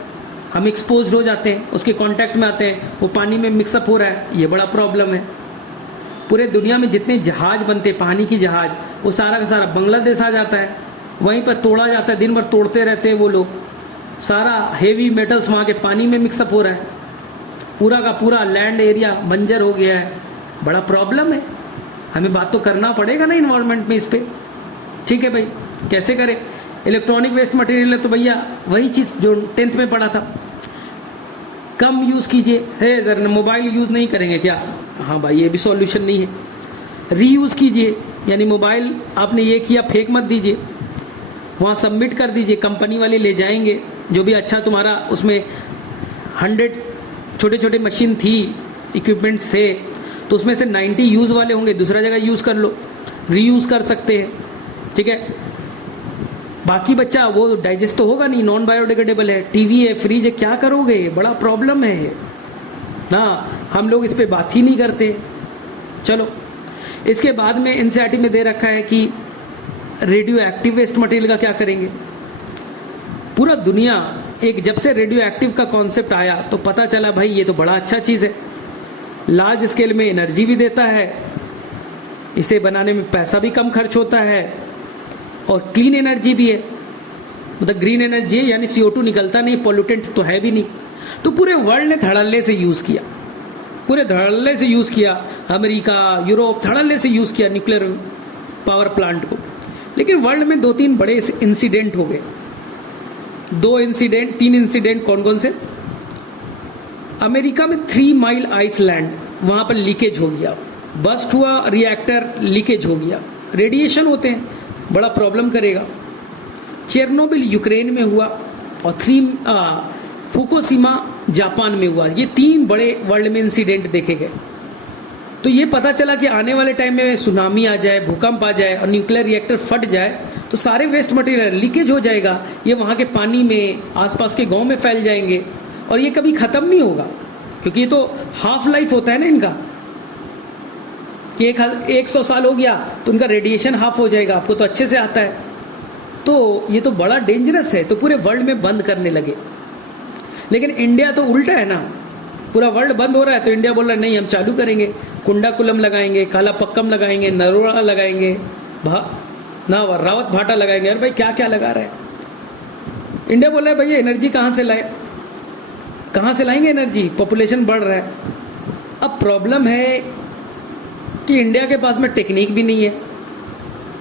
हम एक्सपोज हो जाते हैं, उसके कांटेक्ट में आते हैं, वो पानी में मिक्सअप हो रहा है, ये बड़ा प्रॉब्लम है। पूरे दुनिया में जितने जहाज बनते हैं, पानी की जहाज, वो सारा का सारा बांग्लादेश आ जाता है, वहीं पर तोड़ा जाता है, दिन भर तोड़ते रहते हैं वो लोग, सारा हेवी मेटल्स वहाँ के पानी में मिक्सअप हो रहा है, पूरा का पूरा लैंड एरिया बंजर हो गया है, बड़ा प्रॉब्लम है। हमें बात तो करना पड़ेगा ना इन्वायरमेंट में इस पे। ठीक है भाई, कैसे करें। इलेक्ट्रॉनिक वेस्ट मटेरियल है तो भैया वही चीज़ जो 10th में पढ़ा था, कम यूज़ कीजिए। है जरा मोबाइल यूज़ नहीं करेंगे क्या, हाँ भाई ये भी सॉल्यूशन नहीं है। रीयूज़ कीजिए, यानी मोबाइल आपने ये किया फेंक मत दीजिए, वहाँ सबमिट कर दीजिए, कंपनी वाले ले जाएंगे, जो भी अच्छा तुम्हारा उसमें 100 छोटे छोटे मशीन थी, इक्विपमेंट्स थे, तो उसमें से 90 यूज़ वाले होंगे, दूसरा जगह यूज़ कर लो, रीयूज़ कर सकते हैं। ठीक है, बाकी बच्चा वो डाइजेस्ट तो होगा नहीं, नॉन बायोडिग्रेडेबल है, टीवी है, फ्रिज है, क्या करोगे, बड़ा प्रॉब्लम है ना। हम लोग इस पे बात ही नहीं करते। चलो, इसके बाद में एनसीईआरटी में दे रखा है कि रेडियो एक्टिव वेस्ट मटेरियल का क्या करेंगे। पूरा दुनिया एक जब से रेडियो एक्टिव का कॉन्सेप्ट आया तो पता चला भाई ये तो बड़ा अच्छा चीज़ है, लार्ज स्केल में एनर्जी भी देता है, इसे बनाने में पैसा भी कम खर्च होता है, और क्लीन एनर्जी भी है, मतलब ग्रीन एनर्जी है, यानी CO2 निकलता नहीं, पोल्यूटेंट तो है भी नहीं। तो पूरे वर्ल्ड ने धड़ल्ले से यूज़ किया, पूरे धड़ल्ले से यूज़ किया, अमेरिका, यूरोप धड़ल्ले से यूज़ किया न्यूक्लियर पावर प्लांट को। लेकिन वर्ल्ड में 2-3 बड़े इंसिडेंट हो गए, 3 इंसिडेंट। कौन कौन से। अमेरिका में 3 माइल आइसलैंड, वहाँ पर लीकेज हो गया, बस्ट हुआ, रिएक्टर लीकेज हो गया, रेडिएशन होते हैं, बड़ा प्रॉब्लम करेगा। चेरनोबिल यूक्रेन में हुआ, और फुकुशिमा जापान में हुआ। ये 3 बड़े वर्ल्ड में इंसिडेंट देखे गए। तो ये पता चला कि आने वाले टाइम में सुनामी आ जाए, भूकंप आ जाए और न्यूक्लियर रिएक्टर फट जाए तो सारे वेस्ट मटेरियल लीकेज हो जाएगा, ये वहाँ के पानी में, आसपास के गांव में फैल जाएंगे, और ये कभी ख़त्म नहीं होगा, क्योंकि ये तो हाफ लाइफ होता है ना इनका, कि 100 साल हो गया तो उनका रेडिएशन हाफ हो जाएगा, आपको तो अच्छे से आता है। तो ये तो बड़ा डेंजरस है, तो पूरे वर्ल्ड में बंद करने लगे। लेकिन इंडिया तो उल्टा है ना, पूरा वर्ल्ड बंद हो रहा है तो इंडिया बोल रहा है नहीं हम चालू करेंगे, कुंडाकुलम लगाएंगे, काला पक्कम लगाएंगे, नरोड़ा लगाएंगे, रावत भाटा लगाएंगे। अरे भाई क्या क्या लगा रहे हैं। इंडिया बोल रहा है भैया एनर्जी कहाँ से लाए, कहाँ से लाएंगे एनर्जी, पॉपुलेशन बढ़ रहा है। अब प्रॉब्लम है कि इंडिया के पास में टेक्निक भी नहीं है,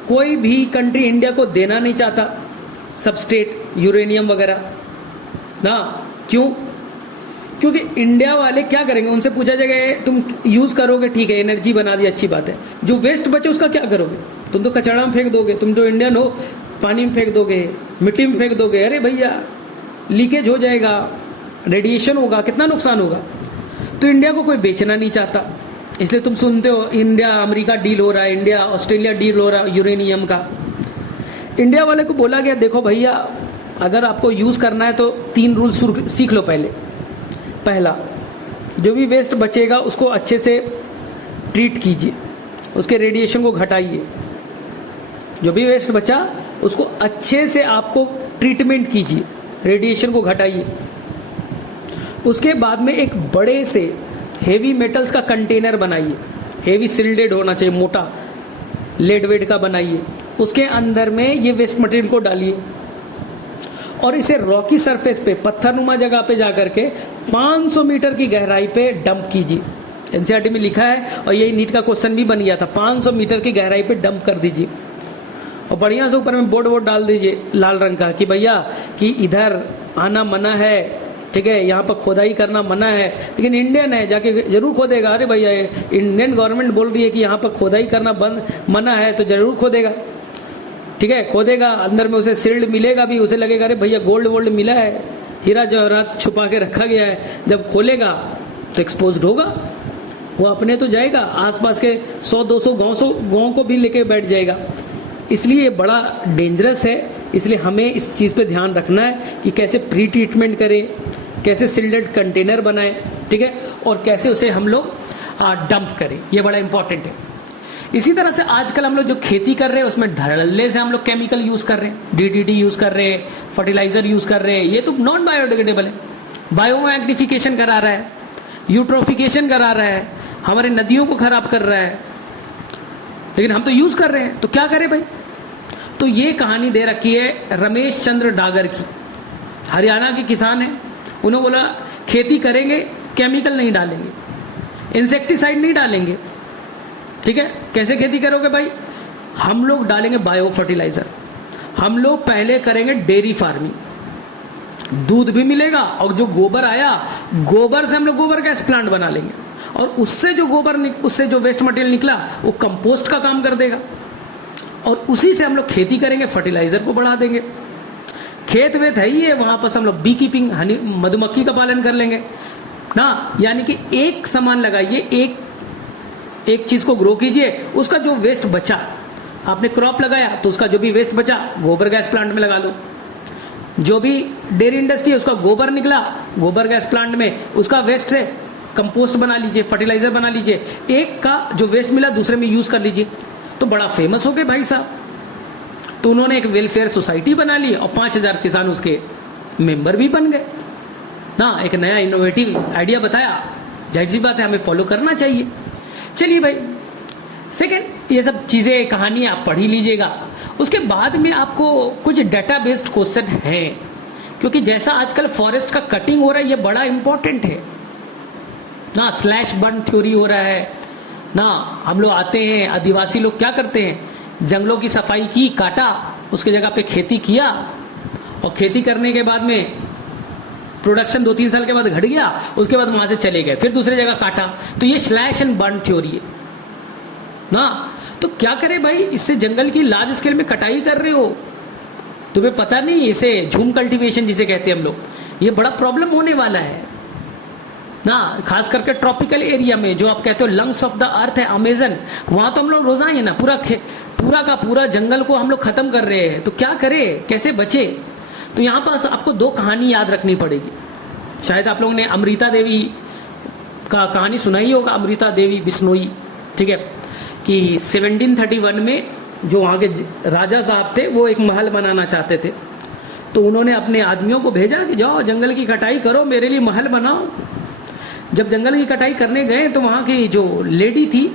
कोई भी कंट्री इंडिया को देना नहीं चाहता सबस्ट्रेट, यूरेनियम वगैरह ना। क्यों, क्योंकि इंडिया वाले क्या करेंगे, उनसे पूछा जाएगा तुम यूज करोगे, ठीक है एनर्जी बना दी, अच्छी बात है, जो वेस्ट बचे उसका क्या करोगे? तुम तो कचड़ा में फेंक दोगे, तुम जो इंडियन हो पानी में फेंक दोगे, मिट्टी में फेंक दोगे, अरे भैया लीकेज हो जाएगा, रेडिएशन होगा, कितना नुकसान होगा। तो इंडिया को कोई बेचना नहीं चाहता, इसलिए तुम सुनते हो इंडिया अमेरिका डील हो रहा है, इंडिया ऑस्ट्रेलिया डील हो रहा है यूरेनियम का। इंडिया वाले को बोला गया देखो भैया अगर आपको यूज करना है तो 3 रूल सीख लो पहले। पहला, जो भी वेस्ट बचेगा उसको अच्छे से ट्रीट कीजिए, उसके रेडिएशन को घटाइए। जो भी वेस्ट बचा उसको अच्छे से आपको ट्रीटमेंट कीजिए, रेडिएशन को घटाइए। उसके बाद में एक बड़े से हेवी मेटल्स का कंटेनर बनाइए, हेवी सिल्डेड होना चाहिए, मोटा लेड वेट का बनाइए। उसके अंदर में ये वेस्ट मटेरियल को डालिए और इसे रॉकी सरफेस पे, पत्थरनुमा जगह पे जाकर के 500 मीटर की गहराई पे डंप कीजिए। एनसीईआरटी में लिखा है और यही नीट का क्वेश्चन भी बन गया था, 500 मीटर की गहराई पे डंप कर दीजिए और बढ़िया से ऊपर में बोर्ड डाल दीजिए लाल रंग का कि भैया कि इधर आना मना है, ठीक है, यहाँ पर खोदाई करना मना है। लेकिन इंडियन है जाके जरूर खोदेगा, अरे भैया इंडियन गवर्नमेंट बोल रही है कि यहाँ पर खोदाई करना मना है तो जरूर खोदेगा, ठीक है, खोदेगा। अंदर में उसे सील्ड मिलेगा भी, उसे लगेगा अरे भैया गोल्ड वोल्ड मिला है, हीरा जवाहरात छुपा के रखा गया है। जब खोलेगा तो एक्सपोज्ड होगा, वो अपने तो जाएगा, आसपास के 100-200 गाँव को भी लेके बैठ जाएगा। इसलिए बड़ा डेंजरस है, इसलिए हमें इस चीज़ पे ध्यान रखना है कि कैसे प्री ट्रीटमेंट करें, कैसे सिल्डेड कंटेनर बनाएं, ठीक है, और कैसे उसे हम लोग डंप करें, ये बड़ा इंपॉर्टेंट है। इसी तरह से आजकल हम लोग जो खेती कर रहे हैं उसमें धड़ल्ले से हम लोग केमिकल यूज कर रहे हैं, डीडीटी यूज कर रहे हैं, फर्टिलाइजर यूज कर रहे हैं, ये तो नॉन बायोडिग्रेडेबल है, बायोमैग्निफिकेशन करा रहा है, यूट्रोफिकेशन करा रहा है, हमारे नदियों को खराब कर रहा है, लेकिन हम तो यूज कर रहे हैं, तो क्या करें भाई। तो ये कहानी दे रखी है रमेश चंद्र डागर की, हरियाणा के किसान हैं, उन्होंने बोला खेती करेंगे केमिकल नहीं डालेंगे, इंसेक्टिसाइड नहीं डालेंगे, ठीक है। कैसे खेती करोगे भाई, हम लोग डालेंगे बायो फर्टिलाइजर, हम लोग पहले करेंगे डेयरी फार्मिंग, दूध भी मिलेगा और जो गोबर आया गोबर से हम लोग गोबर गैस प्लांट बना लेंगे और उससे जो वेस्ट मटेरियल निकला वो कंपोस्ट का काम कर देगा और उसी से हम लोग खेती करेंगे, फर्टिलाइजर को बढ़ा देंगे। खेत वेत है ही है, वहां पर हम लोग बी कीपिंग, मधुमक्खी का पालन कर लेंगे ना, यानी कि एक सामान लगाइए, एक चीज को ग्रो कीजिए, उसका जो वेस्ट बचा, आपने क्रॉप लगाया तो उसका जो भी वेस्ट बचा गोबर गैस प्लांट में लगा लो, जो भी डेयरी इंडस्ट्री है उसका गोबर निकला गोबर गैस प्लांट में, उसका वेस्ट से कंपोस्ट बना लीजिए, फर्टिलाइजर बना लीजिए, एक का जो वेस्ट मिला दूसरे में यूज कर लीजिए, तो बड़ा फेमस हो गए भाई साहब। तो उन्होंने एक वेलफेयर सोसाइटी बना ली और 5000 किसान उसके मेंबर भी बन गए ना। एक नया इनोवेटिव आइडिया बताया, जाहिर सी बात है हमें फॉलो करना चाहिए। चलिए भाई, सेकंड, ये सब चीजें कहानी आप पढ़ ही लीजिएगा। उसके बाद में आपको कुछ डेटा बेस्ड क्वेश्चन है, क्योंकि जैसा आजकल फॉरेस्ट का कटिंग हो रहा है ये बड़ा इंपॉर्टेंट है ना, स्लैश बर्न थ्योरी हो रहा है ना। हम लोग आते हैं, आदिवासी लोग क्या करते हैं, जंगलों की सफाई की, काटा, उसके जगह पे खेती किया और खेती करने के बाद में प्रोडक्शन 2-3 साल के बाद घट गया, उसके बाद वहां से चले गए, फिर दूसरी जगह काटा। तो ये स्लैश एंड बर्न थ्योरी है ना। तो क्या करे भाई, इससे जंगल की लार्ज स्केल में कटाई कर रहे हो, तुम्हें पता नहीं, इसे झूम कल्टीवेशन जिसे कहते हैं हम लोग, ये बड़ा प्रॉब्लम होने वाला है ना। खास करके ट्रॉपिकल एरिया में, जो आप कहते हो लंग्स ऑफ द अर्थ है अमेजन, वहां तो हम लोग रोजाना ना पूरा का पूरा जंगल को हम लोग खत्म कर रहे हैं। तो क्या करे, कैसे बचे। तो यहाँ पर आपको 2 कहानी याद रखनी पड़ेगी। शायद आप लोगों ने अमृता देवी का कहानी सुनाई होगा, अमृता देवी बिश्नोई, ठीक है, कि 1731 में जो वहाँ के राजा साहब थे वो एक महल बनाना चाहते थे, तो उन्होंने अपने आदमियों को भेजा कि जाओ जंगल की कटाई करो, मेरे लिए महल बनाओ। जब जंगल की कटाई करने गए तो वहाँ की जो लेडी थी,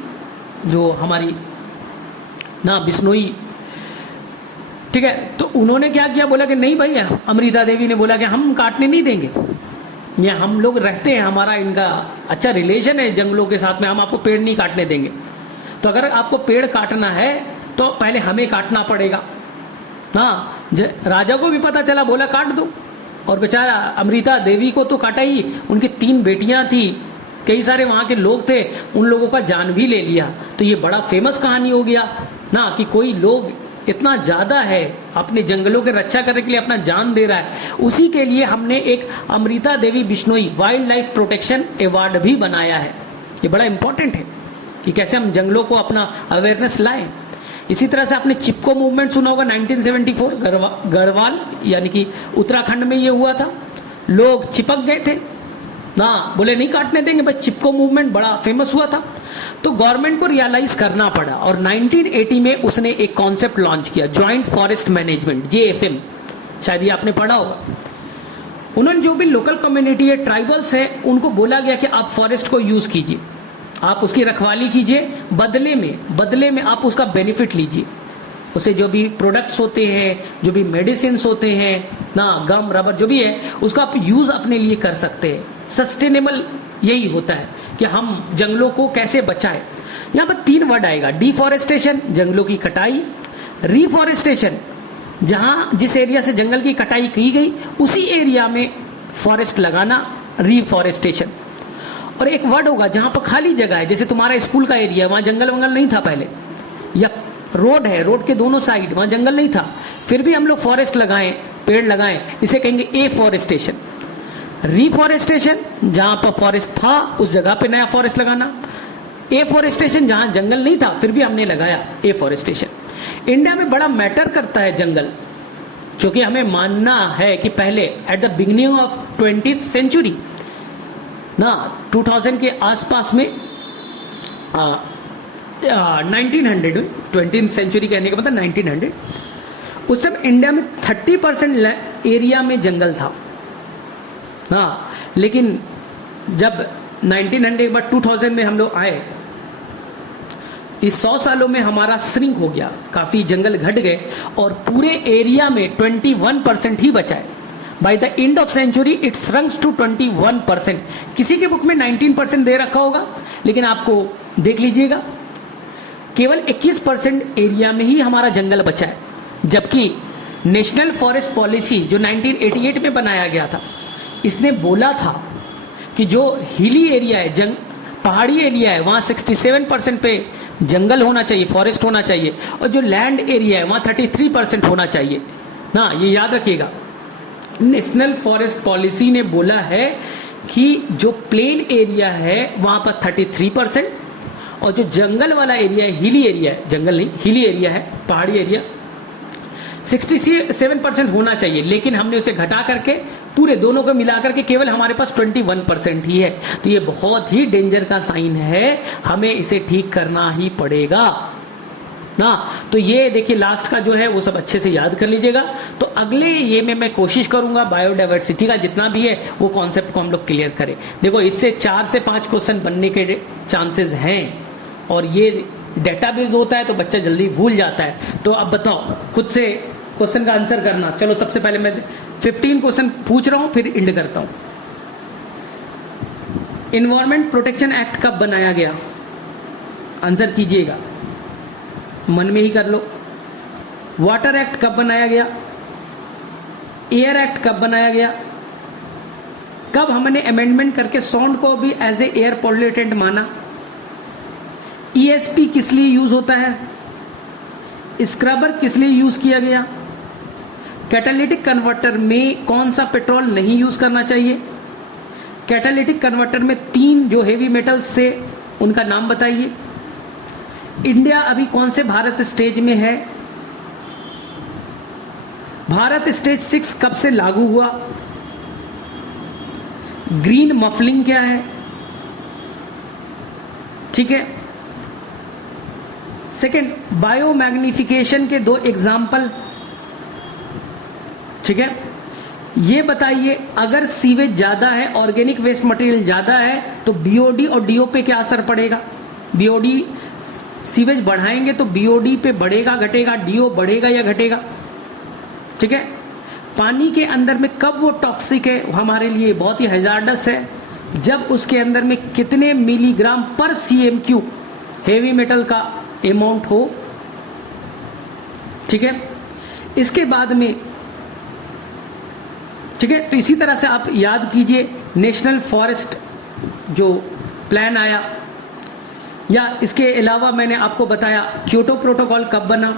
जो हमारी ना बिश्नोई, ठीक है, तो उन्होंने क्या किया, बोला कि नहीं भाई, अमृता देवी ने बोला कि हम काटने नहीं देंगे, ये हम लोग रहते हैं, हमारा इनका अच्छा रिलेशन है जंगलों के साथ में, हम आपको पेड़ नहीं काटने देंगे। तो अगर आपको पेड़ काटना है तो पहले हमें काटना पड़ेगा। हाँ, राजा को भी पता चला, बोला काट दो, और बेचारा अमृता देवी को तो काटा ही, उनकी 3 बेटियां थी, कई सारे वहां के लोग थे, उन लोगों का जान भी ले लिया। तो ये बड़ा फेमस कहानी हो गया ना कि कोई लोग इतना ज्यादा है अपने जंगलों की रक्षा करने के लिए अपना जान दे रहा है। उसी के लिए हमने एक Amrita Devi Bishnoi wildlife protection award भी बनाया है। ये बड़ा इंपॉर्टेंट है कि कैसे हम जंगलों को अपना अवेयरनेस लाएं। इसी तरह से आपने चिपको मूवमेंट सुना होगा 1974 गढ़वाल यानी कि उत्तराखंड में ये हुआ था। लोग चिपक गए थे ना, बोले नहीं काटने देंगे, बस चिपको मूवमेंट बड़ा फेमस हुआ था। तो गवर्नमेंट को रियलाइज करना पड़ा और 1980 में उसने एक कॉन्सेप्ट लॉन्च किया, जॉइंट फॉरेस्ट मैनेजमेंट, JFM, शायद ये आपने पढ़ा होगा। उन्होंने जो भी लोकल कम्युनिटी है, ट्राइबल्स है, उनको बोला गया कि आप फॉरेस्ट को यूज कीजिए, आप उसकी रखवाली कीजिए, बदले में आप उसका बेनिफिट लीजिए। उसे जो भी प्रोडक्ट्स होते हैं, जो भी मेडिसिन होते हैं ना, गम रबर जो भी है, उसका आप यूज अपने लिए कर सकते हैं। सस्टेनेबल यही होता है कि हम जंगलों को कैसे बचाएं। यहाँ पर 3 वर्ड आएगा, डिफॉरेस्टेशन जंगलों की कटाई, रिफॉरेस्टेशन जहां जिस एरिया से जंगल की कटाई की गई उसी एरिया में फॉरेस्ट लगाना, रिफॉरेस्टेशन। और एक वर्ड होगा जहां पर खाली जगह है, जैसे तुम्हारा स्कूल का एरिया है, वहां जंगल वंगल नहीं था पहले, या रोड है, रोड के दोनों साइड वहां जंगल नहीं था, फिर भी हम लोग फॉरेस्ट लगाएं, पेड़ लगाएं, इसे कहेंगे एफॉरेस्टेशन। रिफॉरेस्टेशन जहां पर फॉरेस्ट था उस जगह पे नया फॉरेस्ट लगाना, एफॉरेस्टेशन जहां जंगल नहीं था फिर भी हमने लगाया, एफॉरेस्टेशन। इंडिया में बड़ा मैटर करता है जंगल, क्योंकि हमें मानना है कि पहले at the beginning of 20th century ना, 2000 के आसपास में 1900 20th सेंचुरी कहने का मतलब 1900, उस टाइम इंडिया में 30% एरिया में जंगल था ना। लेकिन जब 1900 के बाद 2000 में हम लोग आए, इस 100 सालों में हमारा श्रिंक हो गया, काफी जंगल घट गए और पूरे एरिया में 21% ही बचा है। By the end of century it shrinks to 21%। किसी के बुक में 19% दे रखा होगा, लेकिन आपको देख लीजिएगा केवल 21% एरिया में ही हमारा जंगल बचा है। जबकि नेशनल फॉरेस्ट पॉलिसी जो 1988 में बनाया गया था, इसने बोला था कि जो हिली एरिया है, पहाड़ी एरिया है, वहां 67% पे जंगल होना चाहिए, फॉरेस्ट होना चाहिए, और जो लैंड एरिया है वहां 33% होना चाहिए ना। ये याद रखिएगा, नेशनल फॉरेस्ट पॉलिसी ने बोला है कि जो प्लेन एरिया है वहां पर 33% और जो जंगल वाला एरिया है, हिली एरिया है, जंगल नहीं हिली एरिया है, पहाड़ी एरिया, 67% होना चाहिए। लेकिन हमने उसे घटा करके पूरे दोनों को मिलाकर के केवल हमारे पास 21% ही है। तो ये बहुत ही डेंजर का साइन है, हमें इसे ठीक करना ही पड़ेगा ना। तो ये देखिए लास्ट का जो है वो सब अच्छे से याद कर लीजिएगा। तो अगले ये में मैं कोशिश करूंगा बायोडाइवर्सिटी का जितना भी है वो कॉन्सेप्ट को हम लोग क्लियर करें। देखो इससे 4 से 5 क्वेश्चन बनने के चांसेस हैं और ये डेटाबेस होता है तो बच्चा जल्दी भूल जाता है। तो अब बताओ, खुद से क्वेश्चन का आंसर करना। चलो सबसे पहले मैं 15 क्वेश्चन पूछ रहा हूं, फिर इंड करता हूं। इन्वायरमेंट प्रोटेक्शन एक्ट कब बनाया गया? आंसर कीजिएगा, मन में ही कर लो। वाटर एक्ट कब बनाया गया? एयर एक्ट कब बनाया गया? कब हमने अमेंडमेंट करके साउंड को भी एज ए एयर पॉल्यूटेंट माना? ईएसपी किस लिए यूज होता है? स्क्रबर किस लिए यूज किया गया? कैटालिटिक कन्वर्टर में कौन सा पेट्रोल नहीं यूज करना चाहिए? कैटालिटिक कन्वर्टर में 3 जो हेवी मेटल्स थे उनका नाम बताइए। इंडिया अभी कौन से भारत स्टेज में है? भारत स्टेज 6 कब से लागू हुआ? ग्रीन मफलिंग क्या है? ठीक है। सेकेंड, बायोमैग्निफिकेशन के 2 एग्जाम्पल। ठीक है, ये बताइए अगर सीवेज ज्यादा है, ऑर्गेनिक वेस्ट मटेरियल ज्यादा है तो बीओडी और डीओ पे क्या असर पड़ेगा? बीओडी, सीवेज बढ़ाएंगे तो बीओडी पे बढ़ेगा घटेगा, डीओ बढ़ेगा या घटेगा? ठीक है। पानी के अंदर में कब वो टॉक्सिक है, हमारे लिए बहुत ही हैजार्डस है, जब उसके अंदर में कितने मिलीग्राम पर CMQ हेवी मेटल का अमाउंट हो। ठीक है। इसके बाद में ठीक है, तो इसी तरह से आप याद कीजिए नेशनल फॉरेस्ट जो प्लान आया, या इसके अलावा मैंने आपको बताया क्योटो प्रोटोकॉल कब बना,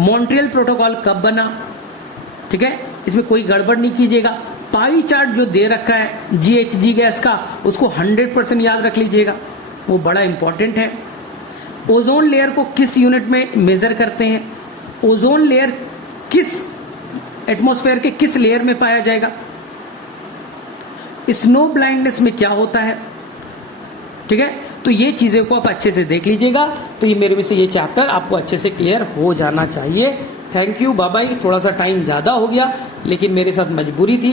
मॉन्ट्रियल प्रोटोकॉल कब बना। ठीक है, इसमें कोई गड़बड़ नहीं कीजिएगा। पाई चार्ट जो दे रखा है जीएचजी गैस का, उसको 100% याद रख लीजिएगा, वो बड़ा इंपॉर्टेंट है। ओजोन लेयर को किस यूनिट में मेजर करते हैं, ओजोन लेयर किस एटमॉस्फेयर के किस लेयर में पाया जाएगा, स्नो ब्लाइंडनेस में क्या होता है। ठीक है, तो ये चीजें को आप अच्छे से देख लीजिएगा। तो ये मेरे में से ये चैप्टर आपको अच्छे से क्लियर हो जाना चाहिए। Thank you, bye bye. थोड़ा सा टाइम ज़्यादा हो गया, लेकिन मेरे साथ मजबूरी थी।